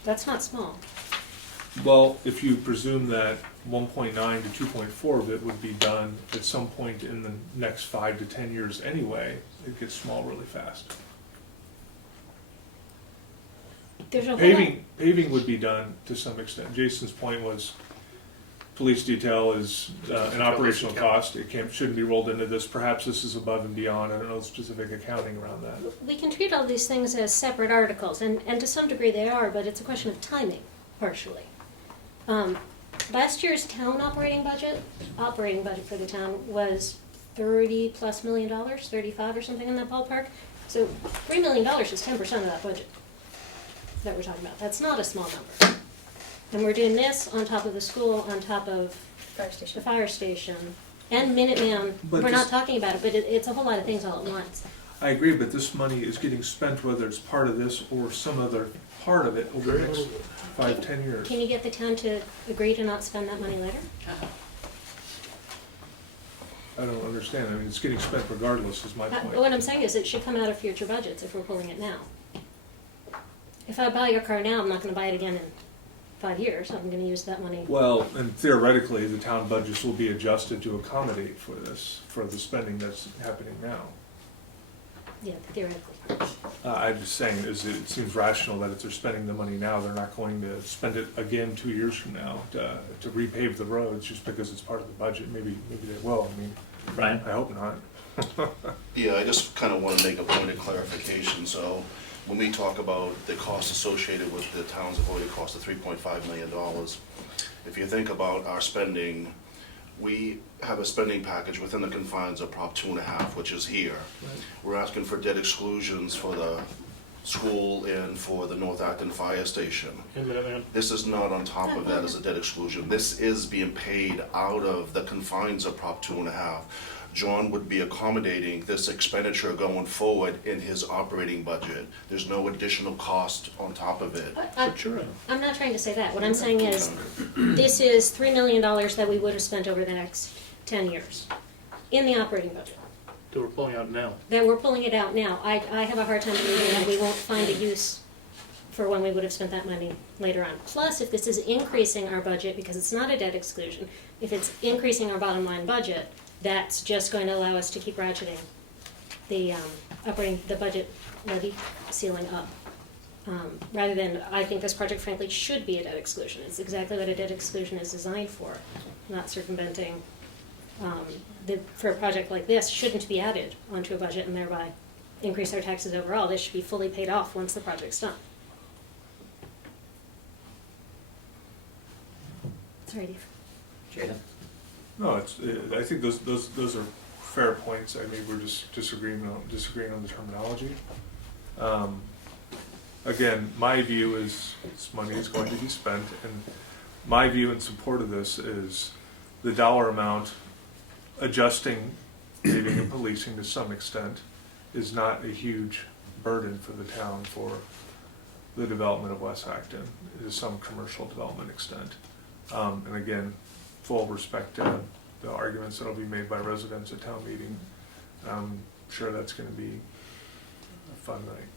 That's not small. Well, if you presume that 1.9 to 2.4 of it would be done at some point in the next 5 to 10 years anyway, it gets small really fast. There's a Paving would be done to some extent. Jason's point was police detail is an operational cost. It shouldn't be rolled into this. Perhaps this is above and beyond. I don't know specific accounting around that. We can treat all these things as separate articles, and to some degree they are, but it's a question of timing, partially. Last year's town operating budget for the town was $30+ million, 35 or something in that ballpark. So $3 million is 10% of that budget that we're talking about. That's not a small number. And we're doing this on top of the school, on top of the fire station, and Minuteman. But We're not this- talking about it, but it's a whole lot of things all at once. I agree, but this money is getting spent whether it's part of this or some other part of it over the next 5, 10 years. Can you get the town to agree to not spend that money later? I don't understand. I mean, it's getting spent regardless is my point. What I'm saying is it should come out of future budgets if we're pulling it now. If I buy your car now, I'm not gonna buy it again in 5 years. I'm gonna use that money. Well, and theoretically, the town budgets will be adjusted to accommodate for this, for the spending that's happening now. Yeah, theoretically. I'm just saying, it seems rational that if they're spending the money now, they're not going to spend it again 2 years from now to repave the roads just because it's part of the budget. Maybe they will. I mean, Brian? I hope not. Yeah, I just kind of want to make a point of clarification. So when we talk about the cost associated with the town's avoided cost of $3.5 million, if you think about our spending, we have a spending package within the confines of Prop 2.5, which is here. Right. We're asking for debt exclusions for the school and for the North Acton Fire Station. In Minuteman. This is not on top of that as a debt exclusion. This is being paid out of the confines of Prop 2.5. John would be accommodating this expenditure going forward in his operating budget. There's no additional cost on top of it. I'm not trying to say that. What I'm saying is, this is $3 million that we would have spent over the next 10 years in the operating budget. That we're pulling out now. That we're pulling it out now. I have a hard time believing that we won't find a use for when we would have spent that money later on. Plus, if this is increasing our budget, because it's not a debt exclusion, if it's increasing our bottom line budget, that's just going to allow us to keep ratcheting the budget levy ceiling up. Rather than, I think this project frankly should be a debt exclusion. It's exactly what a debt exclusion is designed for, not circumventing. For a project like this, shouldn't be added onto a budget and thereby increase our taxes overall. This should be fully paid off once the project's done. Sorry, Dave. Jason? No, I think those are fair points. I mean, we're just disagreeing on the terminology. Again, my view is this money is going to be spent, and my view in support of this is the dollar amount adjusting paving and policing to some extent is not a huge burden for the town for the development of West Acton. It is some commercial development extent. And again, full respect to the arguments that will be made by residents at town meeting. I'm sure that's going to be a fun night.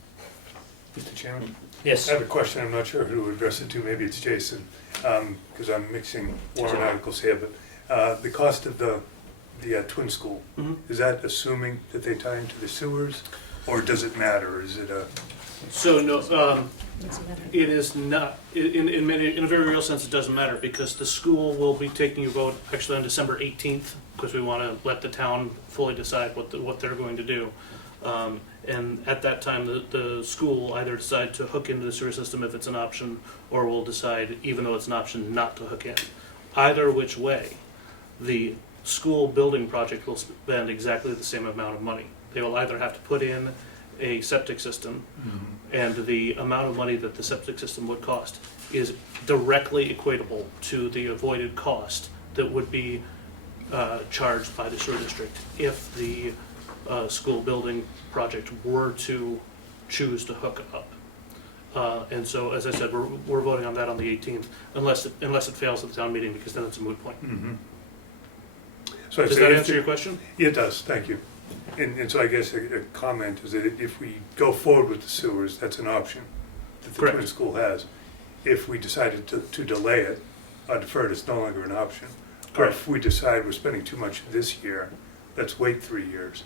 Mr. Chairman? Yes. I have a question, I'm not sure who to address it to, maybe it's Jason, because I'm mixing warrant articles here, but the cost of the twin school, is that assuming that they tie into the sewers, or does it matter? Is it a... So no, it is not, in a very real sense, it doesn't matter, because the school will be taking a vote actually on December 18th, because we want to let the town fully decide what they're going to do. And at that time, the school will either decide to hook into the sewer system if it's an option, or will decide, even though it's an option, not to hook in. Either which way, the school building project will spend exactly the same amount of money. They will either have to put in a septic system, and the amount of money that the septic system would cost is directly equatable to the avoided cost that would be charged by the sewer district if the school building project were to choose to hook up. And so, as I said, we're voting on that on the 18th, unless it fails at the town meeting, because then it's a moot point. So Does that answer your question? Yeah, it does, thank you. And so I guess a comment is that if we go forward with the sewers, that's an option that the twin school has. If we decided to delay it, defer it, it's no longer an option. Or if we decide we're spending too much this year, let's wait 3 years,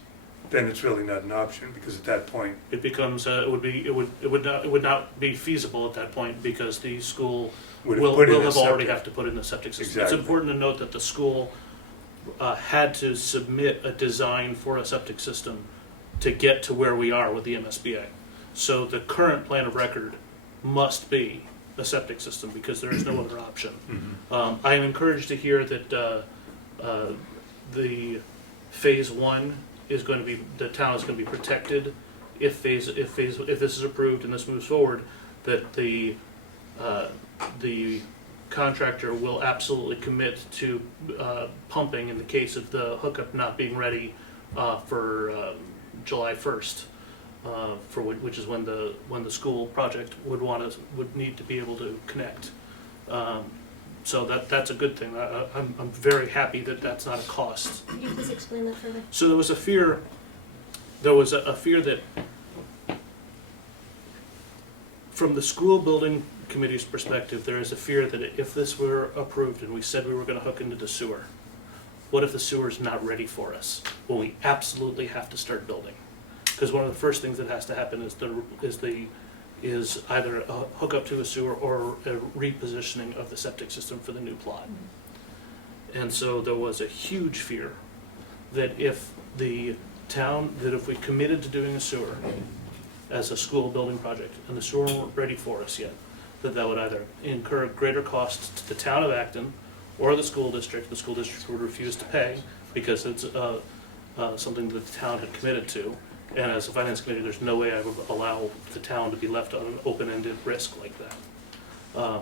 then it's really not an option, because at that point it becomes it would not be feasible at that point, because the school will have already have to put in the septic system. Exactly. It's important to note that the school had to submit a design for a septic system to get to where we are with the MSBA. So the current plan of record must be a septic system, because there is no other option. I am encouraged to hear that the phase one is going to be, the town is going to be protected if this is approved and this moves forward, that the contractor will absolutely commit to pumping in the case of the hookup not being ready for July 1st, which is when the school project would need to be able to connect. So that's a good thing. I'm very happy that that's not a cost. Could you please explain that further? So there was a fear that from the school building committee's perspective, there is a fear that if this were approved and we said we were going to hook into the sewer, what if the sewer is not ready for us? Well, we absolutely have to start building, because one of the first things that has to happen is either a hookup to a sewer or a repositioning of the septic system for the new plot. And so there was a huge fear that if we committed to doing a sewer as a school building project and the sewer weren't ready for us yet, that would either incur greater costs to the town of Acton or the school district. The school district would refuse to pay because it's something that the town had committed to. And as a finance committee, there's no way I would allow the town to be left on an open-ended risk like that.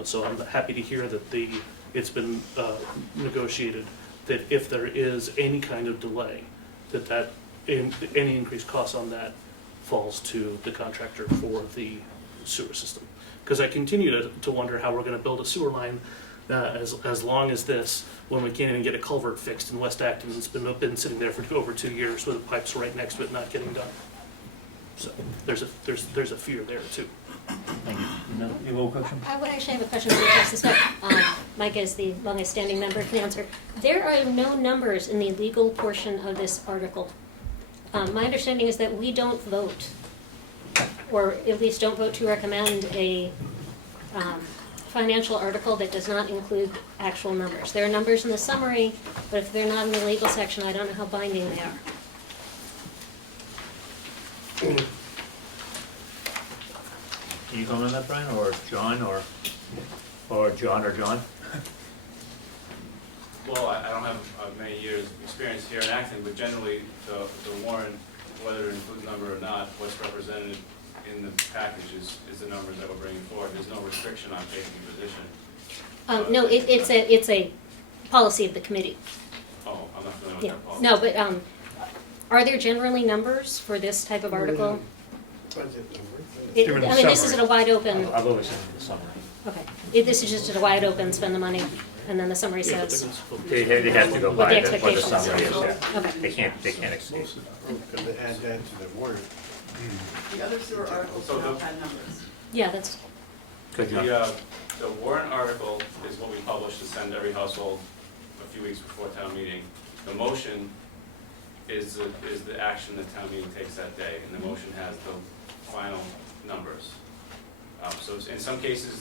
So I'm happy to hear that it's been negotiated that if there is any kind of delay, any increased cost on that falls to the contractor for the sewer system. Because I continue to wonder how we're going to build a sewer line as long as this, when we can't even get a culvert fixed in West Acton. It's been sitting there for over 2 years with the pipes right next to it not getting done. So there's a fear there too. Thank you. No, you have a question? I would actually have a question which I suspect Mike, as the longest standing member, can answer. There are no numbers in the legal portion of this article. My understanding is that we don't vote or at least don't vote to recommend a financial article that does not include actual numbers. There are numbers in the summary, but if they're not in the legal section, I don't know how binding they are. Can you comment on that, Brian, or John, or John, or John? Well, I don't have many years of experience here in Acton, but generally, the warrant, whether it includes number or not, what's represented in the package is the numbers that we're bringing forward. There's no restriction on taking a position. No, it's a policy of the committee. Oh, I'm not familiar with Yeah. that policy. No, but are there generally numbers for this type of article? Budget numbers. Give it a I mean, this is summary. at a wide open, I've always seen the summary. okay. This is just at a wide open, spend the money, and then the summary says, They have to go What by the what the expectations summary is, are. yeah. Okay. They can't exceed. Could they add that to the warrant? The other sewer articles So all the- had numbers. yeah, that's, Good, John. The warrant article is what we publish to send every household a few weeks before town meeting. The motion is the action that town meeting takes that day, and the motion has the final numbers. So in some cases,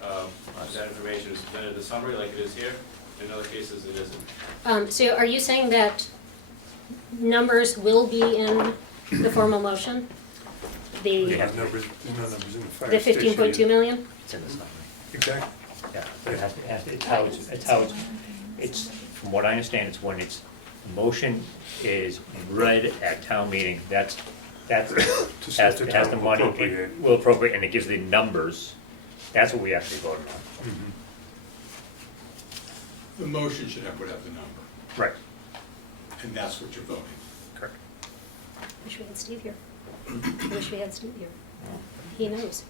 that information is presented as a summary like it is here. In other cases, it isn't. so are you saying that numbers will be in the formal motion? Yeah. There's no numbers in the fire The station. 15.2 million? It's in the summary. Exactly. Yeah, but it has to, it's how it's, from what I understand, it's when the motion is read at town meeting, that's, Just has the the town will money, appropriate. it will appropriate, and it gives the numbers, that's what we actually voted on. Mhm. The motion should have whatever the number, Right, and that's what you're voting. correct. Wish we had Steve here. Wish we had Steve here. He knows.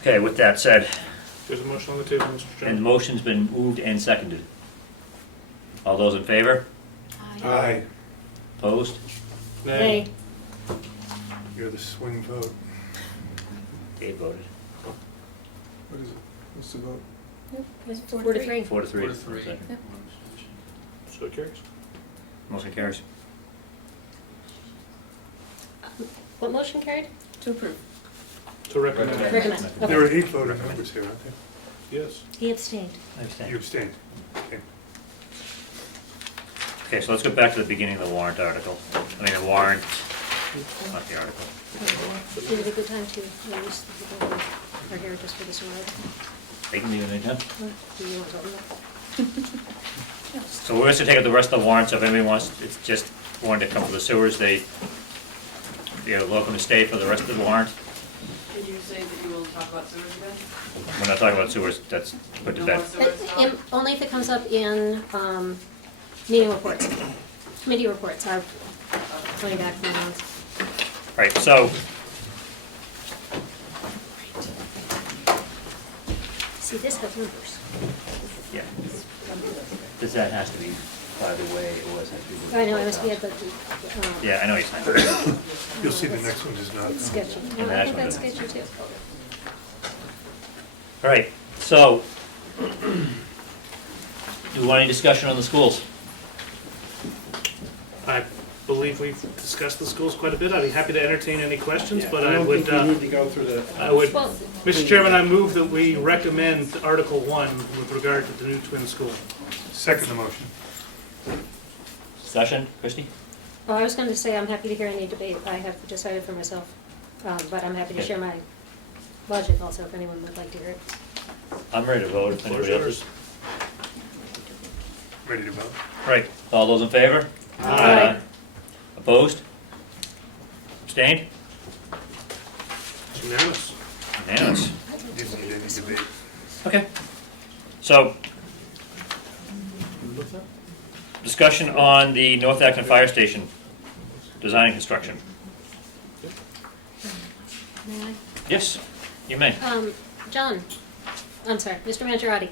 Okay, with that said, There's a motion on the table, Mr. and the Chairman. motion's been moved and seconded. All those in favor? Aye. Opposed? Nay. You're the swing vote. Dave voted. What is it? What's the vote? It's 4 to 3. 4 to 3. 4 to 3. Second. So it carries. Motion carries. What motion carried? To approve. To recommend. Recommend. There are Okay. 8 voting members here, aren't there? Yes. He abstained. I abstain. You abstained. Okay. Okay, so let's go back to the beginning of the warrant article. I mean, the warrant, not the article. Is it a good time to release the people who are here just for this one article? They can leave it anytime. Do you want to open up? So we're going to take up the rest of the warrants. So if anybody wants, it's just wanted to come to the sewers, they're welcome to stay for the rest of the warrant. Did you say that you will talk about sewers again? We're not talking about sewers, that's put to No bed. more sewers talk? Only if it comes up in meeting reports. Committee reports are coming back from the ones. Right, so, See, this has numbers. yeah. This, that has to be, by the way, it was, has to be. I know, I must be at the Yeah, I know you're saying. You'll see the next one is not. sketchy. And No, I that's think what that's it is. sketchy too. All right, so, do we want any discussion on the schools? I believe we've discussed the schools quite a bit. I'd be happy to entertain any questions, Yeah, but I I don't would, think we need to go through the. I would, Well, Mr. Chairman, I move that we recommend Article 1 with regard to the new twin school. Second the motion. Discussion, Christie? oh, I was going to say, I'm happy to hear any debate. I have decided for myself. But I'm happy to share my logic also if anyone would like to hear it. I'm ready to vote, if Floor's anybody else yours. is. Ready to vote? Right, all those in favor? Aye. Opposed? Abstained? It's unanimous. Unanimous. Didn't need any debate. Okay. So, discussion on the North Acton Fire Station design and construction. May I? Yes, you may. John, I'm sorry, Mr. Mangiarotti.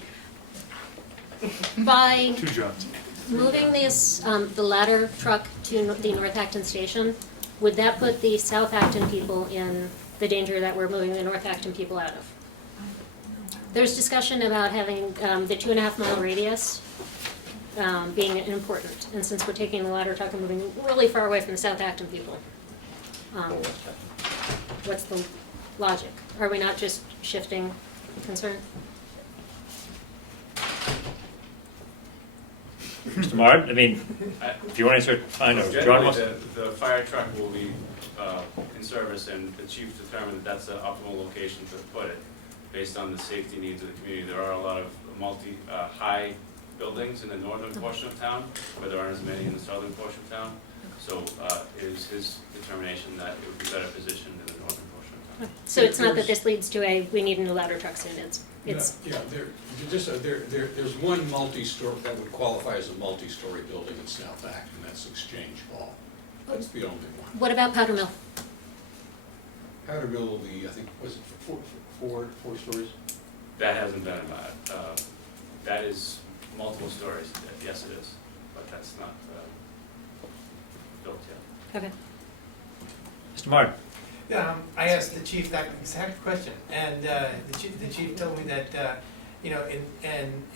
By Two Johns. moving this, the ladder truck to the North Acton station, would that put the South Acton people in the danger that we're moving the North Acton people out of? There's discussion about having the 2.5 mile radius being important. And since we're taking the ladder truck and moving really far away from the South Acton people, what's the logic? Are we not just shifting concern? Mr. Mard, I mean, if you want to answer, I know, John Generally, wants. the fire truck will be in service, and the chief determined that that's the optimal location to put it, based on the safety needs of the community. There are a lot of high buildings in the northern portion of town, where there aren't as many in the southern portion of town. So it is his determination that it would be better positioned in the northern portion of town. So it's not that this leads to we need a new ladder truck soon, it's. There's one multi-story, that would qualify as a multi-story building in South Acton, that's Exchange Hall. That's the only one. What about Powder Mill? Powder Mill will be, I think, was it four stories? That hasn't been, that is multiple stories, yes it is, but that's not built yet. Okay. Mr. Mard. I asked the chief that exact question, and the chief told me that, in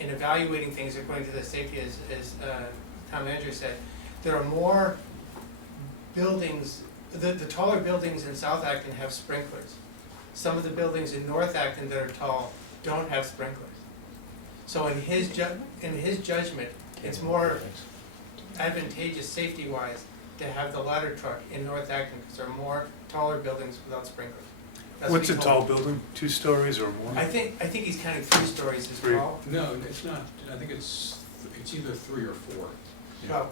evaluating things according to the safety, as town manager said, there are more buildings, the taller buildings in South Acton have sprinklers. Some of the buildings in North Acton that are tall don't have sprinklers. So in his judgment, it's more advantageous safety-wise to have the ladder truck in North Acton, because there are more taller buildings without sprinklers. That's What's a what he told tall me. building? 2 stories or more? I think he's counting 3 stories as tall. No, it's not, I think it's either 3 or 4. Well,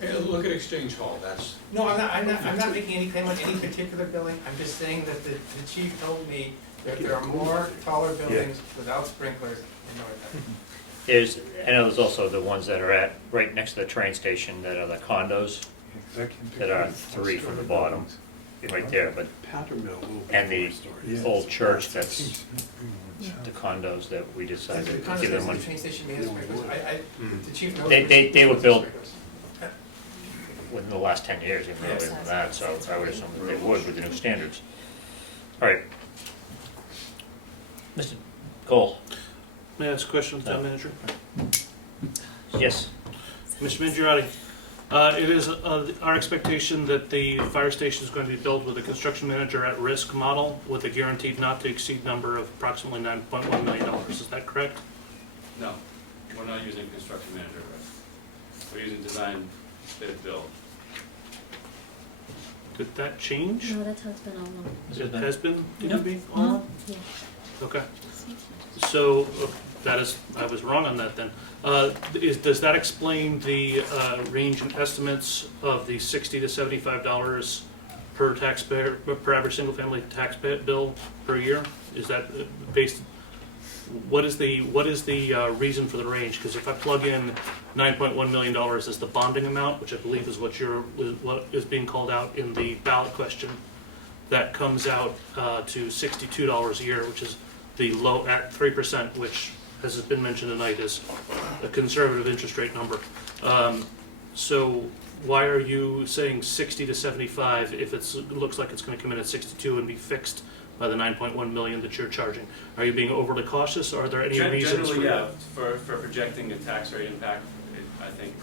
Hey, look at Exchange Hall, that's. no, I'm not making any claim on any particular building. I'm just saying that the chief told me that there are more taller buildings without sprinklers in North Acton. I know there's also the ones that are right next to the train station that are the condos, that are 3 from the bottom, right there, but, and the old church that's the condos that we decided The to condos give them next to money. the train station may have sprinklers. The chief knows. They were built within the last 10 years, even earlier than that, so I would assume that they would with the new standards. All right. Mr. Cole? May I ask a question of the town manager? Yes. Mr. Mingiorati, it is our expectation that the fire station is going to be built with a construction manager at risk model with a guaranteed not to exceed number of approximately $9.1 million. Is that correct? No, we're not using construction manager risk. We're using design, bid, build. Did that change? No, that's how it's been all along. It has been, to be all along? Yeah. Okay. So I was wrong on that then. Does that explain the range in estimates of the $60 to $75 per taxpayer, per average single-family tax bill per year? Is that based? What is the reason for the range? Because if I plug in $9.1 million as the bonding amount, which I believe is what is being called out in the ballot question, that comes out to $62 a year, which is the low at 3%, which, as has been mentioned tonight, is a conservative interest rate number. So why are you saying 60 to 75 if it looks like it's going to come in at 62 and be fixed by the 9.1 million that you're charging? Are you being overly cautious, or are there any reasons for Generally, that? yeah, for projecting the tax rate impact, I think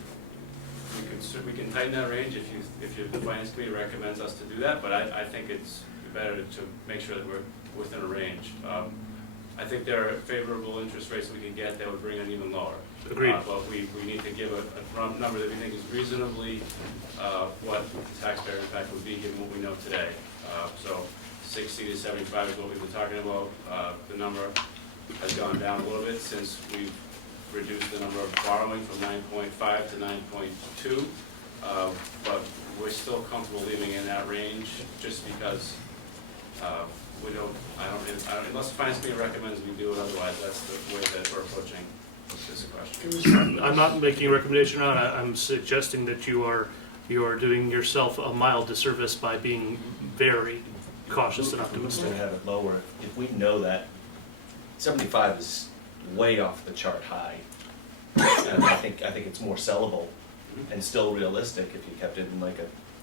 we can tighten that range if the finance committee recommends us to do that, but I think it's better to make sure that we're within a range. I think there are favorable interest rates we can get that would bring it even lower. Agreed. But we need to give a number that we think is reasonably what the taxpayer impact would be given what we know today. So 60 to 75 is what we've been talking about. The number has gone down a little bit since we've reduced the number of borrowing from 9.5 to 9.2. But we're still comfortable leaving in that range just because unless the finance committee recommends we do it, otherwise that's the way that we're approaching this question. I'm not making a recommendation on it. I'm suggesting that you are doing yourself a mild disservice by being very cautious and optimistic. We're gonna have it lower if we know that 75 is way off the chart high. And I think it's more sellable and still realistic if you kept it in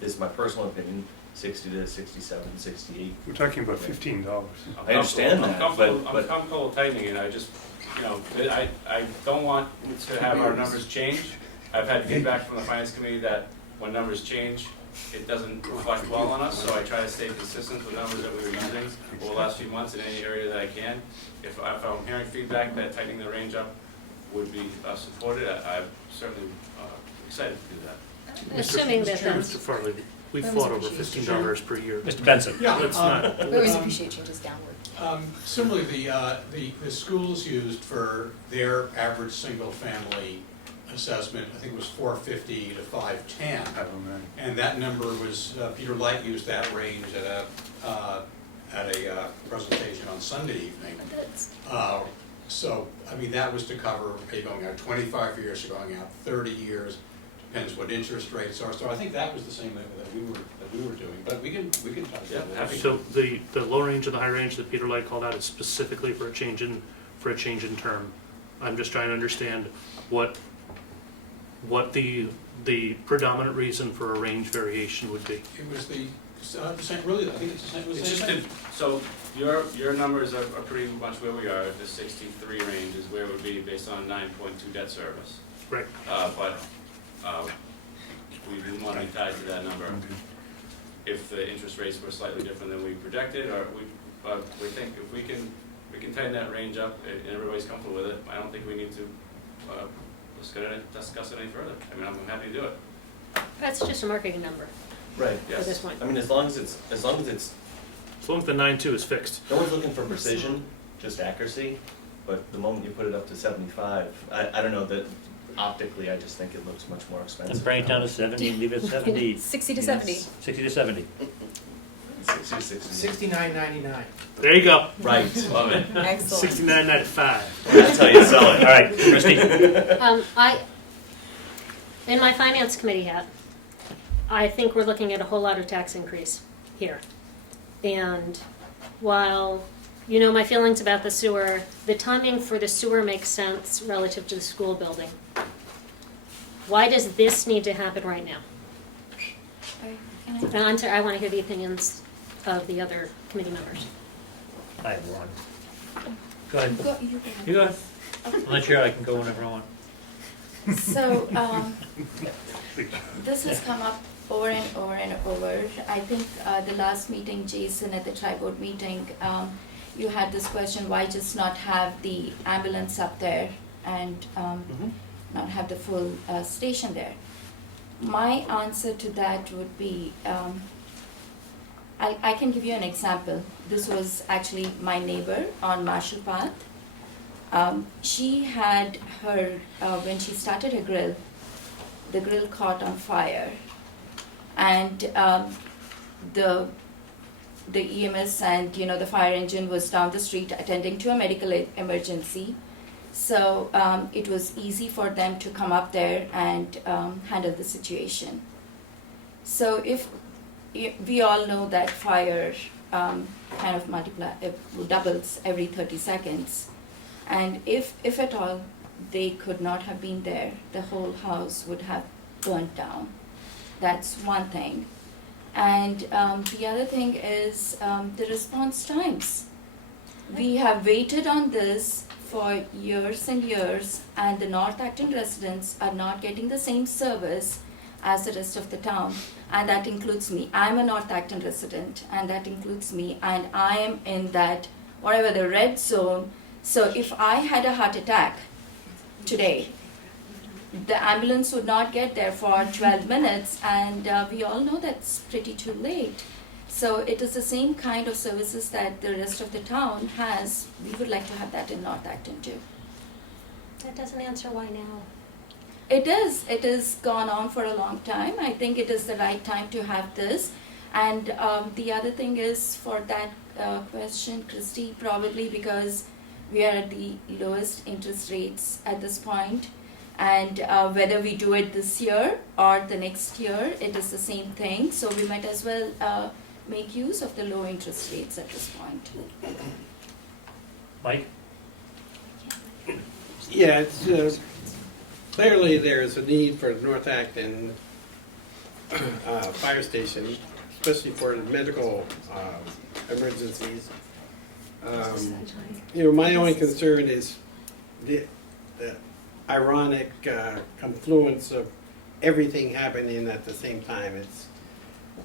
this is my personal opinion, 60 to 67, 68. We're talking about $15. I understand that, I'm but comfortable tightening it. I just, I don't want to have our numbers change I've had feedback from the finance committee that when numbers change, it doesn't reflect well on us, so I try to stay consistent with numbers that we were using over the last few months in any area that I can. If I'm hearing feedback that tightening the range up would be supported, I'm certainly excited to do that. Assuming that Mr. Farley, we fought over $15 per year. Mr. Benson? Yeah, Let's not. We always appreciate changes downward. Similarly, the schools used for their average single-family assessment, I think it was 450 to 510. And that number was, Peter Light used that range at a presentation on Sunday evening. So, I mean, that was to cover, are you going out 25 years, you're going out 30 years, depends what interest rates are. So I think that was the same that we were doing, but we can talk about that. So the low range and the high range that Peter Light called out is specifically for a change in term. I'm just trying to understand what the predominant reason for a range variation would be. It was the same, really, I think it's the same. It's just so your numbers are pretty much where we are. The 63 range is where it would be based on 9.2 debt service. Right. But we didn't want to be tied to that number. If the interest rates were slightly different than we projected, or we think if we can tighten that range up and everybody's comfortable with it, I don't think we need to discuss it any further. I mean, I'm happy to do it. That's just a marketing number. Right. At this point. I mean, as long as the 9.2 is fixed. no one's looking for precision, just accuracy, but the moment you put it up to 75, I don't know, that optically, I just think it looks much more expensive. And bring it down to 70 and leave it 70. 60 to 70. 60 to 70. 60 to 60. $69.99. There you go. Right, love it. Excellent. $69.95. That's how you sell it. All right, Christie. In my finance committee hat, I think we're looking at a whole lot of tax increase here. And while you know my feelings about the sewer, the timing for the sewer makes sense relative to the school building. Why does this need to happen right now? And I'm sorry, I want to hear the opinions of the other committee members. I have one. Go ahead. You go ahead. I'm not sure I can go whenever I want. So, this has come up over and over and over. I think the last meeting, Jason, at the tri-board meeting, you had this question, why just not have the ambulance up there and not have the full station there? My answer to that would be, I can give you an example. This was actually my neighbor on Marshall Path. She had her, when she started her grill, the grill caught on fire. And the EMS and the fire engine was down the street attending to a medical emergency. So it was easy for them to come up there and handle the situation. So if we all know that fire kind of doubles every 30 seconds. And if at all they could not have been there, the whole house would have burnt down. That's one thing. And the other thing is the response times. We have waited on this for years and years, and the North Acton residents are not getting the same service as the rest of the town, and that includes me. I'm a North Acton resident, and that includes me, and I am in that, whatever, the red zone. So if I had a heart attack today, the ambulance would not get there for 12 minutes, and we all know that's pretty too late. So it is the same kind of services that the rest of the town has. We would like to have that in North Acton too. That doesn't answer why now. It is. It has gone on for a long time. I think it is the right time to have this. And the other thing is, for that question, Christy, probably because we are at the lowest interest rates at this point. And whether we do it this year or the next year, it is the same thing. So we might as well make use of the low interest rates at this point. Mike? Yeah, it's clearly there's a need for North Acton fire station, especially for medical emergencies. My only concern is the ironic confluence of everything happening at the same time. It's,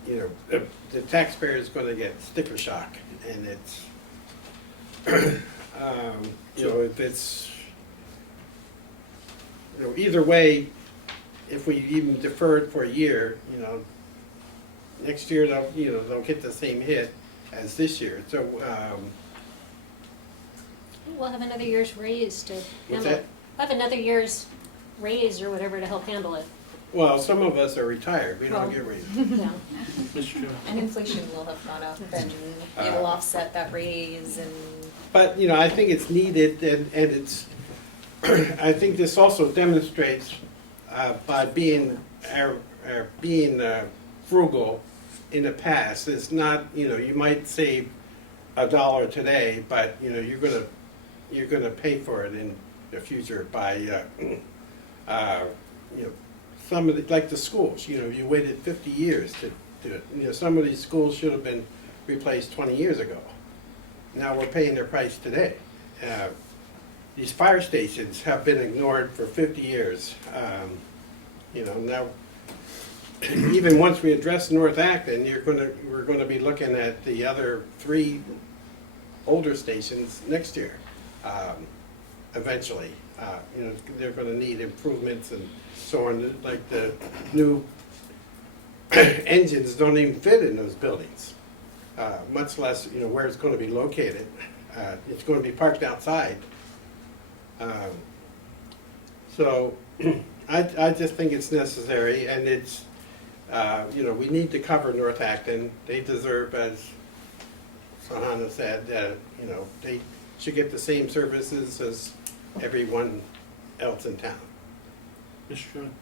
you know, the taxpayer is going to get sticker shock, and it's, you know, if it's, you know, either way, if we even defer it for a year, you know, next year they'll get the same hit as this year. So We'll have another year's raise to what's handle that? it. We'll have another year's raise or whatever to help handle it. Well, some of us are retired. We don't Well, get raises. Yeah. Mr. Chairman. And inflation will have gone up and it'll offset that raise and. But, you know, I think it's needed, and it's, I think this also demonstrates by being frugal in the past. It's not, you know, you might save $1 today, but, you know, you're gonna pay for it in the future by, you know, some of the, like the schools, you know, you waited 50 years to do it. You know, some of these schools should have been replaced 20 years ago. Now we're paying their price today. These fire stations have been ignored for 50 years. You know, now, even once we address North Acton, we're gonna be looking at the other 3 older stations next year, eventually. You know, they're gonna need improvements and so on, like the new engines don't even fit in those buildings, much less, you know, where it's gonna be located. It's gonna be parked outside. So I just think it's necessary, and it's, you know, we need to cover North Acton. They deserve, as Sahana said, you know, they should get the same services as everyone else in town. Mr. Chairman.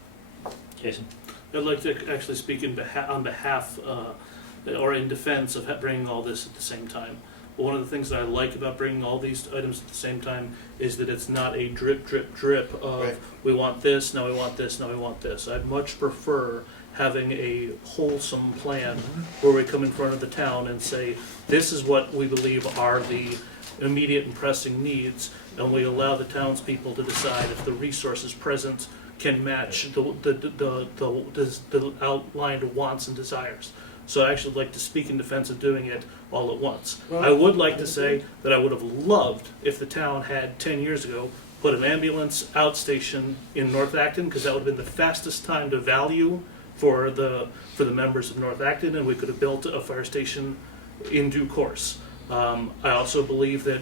Jason? I'd like to actually speak on behalf or in defense of bringing all this at the same time. But one of the things that I like about bringing all these items at the same time is that it's not a drip, drip, drip of Right. we want this, now we want this, now we want this. I'd much prefer having a wholesome plan where we come in front of the town and say, this is what we believe are the immediate and pressing needs, and we allow the townspeople to decide if the resources present can match the outlined wants and desires. So I actually like to speak in defense of doing it all at once. Well, I would like to say that I would have loved if the town had 10 years ago put an ambulance outstation in North Acton, because that would have been the fastest time to value for the members of North Acton, and we could have built a fire station in due course. I also believe that,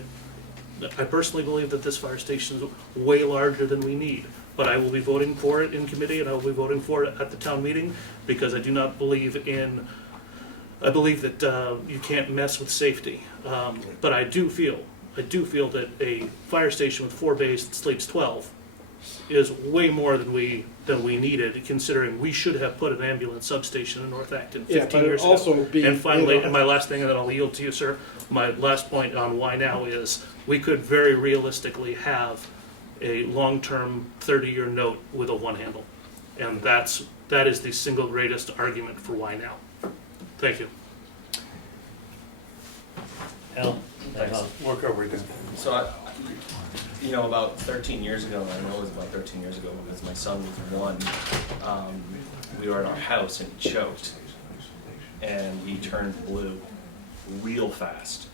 I personally believe that this fire station is way larger than we need, but I will be voting for it in committee, and I will be voting for it at the town meeting, because I do not believe in, I believe that you can't mess with safety. But I do feel that a fire station with 4 bays that sleeps 12 is way more than we needed, considering we should have put an ambulance substation in North Acton 15 years ago. Also be, And finally, you know, my last thing, and then I'll yield to you, sir. My last point on why now is we could very realistically have a long-term 30-year note with a 1 handle. And that is the single greatest argument for why now. Thank you. Al? Work our way down. So, you know, about 13 years ago, I know it was about 13 years ago because my son was 1, we were at our house and he choked. And he turned blue real fast.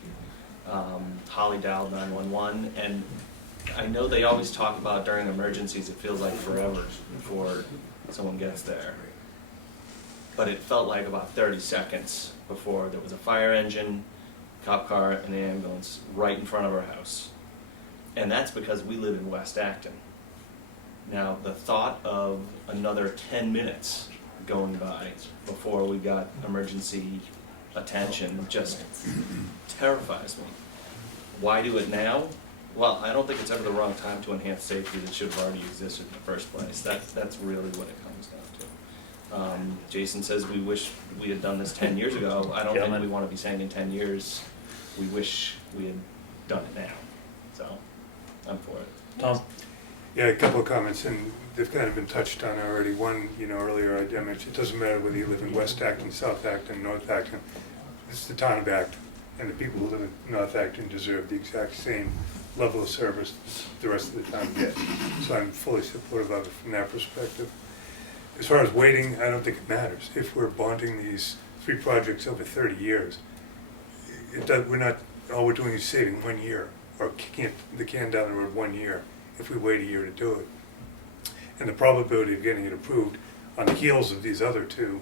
Holly dialed 911, and I know they always talk about during emergencies, it feels like forever before someone gets there. But it felt like about 30 seconds before there was a fire engine, cop car, and an ambulance right in front of our house. And that's because we live in West Acton. Now, the thought of another 10 minutes going by before we got emergency attention just terrifies me. Why do it now? Well, I don't think it's ever the wrong time to enhance safety that should have already existed in the first place. That's really what it comes down to. Jason says we wish we had done this 10 years ago. I don't think we want to be saying in 10 years we wish we had done it now. So, I'm for it. Tom? Yeah, a couple of comments, and they've kind of been touched on already. One, you know, earlier I mentioned, it doesn't matter whether you live in West Acton, South Acton, North Acton. This is the town of Acton. and the people who live in North Acton deserve the exact same level of service the rest of the town gets. So I'm fully supportive of it from that perspective. As far as waiting, I don't think it matters. If we're bonding these 3 projects over 30 years, we're not, all we're doing is saving 1 year, or kicking the can down the road 1 year if we wait a year to do it. And the probability of getting it approved on the heels of these other 2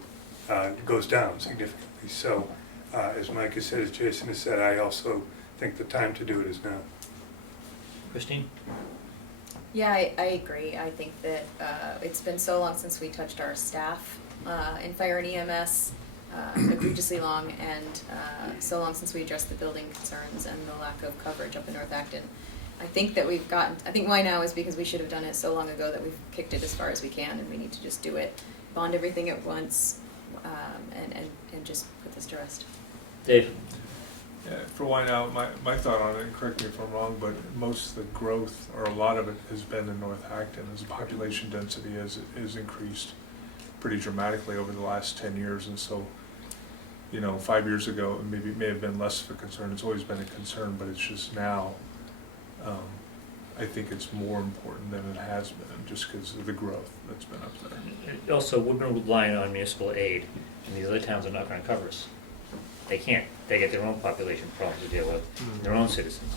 goes down significantly. So, as Mike has said, as Jason has said, I also think the time to do it is now. Christine? Yeah, I agree. I think that it's been so long since we touched our staff in fire and EMS, egregiously long, and so long since we addressed the building concerns and the lack of coverage up in North Acton. I think that we've gotten, I think why now is because we should have done it so long ago that we've kicked it as far as we can, and we need to just do it, bond everything at once, and just put this to rest. Dave? Yeah, for why now, my thought on it, and correct me if I'm wrong, but most of the growth, or a lot of it, has been in North Acton as the population density has increased pretty dramatically over the last 10 years. And so, 5 years ago, it may have been less of a concern. It's always been a concern, but it's just now, I think it's more important than it has been, just because of the growth that's been up there. Also, we've been relying on municipal aid, and these other towns are not going to cover us. They can't. They get their own population problems to deal with, their own citizens.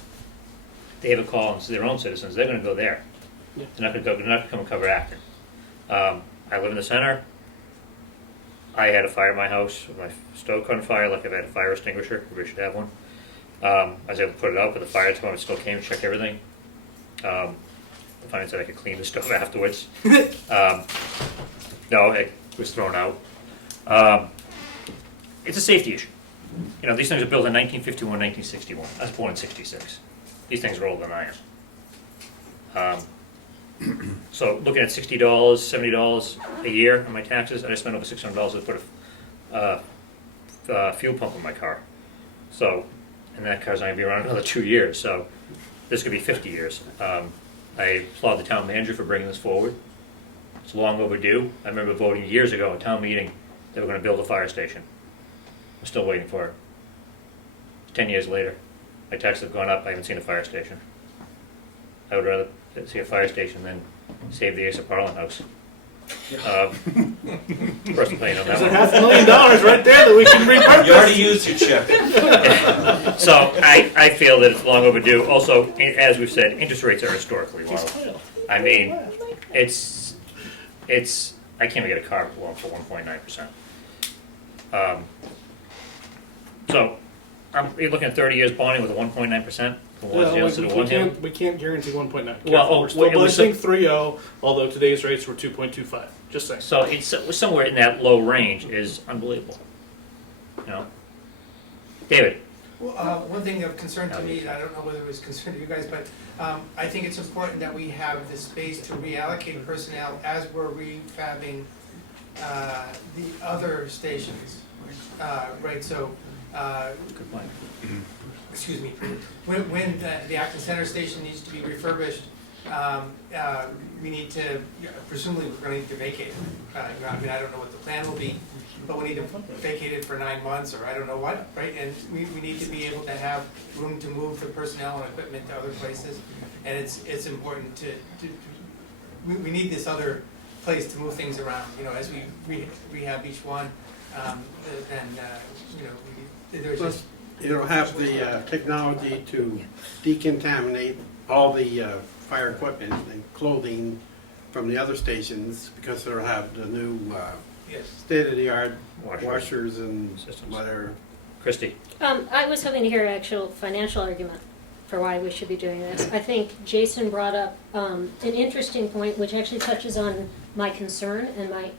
They have a call and their own citizens, they're going to go there. Yeah. They're not going to come and cover Acton. I live in the center. I had a fire in my house. My stove caught on fire, like I've had a fire extinguisher. Everybody should have one. I was able to put it out, but the fire department still came and checked everything. The finance said I could clean the stove afterwards. No, it was thrown out. It's a safety issue. These things are built in 1951, 1961. I was born in 66. These things are older than I am. So looking at $60, $70 a year on my taxes, I just spent over $600 to put a fuel pump in my car. So, and that car's not going to be around another 2 years. So this could be 50 years. I applaud the town manager for bringing this forward. It's long overdue. I remember voting years ago at town meeting they were going to build a fire station. I'm still waiting for it. 10 years later, my taxes have gone up. I haven't seen a fire station. I would rather see a fire station than save the Ace of Parliament house. Personal opinion on that There's one. $500,000 right there that we can repurpose. You already used your check. So I feel that it's long overdue. Also, as we've said, interest rates are historically low. I mean, it's I can't even get a car loan for 1.9%. So you're looking at 30 years bonding with a 1.9%. We can't guarantee 1.9. Well, we're still budgeting 3.0, although today's rates were 2.25. Just saying. So it's somewhere in that low range is unbelievable. David. Well, one thing of concern to me, I don't know whether it was concern to you guys, but I think it's important that we have the space to reallocate personnel as we're refabbing the other stations, right? So, good point. Excuse me. When the Acton Center station needs to be refurbished, we need to, presumably we're going to need to vacate it. I mean, I don't know what the plan will be, but we need to vacate it for 9 months or I don't know what, right? And we need to be able to have room to move the personnel and equipment to other places. And it's important we need this other place to move things around, as we rehab each one. There's just... have the technology to decontaminate all the fire equipment and clothing from the other stations because they'll have the new state-of-the-art washers and systems. Whatever. Christy. I was hoping to hear an actual financial argument for why we should be doing this. I think Jason brought up an interesting point, which actually touches on my concern and my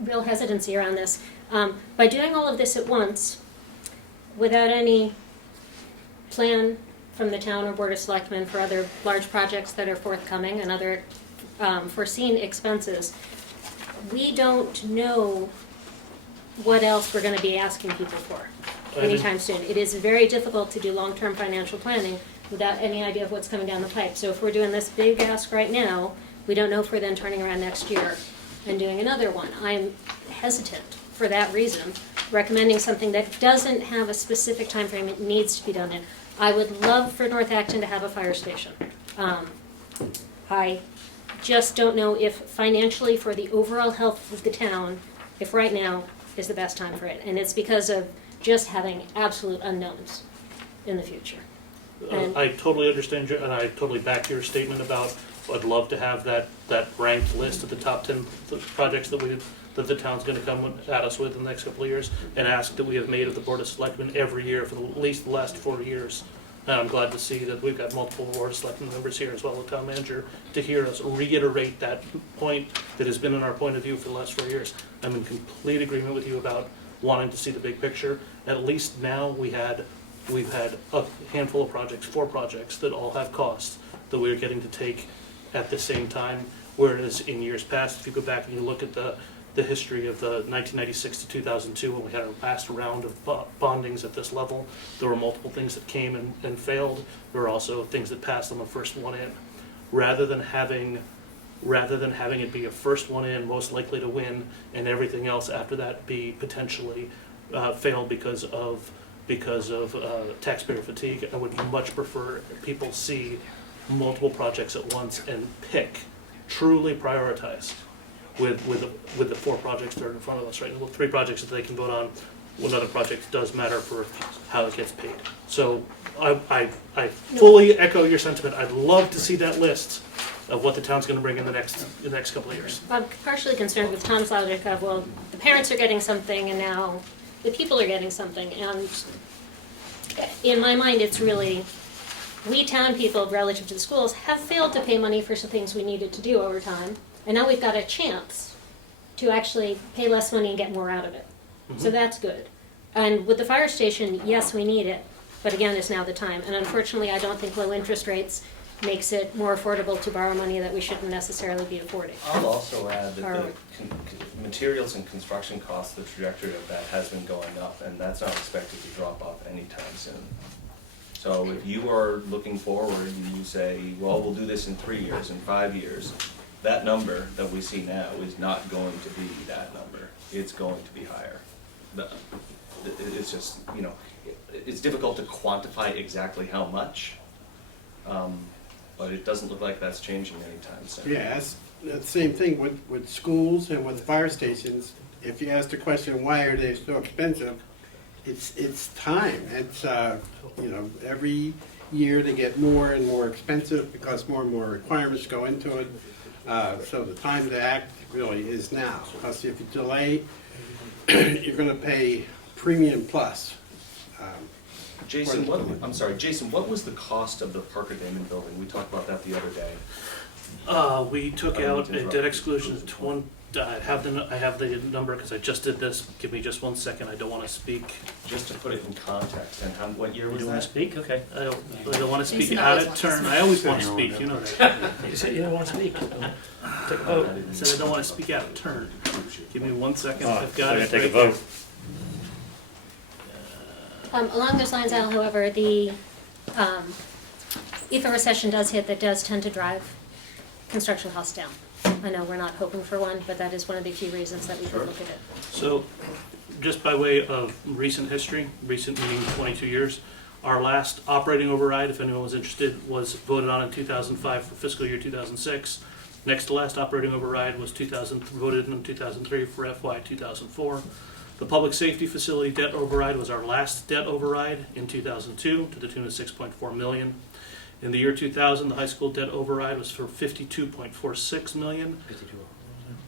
real hesitancy around this. By doing all of this at once, without any plan from the town or board of selectmen for other large projects that are forthcoming and other foreseen expenses, we don't know what else we're going to be asking people for anytime soon. It is very difficult to do long-term financial planning without any idea of what's coming down the pipe. So if we're doing this big ask right now, we don't know if we're then turning around next year and doing another one. I'm hesitant for that reason. recommending something that doesn't have a specific time frame it needs to be done in. I would love for North Acton to have a fire station. I just don't know if financially for the overall health of the town, if right now is the best time for it. And it's because of just having absolute unknowns in the future. And I totally understand you, and I totally back your statement about, I'd love to have that ranked list of the top 10 projects that the town's gonna come at us with in the next couple of years, and ask that we have made of the Board of Selectmen every year for at least the last 4 years. And I'm glad to see that we've got multiple Board of Selectmen members here, as well as the town manager, to hear us reiterate that point that has been in our point of view for the last 4 years. I'm in complete agreement with you about wanting to see the big picture. At least now we've had a handful of projects, 4 projects, that all have costs that we're getting to take at the same time. Whereas in years past, if you go back and you look at the history of the 1996 to 2002, when we had our last round of bondings at this level, there were multiple things that came and failed. There were also things that passed on the first one in. Rather than having it be a first one in, most likely to win, and everything else after that be potentially fail because of taxpayer fatigue, I would much prefer people see multiple projects at once and truly prioritize with the 4 projects that are in front of us right now. 3 projects that they can vote on. One other project does matter for how it gets paid. So I fully echo your sentiment. I'd love to see that list of what the town's going to bring in the next couple of years. I'm partially concerned with Tom's logic of, well, the parents are getting something and now the people are getting something. And in my mind, it's really, we town people relative to the schools have failed to pay money for some things we needed to do over time. And now we've got a chance to actually pay less money and get more out of it. So that's good. And with the fire station, yes, we need it, but again, it's now the time. And unfortunately, I don't think low interest rates makes it more affordable to borrow money that we shouldn't necessarily be affording. I'll also add that Or- the materials and construction costs, the trajectory of that has been going up, and that's not expected to drop off anytime soon. So if you are looking forward and you say, well, we'll do this in 3 years, in 5 years, that number that we see now is not going to be that number. It's going to be higher. It's just, it's difficult to quantify exactly how much, but it doesn't look like that's changing anytime soon. Yeah, that's the same thing with schools and with fire stations. If you ask the question, why are they so expensive, it's time. It's, every year they get more and more expensive because more and more requirements go into it. So the time to act really is now, because if you delay, you're going to pay premium plus. Jason, what was the cost of the Parker Damon building? We talked about that the other day. We took out a debt exclusion of I have the number because I just did this. Give me just 1 second. I don't want to speak. Just to put it in context, and what year You was don't want that? to speak? Okay. I don't want to speak Jason out always of wants to turn. speak. I always want to speak. You know that. You said you don't want to speak. Take a vote. I said I don't want to speak out of turn. Give me 1 second. Oh, I've got we're it. gonna take a right vote. Along those lines, Al, however, if a recession does hit, that does tend to drive construction costs down. I know we're not hoping for one, but that is one of the key reasons that we could look at it. So, just by way of recent history, recent meaning 22 years, our last operating override, if anyone was interested, was voted on in 2005 for fiscal year 2006. Next to last operating override was voted in 2003 for FY 2004. The public safety facility debt override was our last debt override in 2002 to the tune of $6.4 million. In the year 2000, the high school debt override was for $52.46 million.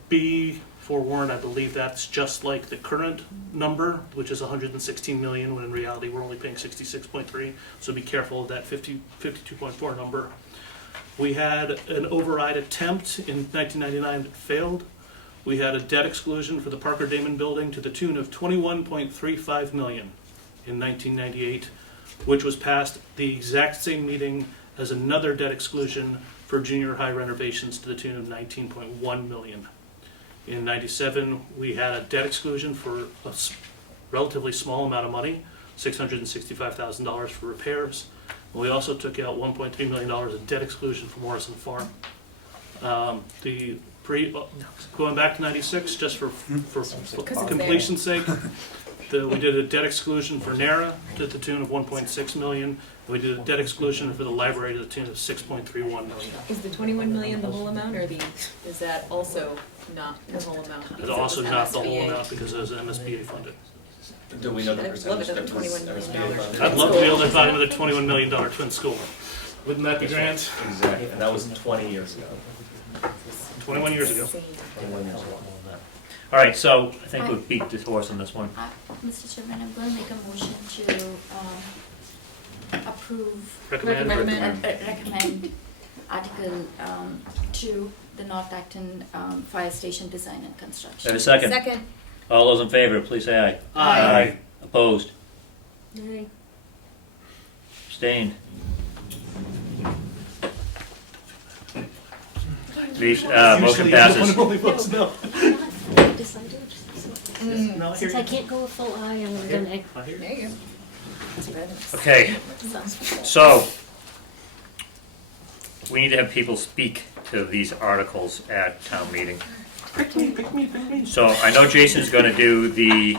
Be forewarned, I believe that's just like the current number, which is $116 million, when in reality we're only paying $66.3. So be careful of that 52.4 number. We had an override attempt in 1999 that failed. We had a debt exclusion for the Parker Damon building to the tune of $21.35 million in 1998, which was passed the exact same meeting as another debt exclusion for junior high renovations to the tune of $19.1 million. In 97, we had a debt exclusion for a relatively small amount of money, $665,000 for repairs. We also took out $1.3 million in debt exclusion for Morrison Farm. Going back to 96, just for completion's sake, We did a debt exclusion for NARA to the tune of 1.6 million. We did a debt exclusion for the library to the tune of 6.31 million. Is the 21 million the whole amount, or is that also not the whole amount? It's because also it was not the whole MSBA? amount because it was MSBA funded. Do we know the I'd love percentage another that was $21 million. MSBA? I'd love to be able to find another $21 million twin school. Wouldn't that be grand? Exactly, and that was 20 years ago. 21 years ago. 21 years ago. All right, so I think we've beat the horse on this one. Mr. Chairman, I'm going to make a motion to approve. Recommend Article 2, the North Acton Fire Station Design and Construction. Have a second? Second. All those in favor, please say aye. Aye. Opposed? Aye. Abstained? The motion passes. I decided, No, since I can't go a full eye, I'm gonna go nay. I hear you. There you go. That's better. Okay, so we need to have people speak to these articles at town meeting. So I know Jason's gonna do the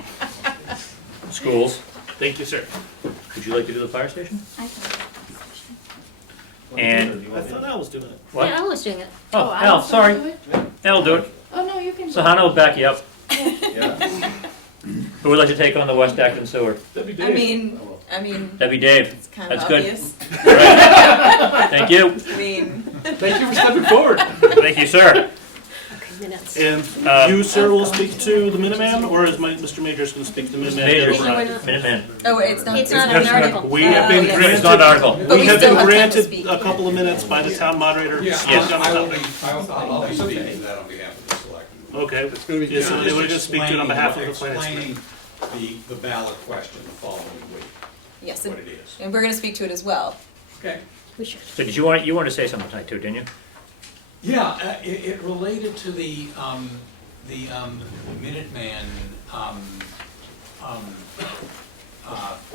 schools. Thank you, sir. Would you like to do the fire station? I thought. And, I thought I was doing it. what? Yeah, I was doing it. Oh, I Al, was sorry. gonna do it? Al will do it. Oh, no, you can. So Hannah will back you up. Yeah? Who would like to take on the West Acton Sewer? That'd be I Dave. mean, That'd be Dave. it's kind of That's good. obvious. Right. Thank you. I mean, Thank you for stepping forward. Thank you, sir. Okay, minutes. And you, sir, will speak to the Minuteman, or is Mr. Majors going to speak to the Minuteman? Major, Maybe we're not- Minuteman. oh, wait, it's not. It's not an article. We have been yes. granted. It's not an article. But We we have still been have time to granted speak. a couple of minutes by the town moderator. Yeah, to speak on the I will topic. I'll be speaking to that on behalf of the selectmen. Okay. It's gonna be Yes, John. we're going to speak to it on behalf of the finance. Explaining the ballot question the following week, Yes, what it is. and we're going to speak to it as well. Okay. We should. So did you want to say something tonight too, didn't you? Yeah, it related to the Minuteman,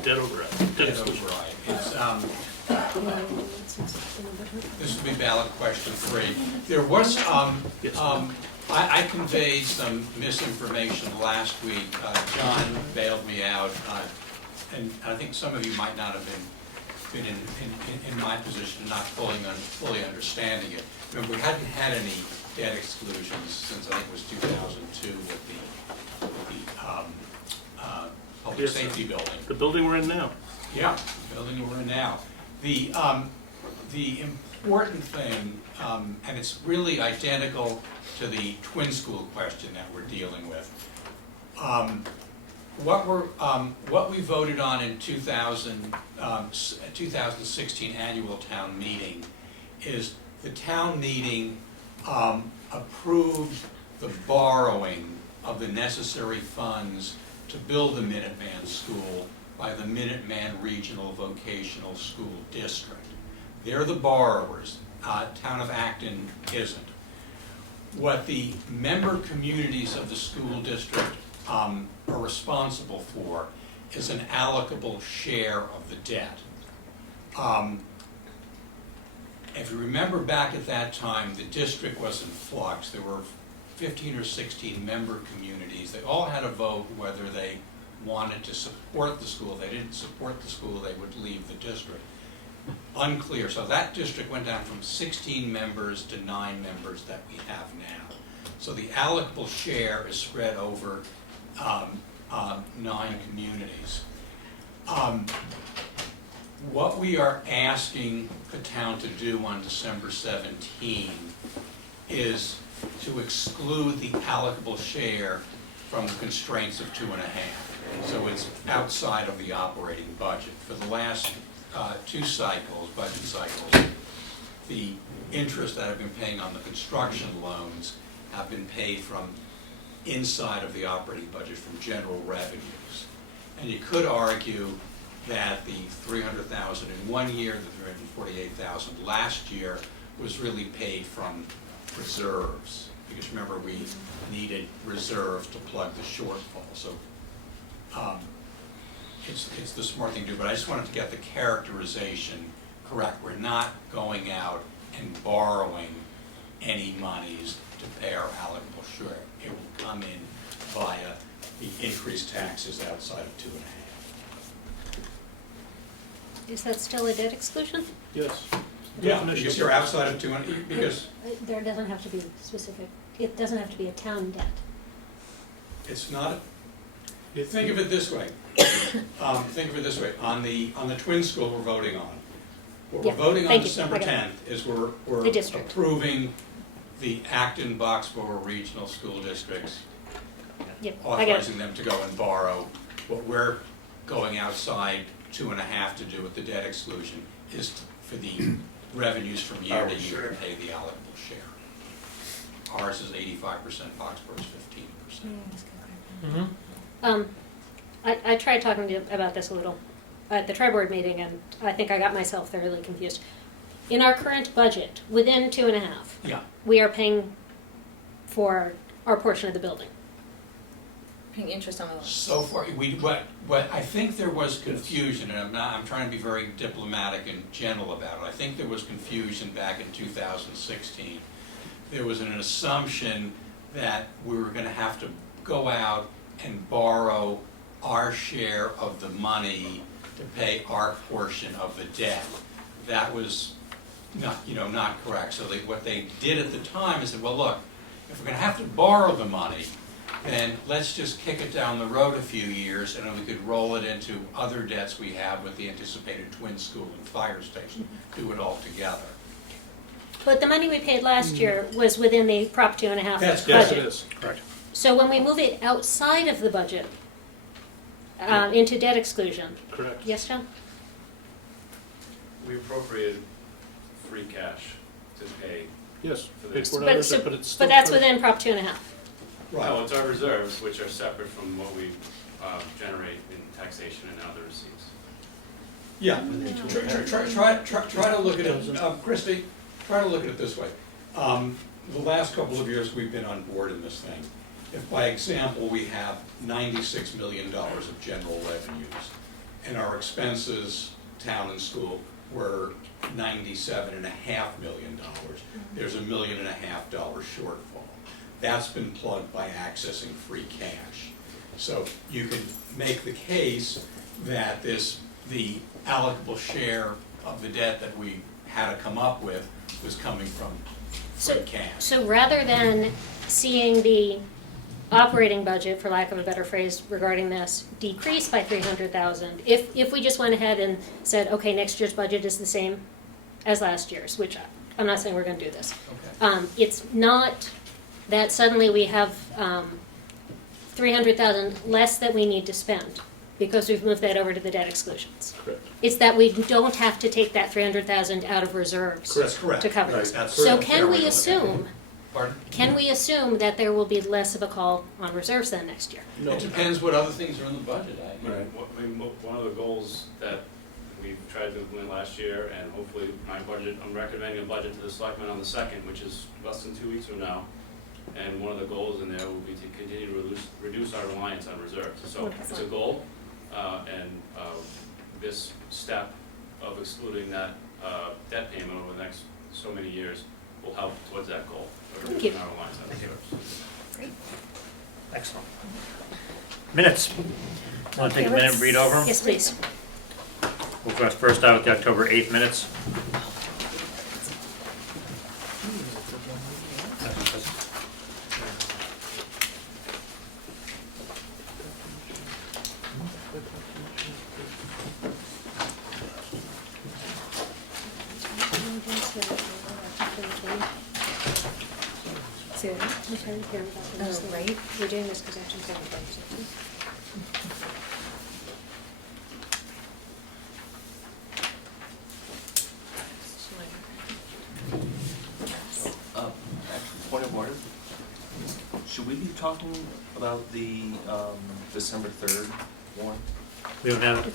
Dead override. Dead debt exclusion. override. It's, this would be ballot question 3. There was, Yes. I conveyed some misinformation last week. John bailed me out, and I think some of you might not have been in my position, not fully understanding it. Remember, we hadn't had any debt exclusions since I think it was 2002 with the public Yes, sir. safety building. The building we're in now. Yeah, the building we're in now. The important thing, and it's really identical to the twin school question that we're dealing with. What we voted on in 2016 annual town meeting is the town meeting approved the borrowing of the necessary funds to build the Minuteman School by the Minuteman Regional Vocational School District. They're the borrowers. Town of Acton isn't. What the member communities of the school district are responsible for is an allocable share of the debt. If you remember back at that time, the district was in flux. There were 15 or 16 member communities. They all had a vote whether they wanted to support the school. If they didn't support the school, they would leave the district. Unclear. So that district went down from 16 members to 9 members that we have now. So the allocable share is spread over 9 communities. What we are asking the town to do on December 17 is to exclude the allocable share from the constraints of 2.5. So it's outside of the operating budget. For the last 2 cycles, budget cycles, the interest that I've been paying on the construction loans have been paid from inside of the operating budget from general revenues. And you could argue that the $300,000 in one year, the $348,000 last year was really paid from reserves. Because remember, we needed reserves to plug the shortfall. So it's the smart thing to do, but I just wanted to get the characterization correct. We're not going out and borrowing any monies to pay our allocable share. It will come in via the increased taxes outside of 2.5. Is that still a debt exclusion? Yes. Yeah, because you're outside of 2.5, because There doesn't have to be specific, it doesn't have to be a town debt. it's not, think of it this way. Think of it this way, on the twin school we're voting on. What we're Yeah, voting on thank you. December I got it. 10th is we're The district. approving the Acton, Boxborough regional school districts, Yep, I got it. authorizing them to go and borrow. What we're going outside 2.5 to do with the debt exclusion is for the revenues from year to year to pay the allocable share. Ours is 85%, Boxborough's 15%. I tried talking to you about this a little at the tri-board meeting, and I think I got myself thoroughly confused. In our current budget, within 2.5, Yeah. we are paying for our portion of the building. Paying interest on the loan. So far, what I think there was confusion, and I'm trying to be very diplomatic and gentle about it. I think there was confusion back in 2016. There was an assumption that we were gonna have to go out and borrow our share of the money to pay our portion of the debt. That was not correct. So what they did at the time is said, well, look, if we're gonna have to borrow the money, then let's just kick it down the road a few years, and then we could roll it into other debts we have with the anticipated twin school and fire station, do it all together. But the money we paid last year was within the Prop 2.5 That's budget. Yes, it is. Correct. So when we move it outside of the budget, into debt exclusion. Correct. Yes, John? We appropriated free cash to pay Yes. for Paid this. for it But, out of so, it, but it's still. but that's part of- within Prop 2.5. No, it's our reserves, which are separate from what we generate in taxation and other receipts. Yeah, try to look at it, Christie, try to look at it this way. The last couple of years we've been on board in this thing. If by example, we have $96 million of general revenues, and our expenses, town and school, were $97.5 million, there's $1.5 million shortfall. That's been plugged by accessing free cash. So you can make the case that the allocable share of the debt that we had to come up with was coming from free cash. So rather than seeing the operating budget, for lack of a better phrase regarding this, decrease by 300,000, if we just went ahead and said, okay, next year's budget is the same as last year's, which I'm not saying we're gonna do this. Okay. It's not that suddenly we have 300,000 less that we need to spend because we've moved that over to the debt exclusions. Correct. It's that we don't have to take that 300,000 out of reserves That's correct. to cover Right, this. that's So correct. can Fair we way to look at it. assume, Pardon? can we assume that there will be less of a call on reserves then next year? No. It depends what other things are in the budget. One of the goals that we've tried to implement last year, and hopefully my budget, I'm recommending a budget to the selectmen on the 2nd, which is less than 2 weeks from now. And one of the goals in there will be to continue to reduce our reliance on reserves. So it's a goal, and this step of excluding that debt payment over the next so many years will help towards that goal, of Thank reducing you. our reliance on reserves. Great. Excellent. Minutes. Want to take a minute and read over them? Yes, please. We'll go first out with the October 8th minutes. Sarah, I'm sorry to hear about this. Oh, right. We're doing this because ActonTV. Point of order. Should we be talking about the December 3rd warrant? We don't have it?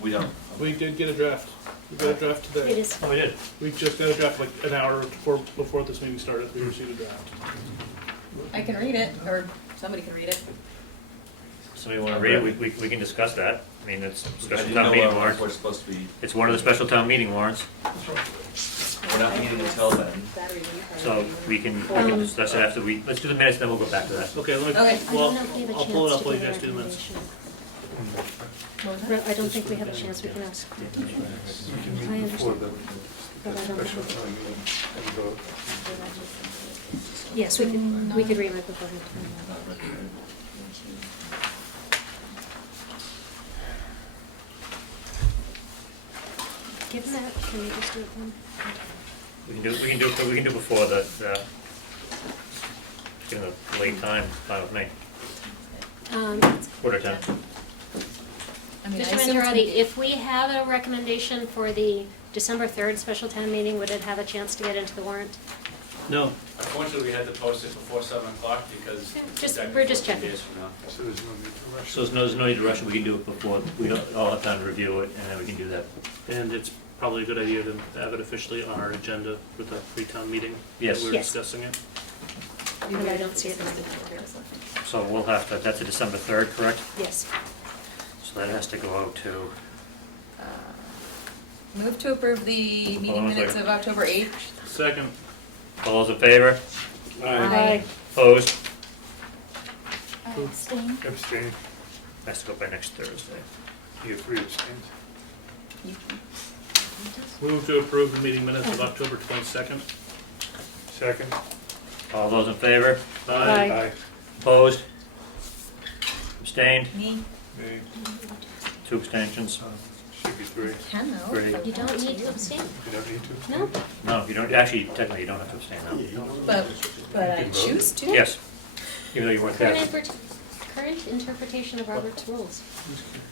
We don't. We did get a draft. We got a draft today. It is. Oh, we did. We just got a draft like an hour before this meeting started. We received a draft. I can read it, or somebody can read it. Somebody want to read it? We can discuss that. I mean, it's I special didn't town know meeting what warrants. we're supposed to be. It's one of the special town meeting warrants. we're not meeting until then. So we can discuss it after let's do the minutes, then we'll go back to that. Okay, let me, Okay. well, I don't know if we have a I'll pull it chance up to while you give guys do the minutes. I don't think we have a chance, we can ask. We can I meet before understand. the But I don't special know. town meeting and vote. Yes, we could read it before. Given that, can we just do it then? We can do before given the late time, fine with me. Quarter 10. I mean, I Mr. assume it's Mangiarotti, if we have a recommendation for the December 3rd special town meeting, would it have a chance to get into the warrant? No. Unfortunately, we had to post it before 7 o'clock because. We're just exactly 14 checking. days from now. So there's no need to rush. So there's no need to rush it, we can do it before, we all have time to review it, and then we can do that. And it's probably a good idea to have it officially on our agenda with the pre-town meeting. Yes. We're Yes. discussing it. And I don't see it. So we'll have to, that's a December 3rd, correct? Yes. So that has to go out to, Move to approve the Hold on meeting a minutes second. of October 8th. Second. all those in favor? Aye. Opposed? I abstain. Abstain. Has to go by next Thursday. You have 3 abstains. Move to approve the meeting minutes of October 22nd. Second. All those in favor? Aye. Opposed? Abstained? Me? Nay. 2 abstentions? Should be 3. Can though. Great. if You don't want need to abstain. You don't need to? No. No, you don't, actually, technically, you don't have to abstain now. But I choose to. Yes, even though you weren't there. Current interpretation of Robert's rules.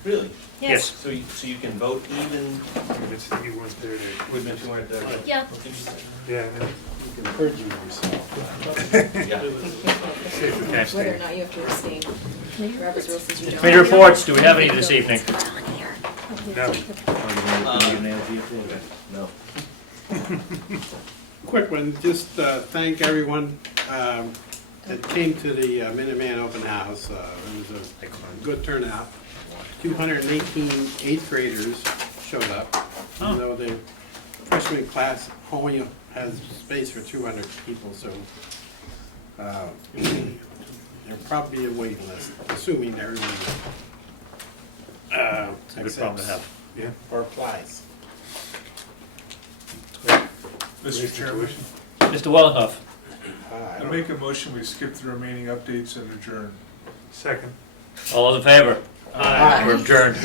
Really? Yes. So you can vote even If it's that you weren't there to. with if you weren't there? Yeah. Yeah, no. You can perjure yourself. Yeah. Okay. Whether or not you have to abstain. Robert's rules says you don't. Committee reports, do we have any this evening? No. No. Quick one, just thank everyone that came to the Minuteman Open House. It was a good turnout. 218 8th graders showed up, even though the freshman class only has space for 200 people, so there'll probably be a waiting list, assuming everyone It's a good problem to have. Yeah, or applies. Mr. Chairman, Mr. Wellenhoff, I make a motion, we skip the remaining updates and adjourn. Second. all those in favor? Aye. We're adjourned.